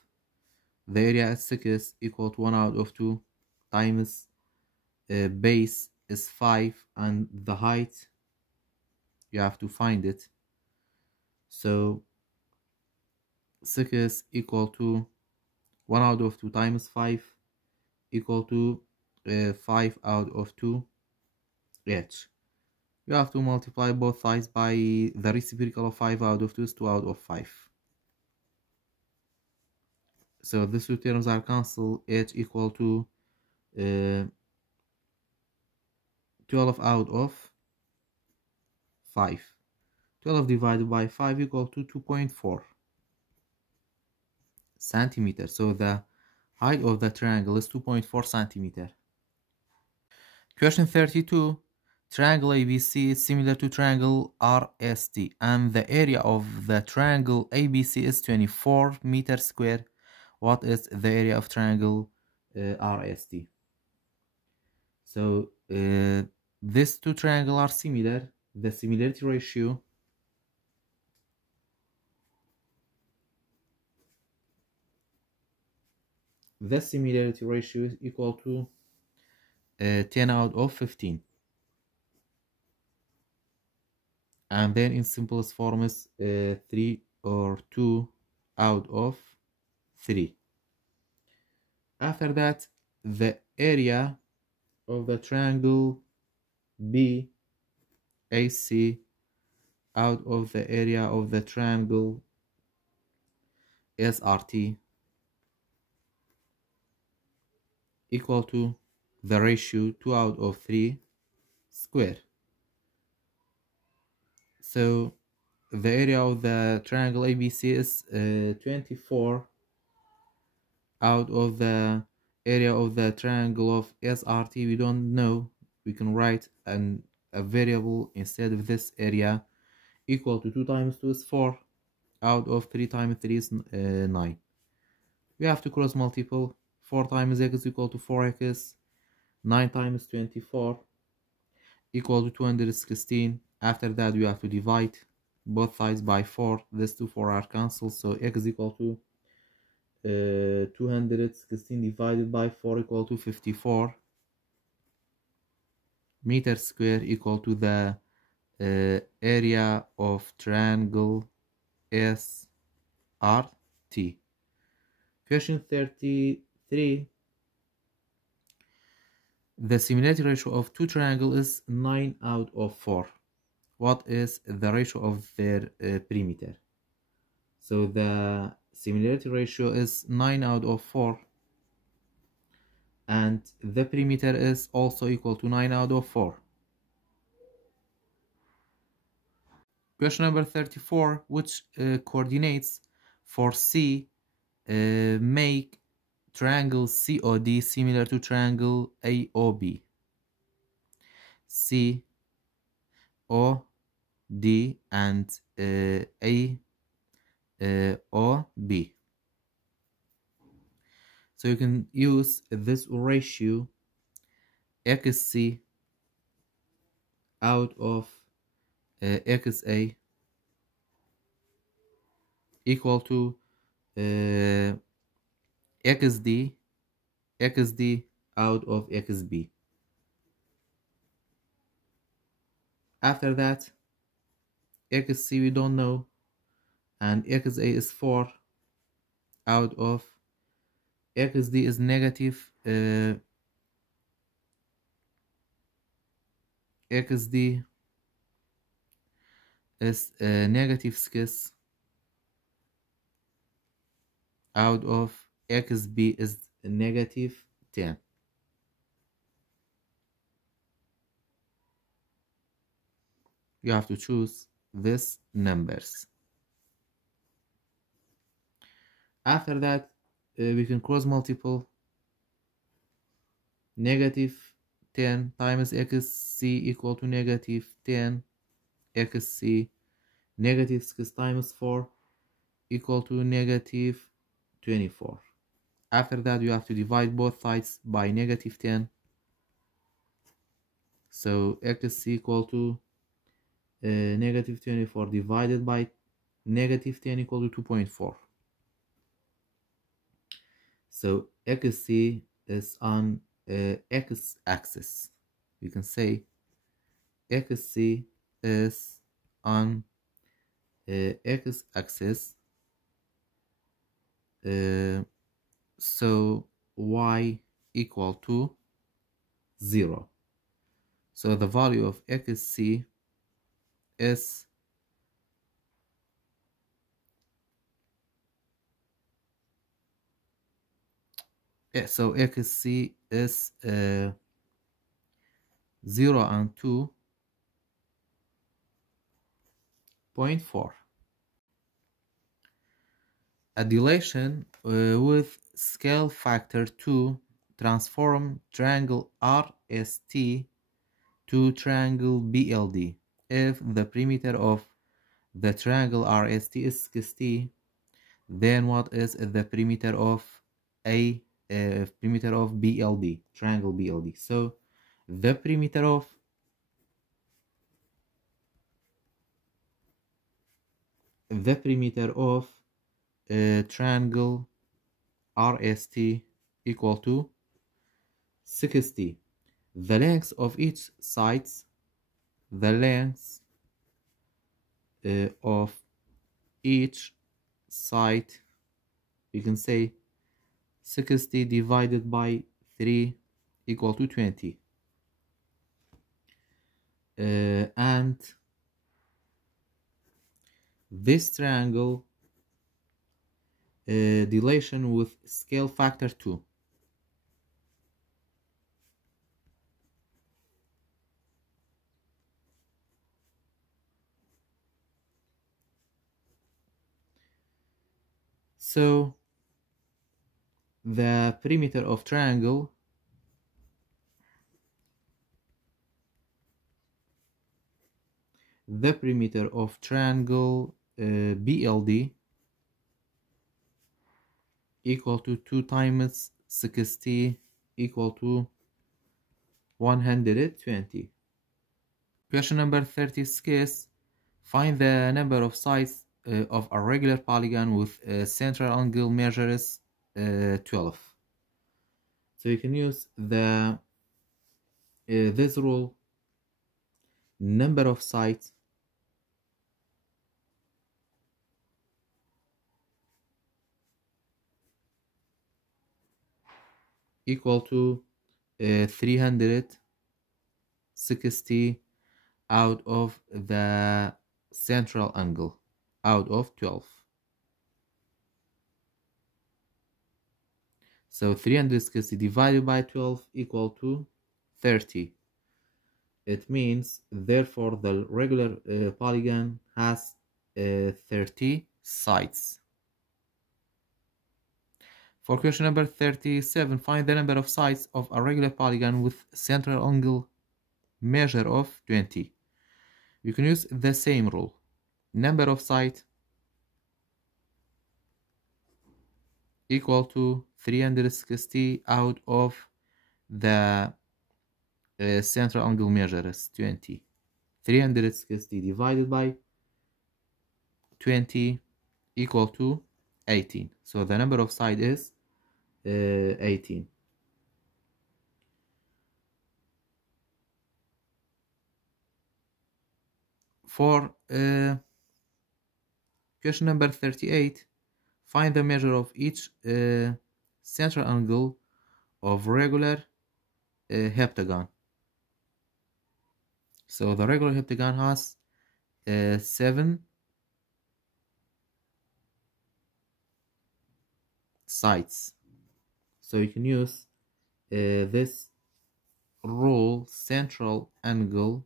the area at 6 equal to 1 out of 2 times base is 5 and the height you have to find it. So 6 equal to 1 out of 2 times 5 equal to 5 out of 2 h. You have to multiply both sides by the reciprocal of 5 out of 2 is 2 out of 5. So these two terms are cancelled. H equal to 12 out of 5. 12 divided by 5 equal to 2.4 centimeters. So the height of the triangle is 2.4 centimeters. Question 32. Triangle ABC is similar to triangle RST and the area of the triangle ABC is 24 meters square. What is the area of triangle RST? So these two triangles are similar. The similarity ratio is equal to 10 out of 15. And then in simplest form is 3 or 2 out of 3. After that, the area of the triangle BAC out of the area of the triangle SRT equal to the ratio 2 out of 3 square. So the area of the triangle ABC is 24 out of the area of the triangle of SRT. We don't know. We can write a variable instead of this area equal to 2 times 2 is 4 out of 3 times 3 is 9. We have to cross multiple. 4 times x equal to 4x. 9 times 24 equal to 216. After that, we have to divide both sides by 4. These two 4 are cancelled. So x is equal to 216 divided by 4 equal to 54 meters square equal to the area of triangle SRT. Question 33. The similarity ratio of two triangles is 9 out of 4. What is the ratio of their perimeter? So the similarity ratio is 9 out of 4. and the perimeter is also equal to 9 out of 4. Question number 34, which coordinates for C make triangle COD similar to triangle AOB? COD and AOB. So you can use this ratio XC out of XA equal to XD out of XB. After that, XC we don't know, and XA is 4 out of XD is negative XD is negative 6 out of XB is negative 10. You have to choose these numbers. After that, we can cross multiple. Negative 10 times XC equal to negative 10 XC. Negative 6 times 4 equal to negative 24. After that, you have to divide both sides by negative 10. So XC equal to negative 24 divided by negative 10 equal to 2.4. So XC is on x-axis. You can say XC is on x-axis. So y equal to 0. So the value of XC is so XC is 0 and 2.4. A dilation with scale factor 2 transform triangle RST to triangle BLD. If the perimeter of the triangle RST is 60, then what is the perimeter of perimeter of BLD, triangle BLD? So the perimeter of triangle RST equal to 60. The length of each sides, the length of each side, you can say 60 divided by 3 equal to 20. And this triangle dilation with scale factor 2. So the perimeter of triangle BLD equal to 2 times 60 equal to 120. Question number 36. Find the number of sides of a regular polygon with a central angle measures 12. So you can use the this rule, number of sides equal to 360 out of the central angle out of 12. So 360 divided by 12 equal to 30. It means, therefore, the regular polygon has 30 sides. For question number 37, find the number of sides of a regular polygon with central angle measure of 20. You can use the same rule. Number of sides equal to 360 out of the central angle measure is 20. 360 divided by 20 equal to 18. So the number of sides is 18. For question number 38, find the measure of each central angle of regular heptagon. So the regular heptagon has 7 sides. So you can use this rule, central angle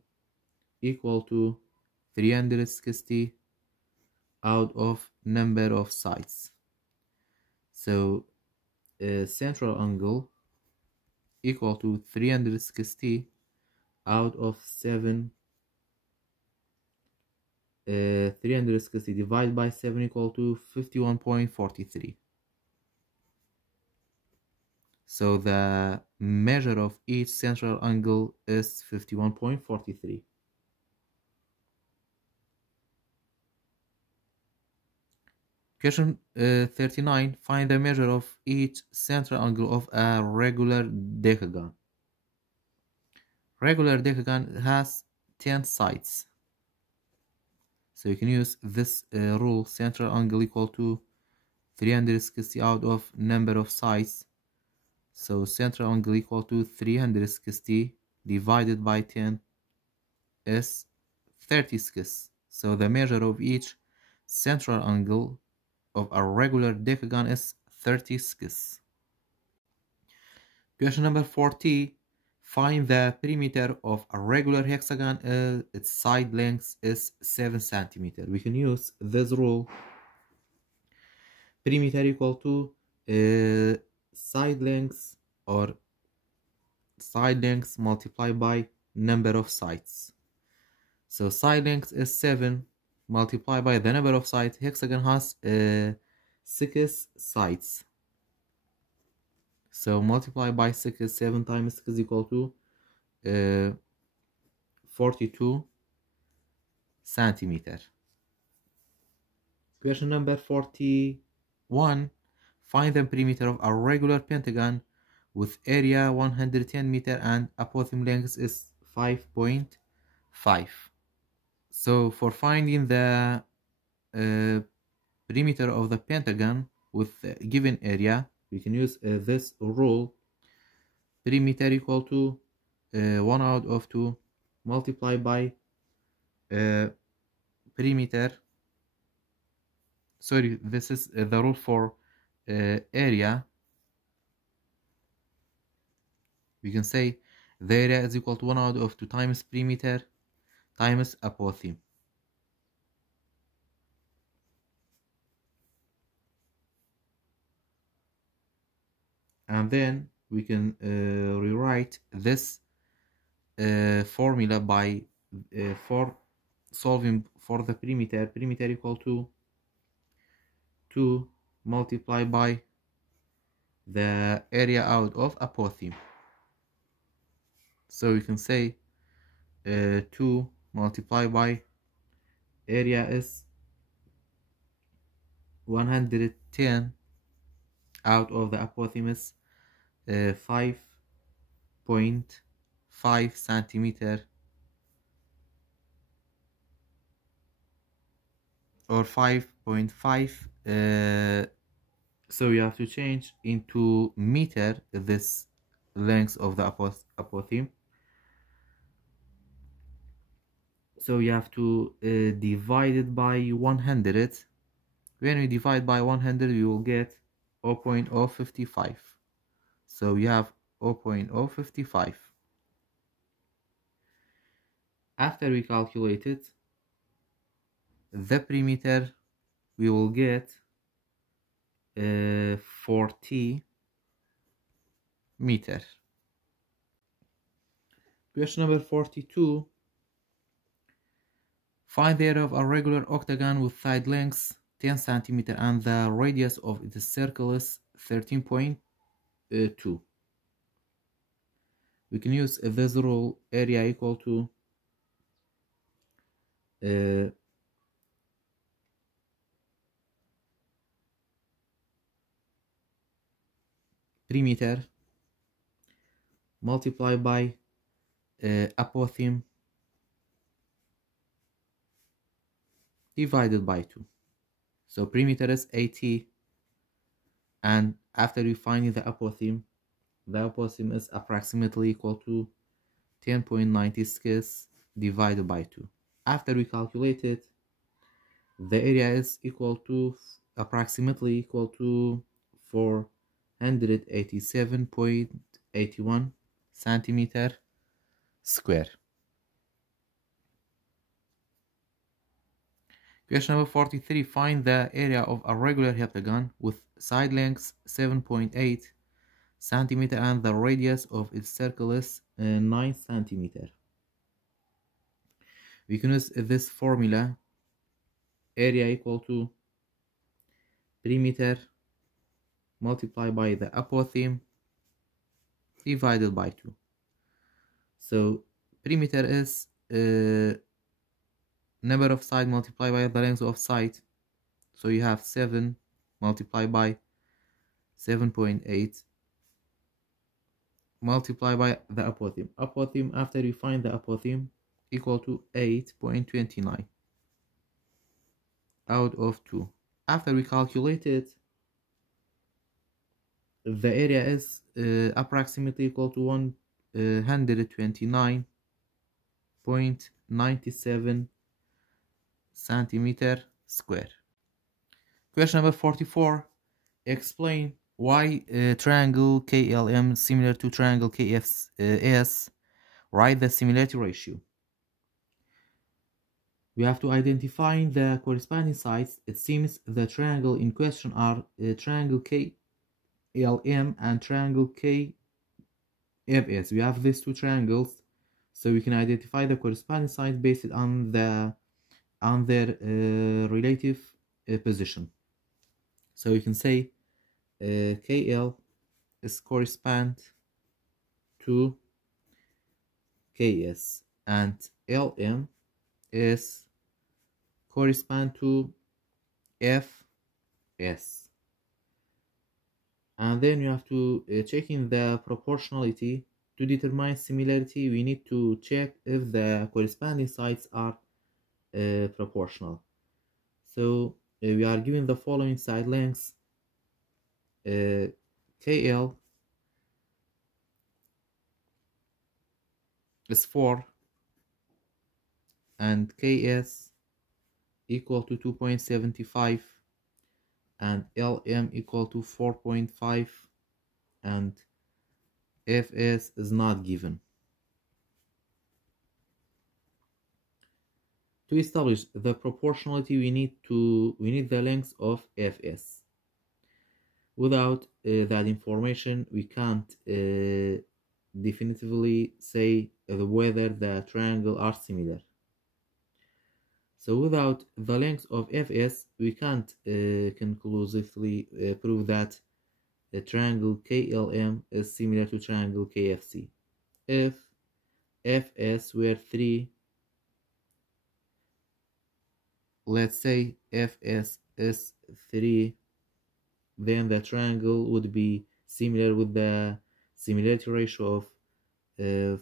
equal to 360 out of number of sides. So central angle equal to 360 out of 7. 360 divided by 7 equal to 51.43. So the measure of each central angle is 51.43. Question 39. Find the measure of each central angle of a regular decagon. Regular decagon has 10 sides. So you can use this rule, central angle equal to 360 out of number of sides. So central angle equal to 360 divided by 10 is 36. So the measure of each central angle of a regular decagon is 36. Question number 40. Find the perimeter of a regular hexagon. Its side length is 7 centimeters. We can use this rule. Perimeter equal to side length or side length multiplied by number of sides. So side length is 7 multiplied by the number of sides. Hexagon has 6 sides. So multiply by 6, 7 times 6 is equal to 42 centimeters. Question number 41. Find the perimeter of a regular pentagon with area 110 meter and apothem length is 5.5. So for finding the perimeter of the pentagon with given area, we can use this rule. Perimeter equal to 1 out of 2 multiplied by perimeter. Sorry, this is the rule for area. We can say the area is equal to 1 out of 2 times perimeter times apothem. And then we can rewrite this formula by for solving for the perimeter. Perimeter equal to 2 multiplied by the area out of apothem. So we can say 2 multiplied by area is 110 out of the apothem is 5.5 centimeter or 5.5. So you have to change into meter this length of the apothem. So you have to divide it by 100. When we divide by 100, we will get 0.055. So you have 0.055. After we calculate it, the perimeter, we will get 40 meter. Question number 42. Find the area of a regular octagon with side lengths 10 centimeter and the radius of its circle is 13.2. We can use this rule, area equal to perimeter multiplied by apothem divided by 2. So perimeter is 80, and after we find the apothem is approximately equal to 10.96 divided by 2. After we calculate it, the area is equal to approximately equal to 487.81 centimeter square. Question number 43. Find the area of a regular heptagon with side lengths 7.8 centimeter and the radius of its circle is 9 centimeter. We can use this formula, area equal to perimeter multiplied by the apothem divided by 2. So perimeter is number of side multiplied by the length of side. So you have 7 multiplied by 7.8 multiplied by the apothem. Apothem, after you find the apothem, equal to 8.29 out of 2. After we calculate it, the area is approximately equal to 129.97 centimeter square. Question number 44. Explain why triangle KLM similar to triangle KFS. Write the similarity ratio. We have to identify the corresponding sides. It seems the triangle in question are triangle KLM and triangle KFS. We have these two triangles, so we can identify the corresponding sides based on their relative position. So we can say KL is correspond to KS and LM is correspond to FS. And then you have to check in the proportionality. To determine similarity, we need to check if the corresponding sides are proportional. So we are given the following side lengths. KL is 4 and KS equal to 2.75 and LM equal to 4.5 and FS is not given. To establish the proportionality, we need the length of FS. Without that information, we can't definitively say whether the triangle are similar. So without the length of FS, we can't conclusively prove that the triangle KLM is similar to triangle KFC. If FS were 3, let's say FS is 3, then the triangle would be similar with the similarity ratio of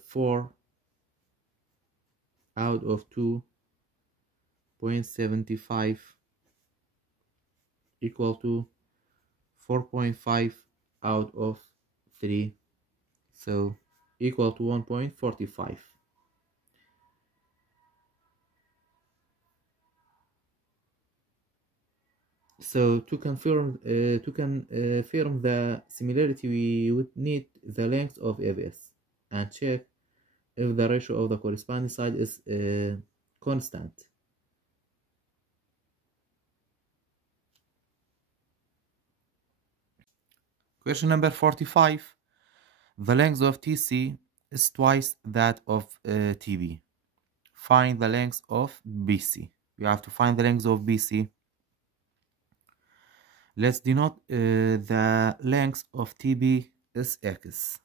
4 out of 2.75 equal to 4.5 out of 3, so equal to 1.45. So to confirm the similarity, we would need the length of ABS and check if the ratio of the corresponding side is constant. Question number 45. The length of TC is twice that of TB. Find the length of BC. We have to find the length of BC. Let's denote the length of TB is X.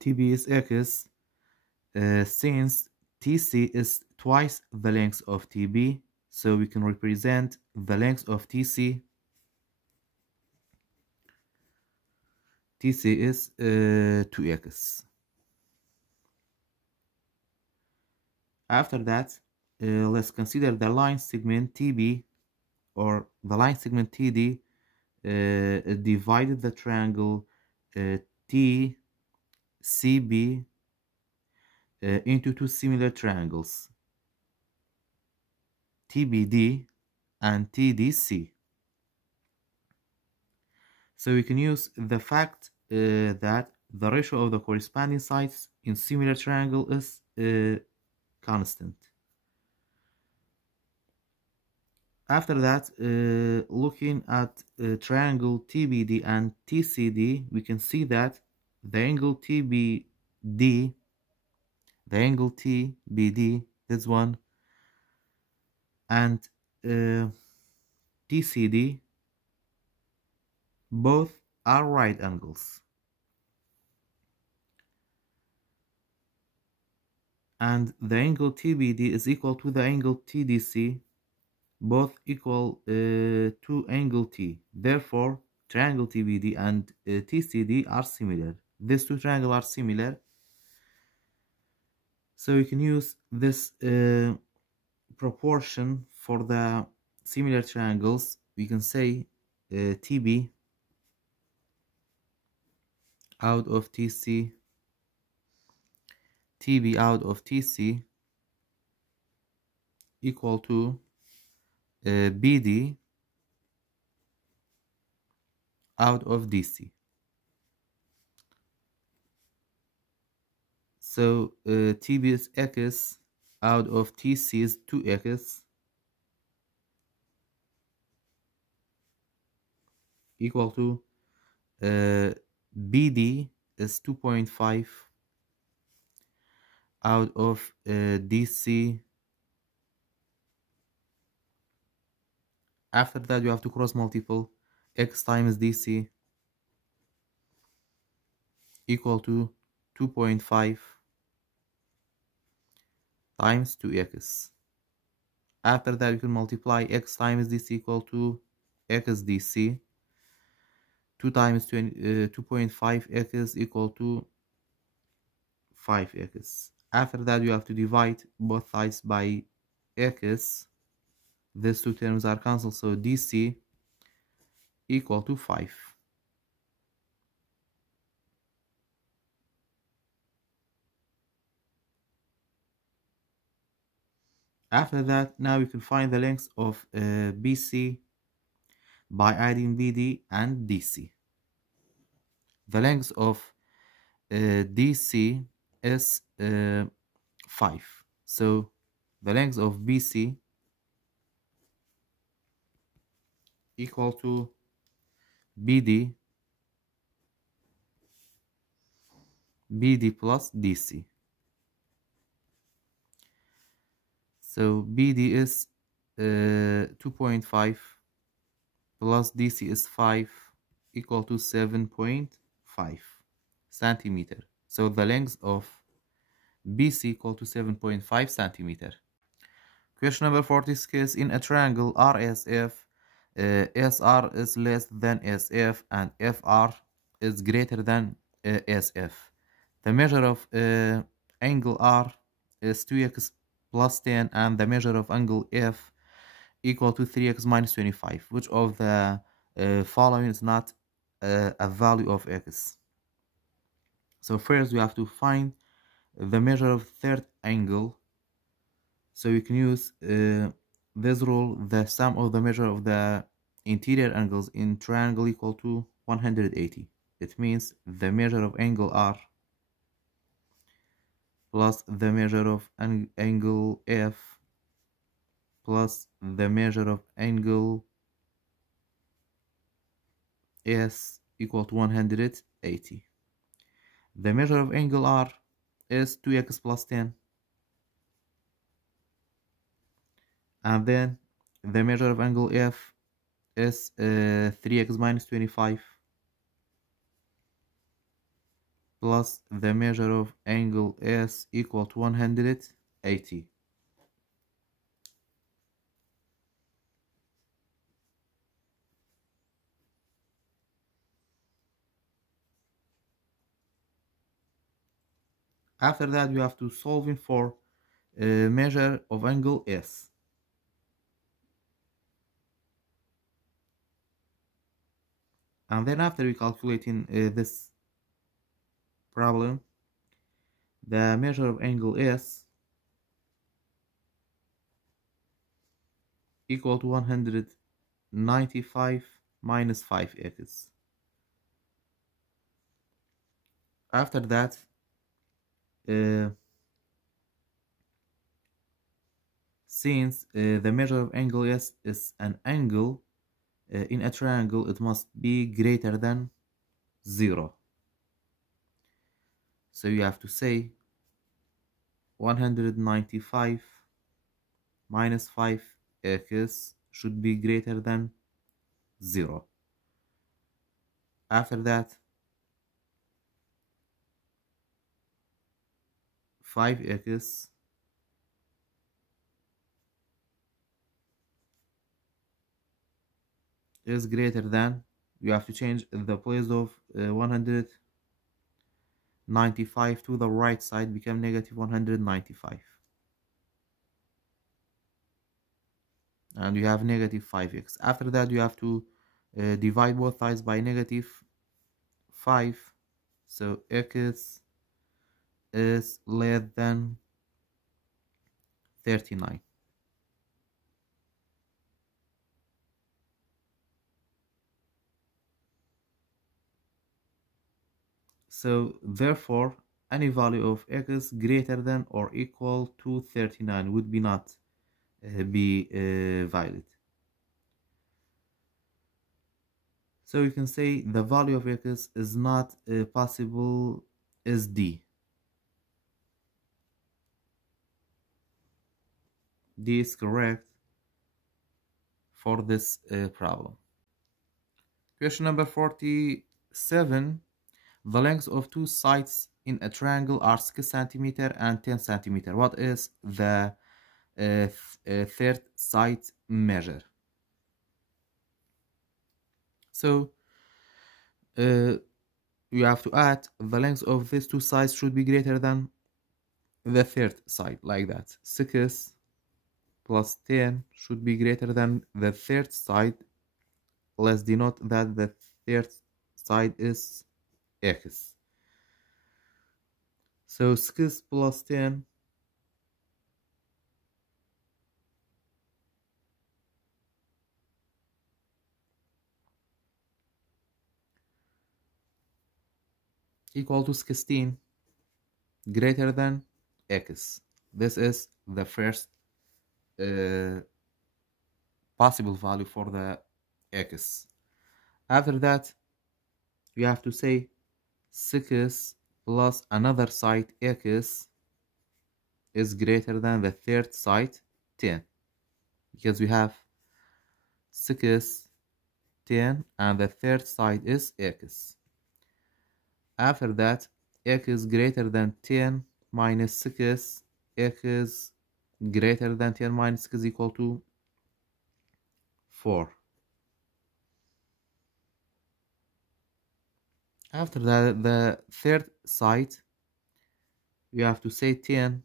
TB is X since TC is twice the length of TB, so we can represent the length of TC. TC is 2x. After that, let's consider the line segment TB or the line segment TD divided the triangle TCB into two similar triangles, TBD and TDC. So we can use the fact that the ratio of the corresponding sides in similar triangle is constant. After that, looking at triangle TBD and TCD, we can see that the angle TBD, this one, and TCD, both are right angles. And the angle TBD is equal to the angle TDC, both equal to angle T. Therefore, triangle TBD and TCD are similar. These two triangles are similar. So you can use this proportion for the similar triangles. We can say TB out of TC, TB out of TC equal to BD out of DC. So TB is X out of TC is 2X equal to BD is 2.5 out of DC. After that, you have to cross multiple. X times DC equal to 2.5 times 2x. After that, you can multiply x times DC equal to x DC. 2 times 2.5x equal to 5x. After that, you have to divide both sides by x. These two terms are cancelled, so DC equal to 5. After that, now we can find the length of BC by adding BD and DC. The length of DC is 5. So the length of BC equal to BD plus DC. So BD is 2.5 plus DC is 5 equal to 7.5 centimeter. So the length of BC equal to 7.5 centimeter. Question number 46. In a triangle RSF, SR is less than SF and FR is greater than SF. The measure of angle R is 2x plus 10 and the measure of angle F equal to 3x minus 25. Which of the following is not a value of x? So first we have to find the measure of third angle. So you can use this rule: the sum of the measure of the interior angles in triangle equal to 180. It means the measure of angle R plus the measure of angle F plus the measure of angle S equal to 180. The measure of angle R is 2x plus 10, and then the measure of angle F is 3x minus 25 plus the measure of angle S equal to 180. After that, you have to solve for measure of angle S. And then after we calculating this problem, the measure of angle S equal to 195 minus 5x. After that, since the measure of angle S is an angle in a triangle, it must be greater than 0. So you have to say 195 minus 5x should be greater than 0. After that, 5x is greater than, you have to change the place of 195 to the right side, become negative 195. And you have negative 5x. After that, you have to divide both sides by negative 5. So x is less than 39. So therefore, any value of x greater than or equal to 39 would be not be valid. So you can say the value of x is not possible is D. D is correct for this problem. Question number 47. The lengths of two sides in a triangle are 6 centimeter and 10 centimeter. What is the third side measure? So you have to add the length of these two sides should be greater than the third side, like that. 6 plus 10 should be greater than the third side. Let's denote that the third side is x. So 6 plus 10 equal to 16 greater than x. This is the first possible value for the x. After that, you have to say 6 plus another side x is greater than the third side 10, because we have 6, 10, and the third side is x. After that, x is greater than 10 minus 6, x greater than 10 minus 6 is equal to 4. After that, the third side, you have to say 10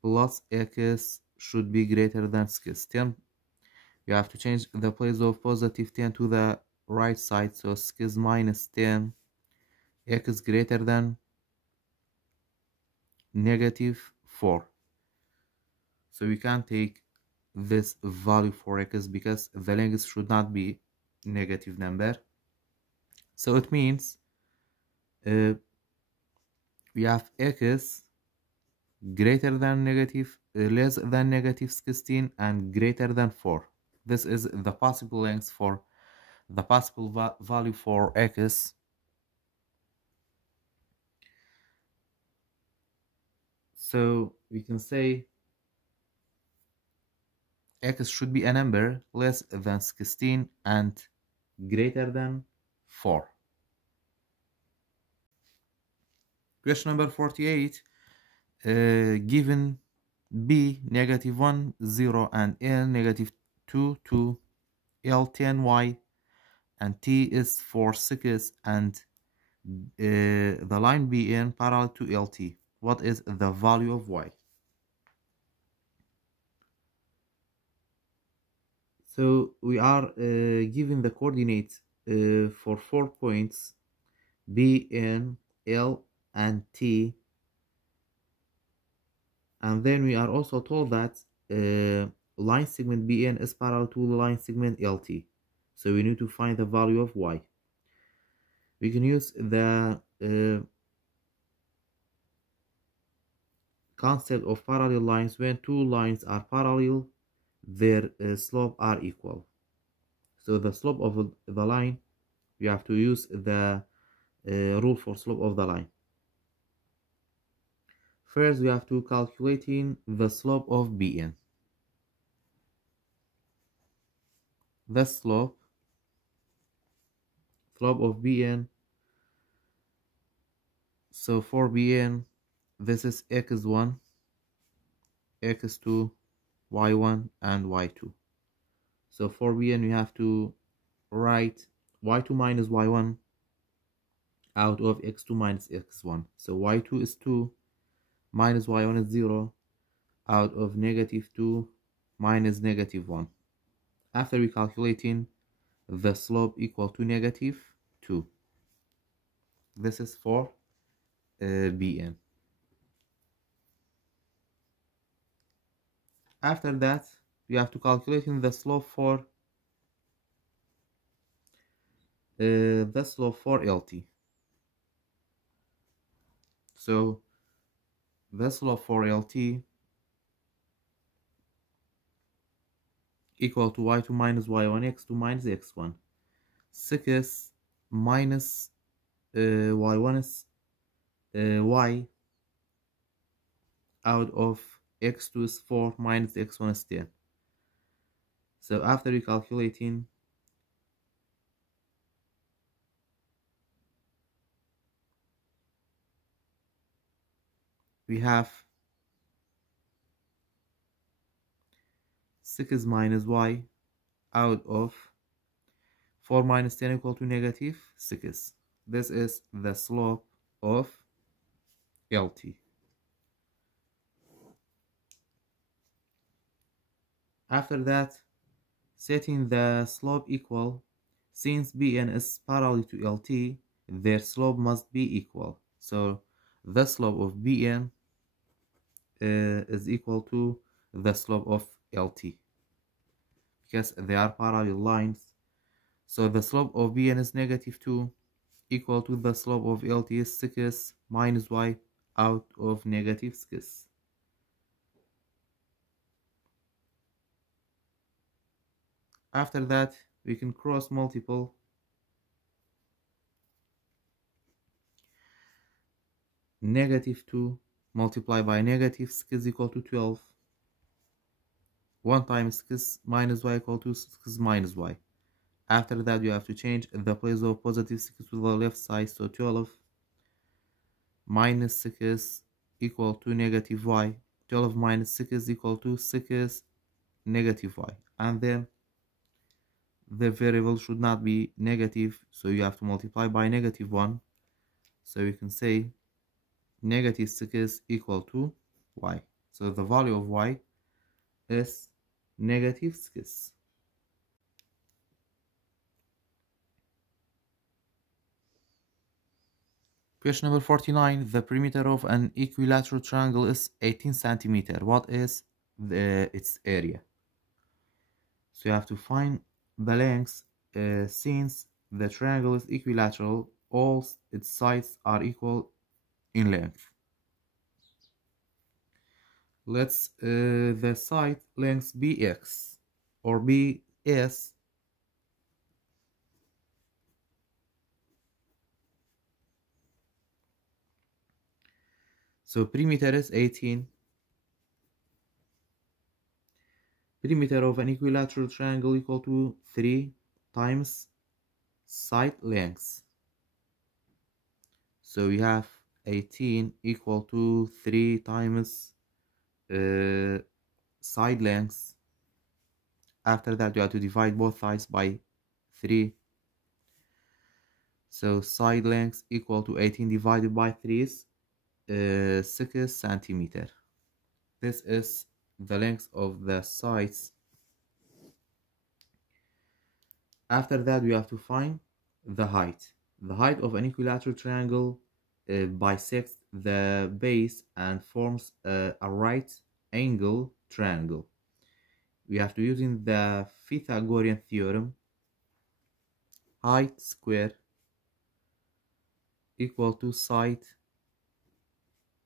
plus x should be greater than 6. 10, you have to change the place of positive 10 to the right side, so 6 minus 10, x greater than negative 4. So we can take this value for x because the length should not be negative number. So it means we have x greater than negative, less than negative 16 and greater than 4. This is the possible length for the possible value for x. So we can say x should be a number less than 16 and greater than 4. Question number 48. Given b negative 1, 0 and l negative 2, 2, l 10y and t is 4, 6 and the line BN parallel to LT. What is the value of y? So we are given the coordinates for 4 points B, N, L, and T, and then we are also told that line segment BN is parallel to the line segment LT. So we need to find the value of y. We can use the concept of parallel lines. When two lines are parallel, their slope are equal. So the slope of the line, you have to use the rule for slope of the line. First, we have to calculating the slope of BN. The slope of BN. So for BN, this is x1, x2, y1, and y2. So for BN, we have to write y2 minus y1 out of x2 minus x1. So y2 is 2 minus y1 is 0 out of negative 2 minus negative 1. After we calculating the slope equal to negative 2. This is for BN. After that, we have to calculating the slope for LT. So the slope for LT equal to y2 minus y1, x2 minus x1. 6 minus y1 is y out of x2 is 4 minus x1 is 10. So after recalculating, we have 6 minus y out of 4 minus 10 equal to negative 6. This is the slope of LT. After that, setting the slope equal, since BN is parallel to LT, their slope must be equal. So the slope of BN is equal to the slope of LT because they are parallel lines. So the slope of BN is negative 2 equal to the slope of LT is 6 minus y out of negative 6. After that, we can cross multiple. Negative 2 multiplied by negative 6 equal to 12. 1 times 6 minus y equal to 6 minus y. After that, you have to change the place of positive 6 to the left side. So 12 minus 6 equal to negative y. 12 minus 6 equal to 6 negative y. And then the variable should not be negative, so you have to multiply by negative 1. So you can say negative 6 equal to y. So the value of y is negative 6. Question number 49. The perimeter of an equilateral triangle is 18 centimeter. What is its area. So you have to find the length since the triangle is equilateral, all its sides are equal in length. Let's the side length bx or bs. So perimeter is 18. Perimeter of an equilateral triangle equal to 3 times side length. So we have 18 equal to 3 times side length. After that, you have to divide both sides by 3. So side length equal to 18 divided by 3 is 6 centimeter. This is the length of the sides. After that, we have to find the height. The height of an equilateral triangle bisects the base and forms a right angle triangle. We have to using the Pythagorean theorem. Height square equal to side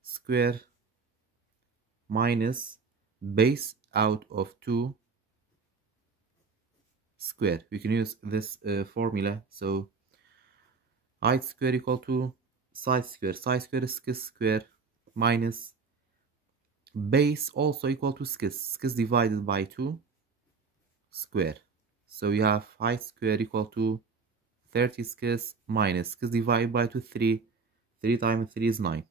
square minus base out of 2 square. We can use this formula. So height square equal to side square. Side square is 6 square minus base also equal to 6. 6 divided by 2 square. So we have height square equal to 36 minus 6 divided by 2 3. 3 times 3 is 9.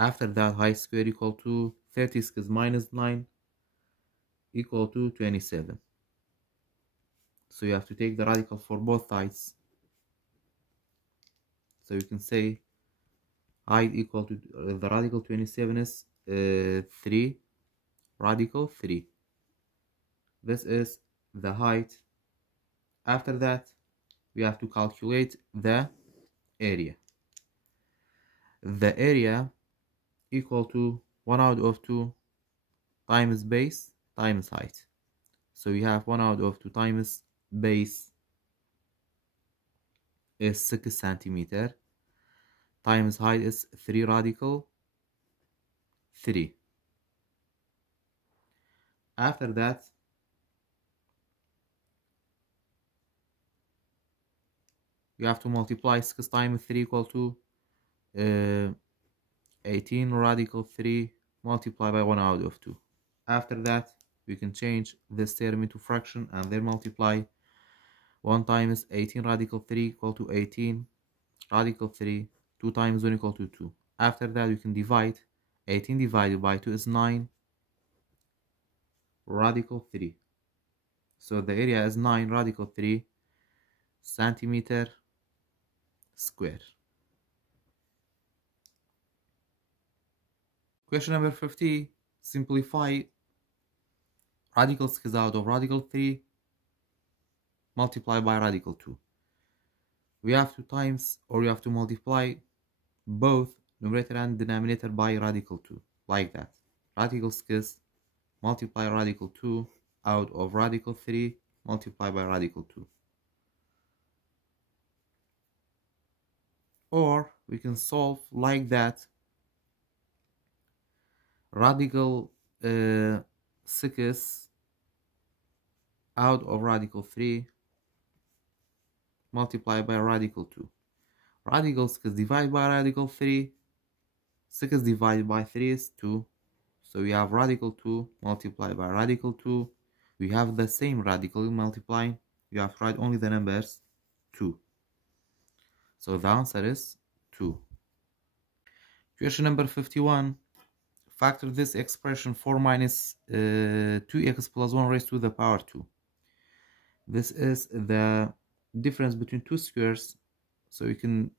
After that, height square equal to 36 minus 9 equal to 27. So you have to take the radical for both sides. So you can say height equal to the radical 27 is 3 radical 3. This is the height. After that, we have to calculate the area. The area equal to 1 out of 2 times base times height. So we have 1 out of 2 times base is 6 centimeter times height is 3 radical 3. After that, you have to multiply 6 times 3 equal to 18 radical 3 multiplied by 1 out of 2. After that, we can change this term into fraction and then multiply 1 times 18 radical 3 equal to 18 radical 3. 2 times 1 equal to 2. After that, we can divide. 18 divided by 2 is 9 radical 3. So the area is 9 radical 3 centimeter square. Question number 50. Simplify radical 6 out of radical 3 multiplied by radical 2. We have to times or we have to multiply both numerator and denominator by radical 2, like that. Radical 6 multiply radical 2 out of radical 3 multiplied by radical 2. Or we can solve like that. Radical 6 out of radical 3 multiplied by radical 2. Radical 6 divided by radical 3. 6 divided by 3 is 2. So we have radical 2 multiplied by radical 2. We have the same radical multiplying. We have to write only the numbers 2. So the answer is 2. Question number 51. Factor this expression 4 minus 2x plus 1 raised to the power 2. This is the difference between two squares. So you can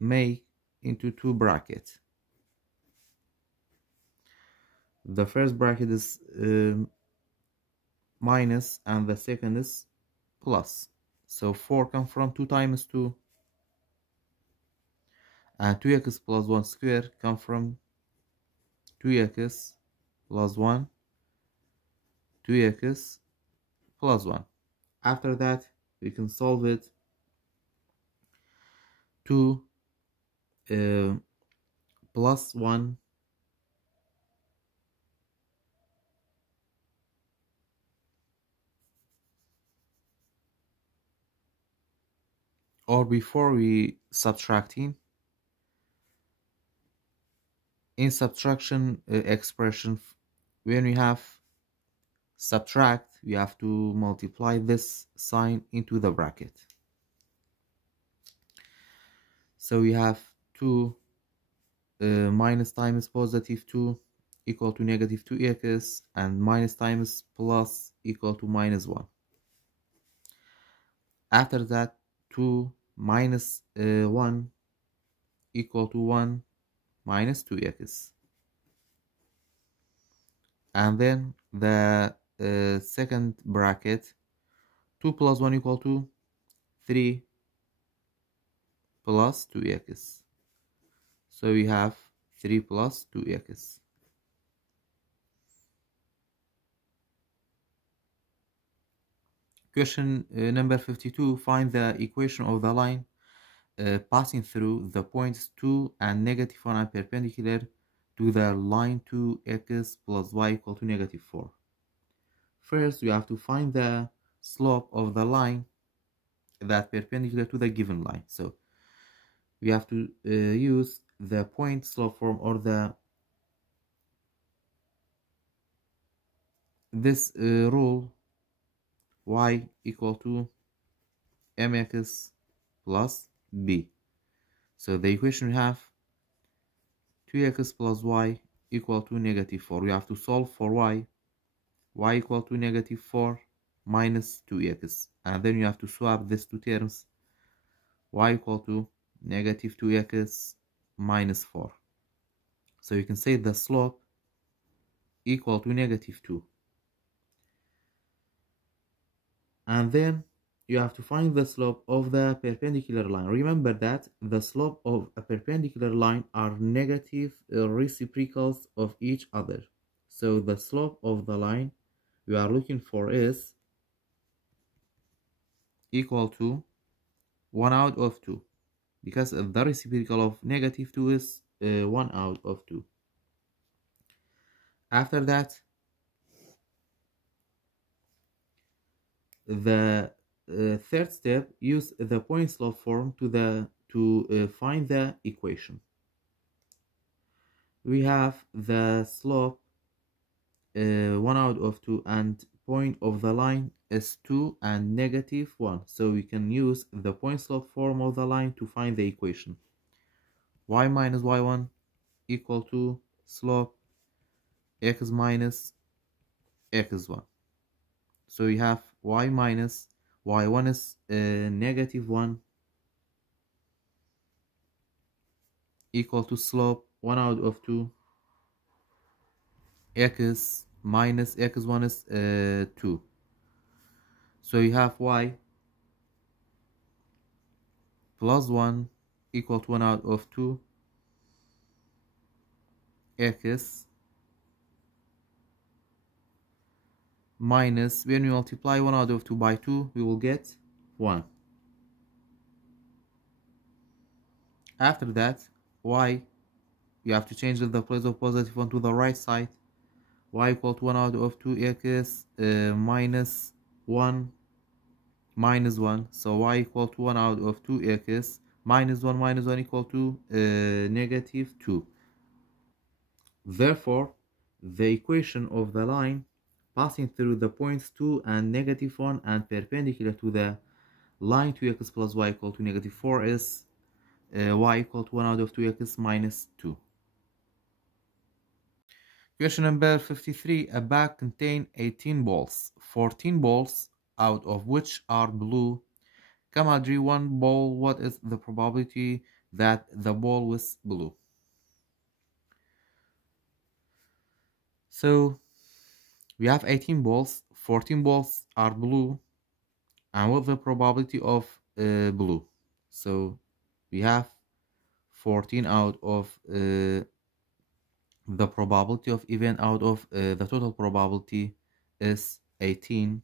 make into two brackets. The first bracket is minus and the second is plus. So 4 comes from 2 times 2. And 2x plus 1 square comes from 2x plus 1, 2x plus 1. After that, we can solve it. 2 plus 1 or before we subtracting, in subtraction expression, when we have subtract, we have to multiply this sign into the bracket. So we have 2 minus times positive 2 equal to negative 2x, and minus times plus equal to minus 1. After that, 2 minus 1 equal to 1 minus 2x. And then the second bracket, 2 plus 1 equal to 3 plus 2x. So we have 3 plus 2x. Question number 52. Find the equation of the line passing through the points 2 and negative 1 and perpendicular to the line 2x plus y equal to negative 4. First, we have to find the slope of the line that perpendicular to the given line. So we have to use the point slope form, or this rule, y equal to mx plus b. So the equation we have 2x plus y equal to negative 4. We have to solve for y equal to negative 4 minus 2x, and then you have to swap these two terms, y equal to negative 2x minus 4. So you can say the slope equal to negative 2. And then you have to find the slope of the perpendicular line. Remember that the slope of a perpendicular line are negative reciprocals of each other. So the slope of the line we are looking for is equal to 1 out of 2, because the reciprocal of negative 2 is 1 out of 2. After that, the third step, use the point slope form to find the equation. We have the slope 1 out of 2, and point of the line is 2 and negative 1. So we can use the point slope form of the line to find the equation. Y minus y1 equal to slope x minus x1. So we have y minus y1 is negative 1 equal to slope 1 out of 2, x minus x1 is 2. So you have y plus 1 equal to 1 out of 2, x minus, when we multiply 1 out of 2 by 2, we will get 1. After that, y, you have to change the place of positive 1 to the right side. Y equal to 1 out of 2x minus 1 minus 1. So y equal to 1 out of 2x minus 1 equal to negative 2. Therefore, the equation of the line passing through the points 2 and negative 1 and perpendicular to the line 2x plus y equal to negative 4 is y equal to 1 out of 2x minus 2. Question number 53. A bag contains 18 balls. 14 balls, out of which are blue. Drew one ball. What is the probability that the ball was blue? So we have 18 balls. 14 balls are blue. And what's the probability of blue? So we have 14 out of the probability of event out of the total probability is 18.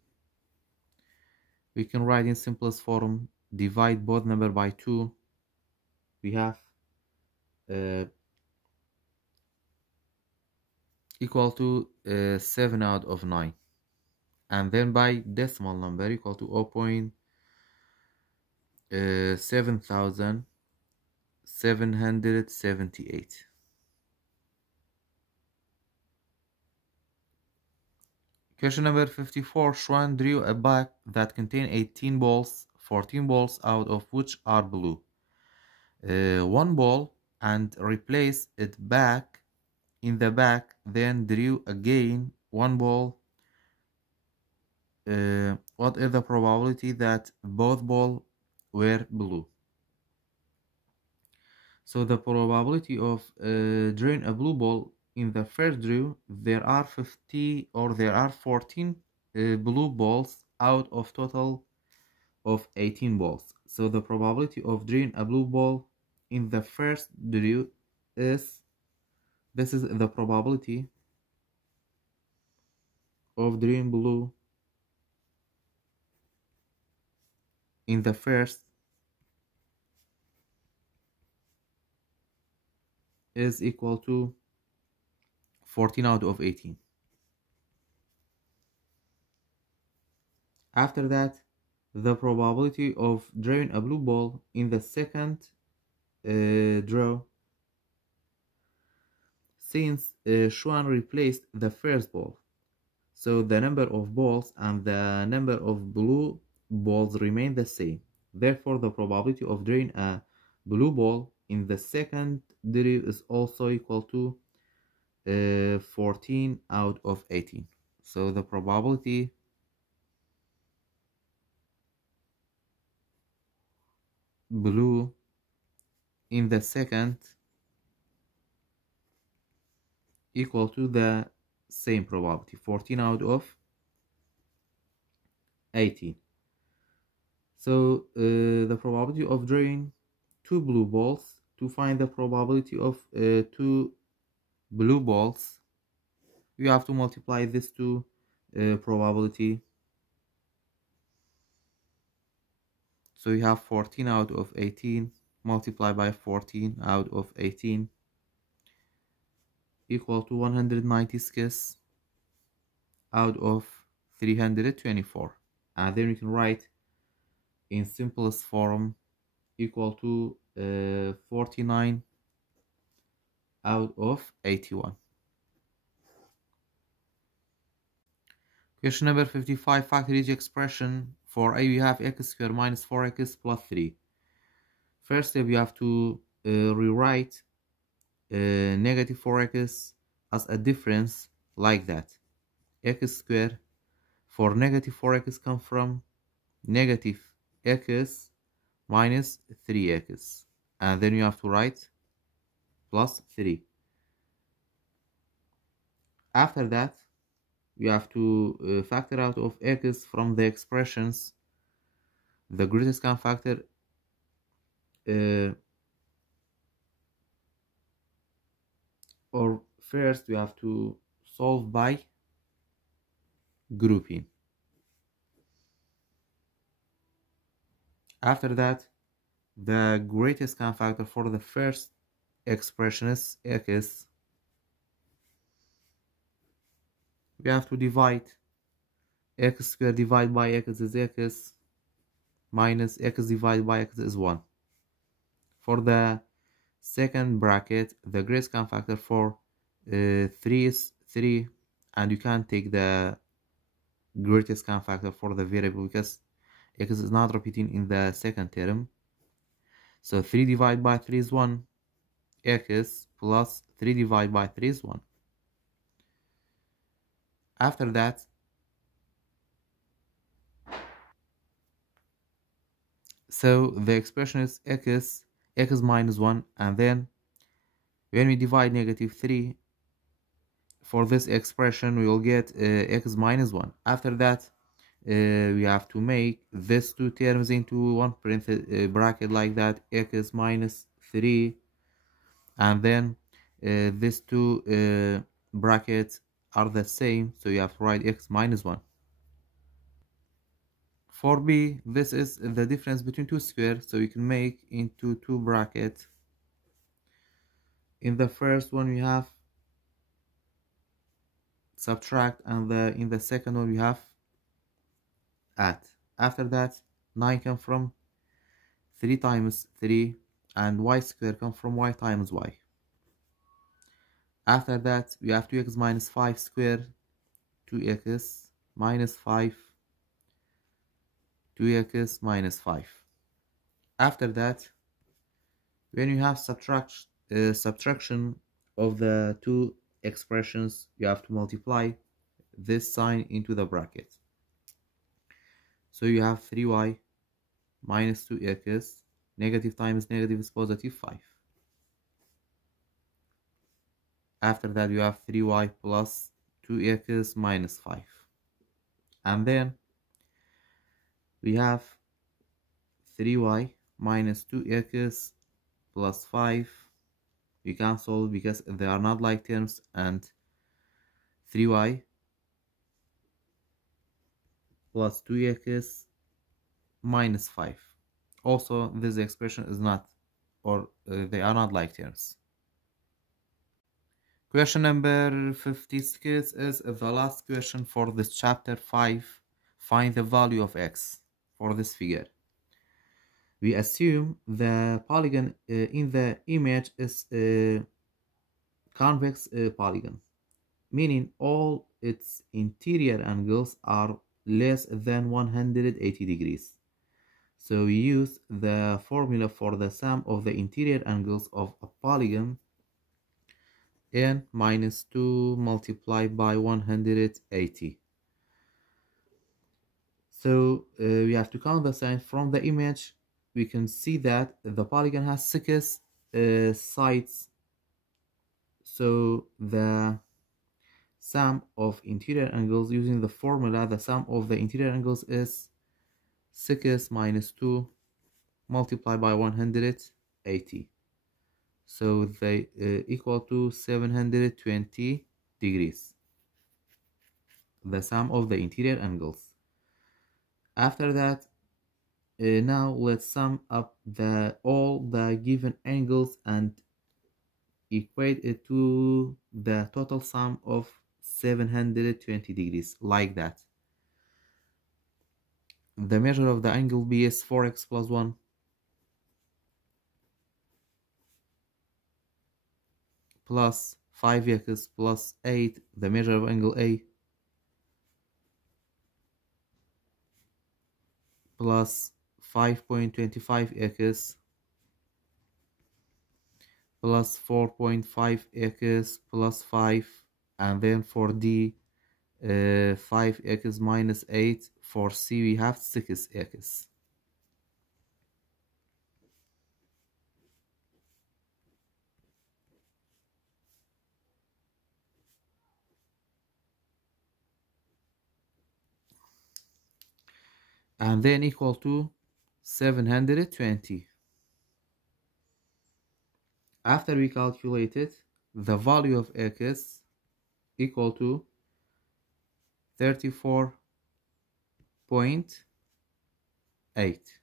We can write in simplest form, divide both number by 2. We have equal to 7 out of 9. And then by decimal number equal to 0.7778. Question number 54. SHVAN drew a bag that contained 18 balls, 14 balls out of which are blue. One ball and replaced it back in the bag, then drew again one ball. What is the probability that both balls were blue? So the probability of drawing a blue ball in the first draw, there are 14 blue balls out of total of 18 balls. So the probability of drawing a blue ball in the first draw is, this is the probability of drawing blue in the first is equal to 14 out of 18. After that, the probability of drawing a blue ball in the second draw, since SHVAN replaced the first ball, so the number of balls and the number of blue balls remain the same. Therefore, the probability of drawing a blue ball in the second draw is also equal to 14 out of 18. So the probability blue in the second equal to the same probability, 14 out of 18. So the probability of drawing two blue balls, to find the probability of two blue balls, we have to multiply this to probability. So you have 14 out of 18 multiplied by 14 out of 18 equal to 196 out of 324. And then we can write in simplest form equal to 49 out of 81. Question number 55, factor each expression. For a, we have x squared minus 4x plus 3. First step, we have to rewrite negative 4x as a difference like that. X squared for negative 4x come from negative x minus 3x. And then you have to write plus 3. After that, we have to factor out of x from the expressions the greatest common factor or first we have to solve by grouping. After that, the greatest common factor for the first expression is x. We have to divide x squared divided by x is x minus x divided by x is 1. For the second bracket, the greatest common factor for 3 is 3, and you can't take the greatest common factor for the variable because x is not repeating in the second term. So 3 divided by 3 is 1, x plus 3 divided by 3 is 1. After that, so the expression is x minus 1, and then when we divide negative 3 for this expression, we will get x minus 1. After that, we have to make these two terms into one bracket like that, x minus 3, and then these two brackets are the same, so you have to write x minus 1. For b, this is the difference between two squares, so you can make into two brackets. In the first one you have subtract, and in the second one you have add. After that, 9 comes from 3 times 3, and y squared comes from y times y. After that, we have 2x minus 5 squared, 2x minus 5, 2x minus 5. After that, when you have subtraction of the two expressions, you have to multiply this sign into the bracket. So you have 3y minus 2x, negative times negative is positive 5. After that, you have 3y plus 2x minus 5. And then we have 3y minus 2x plus 5. We cancel because they are not like terms, and 3y plus 2x minus 5. Also, this expression is not, or they are not like terms. Question number 56 is the last question for this chapter 5. Find the value of x for this figure. We assume the polygon in the image is a convex polygon, meaning all its interior angles are less than 180 degrees. So we use the formula for the sum of the interior angles of a polygon, n minus 2 multiplied by 180. So we have to count the signs from the image. We can see that the polygon has 6 sides. So the sum of interior angles using the formula, the sum of the interior angles is 6 minus 2 multiplied by 180. So they equal to 720 degrees. The sum of the interior angles. After that, now let's sum up all the given angles and equate it to the total sum of 720 degrees, like that. The measure of the angle B is 4x plus 1 plus 5x plus 8, the measure of angle A, plus 5.25x plus 4.5x plus 5, and then for D 5x minus 8. For C we have 6x. And then equal to 720. After we calculated, the value of x equal to 34.8.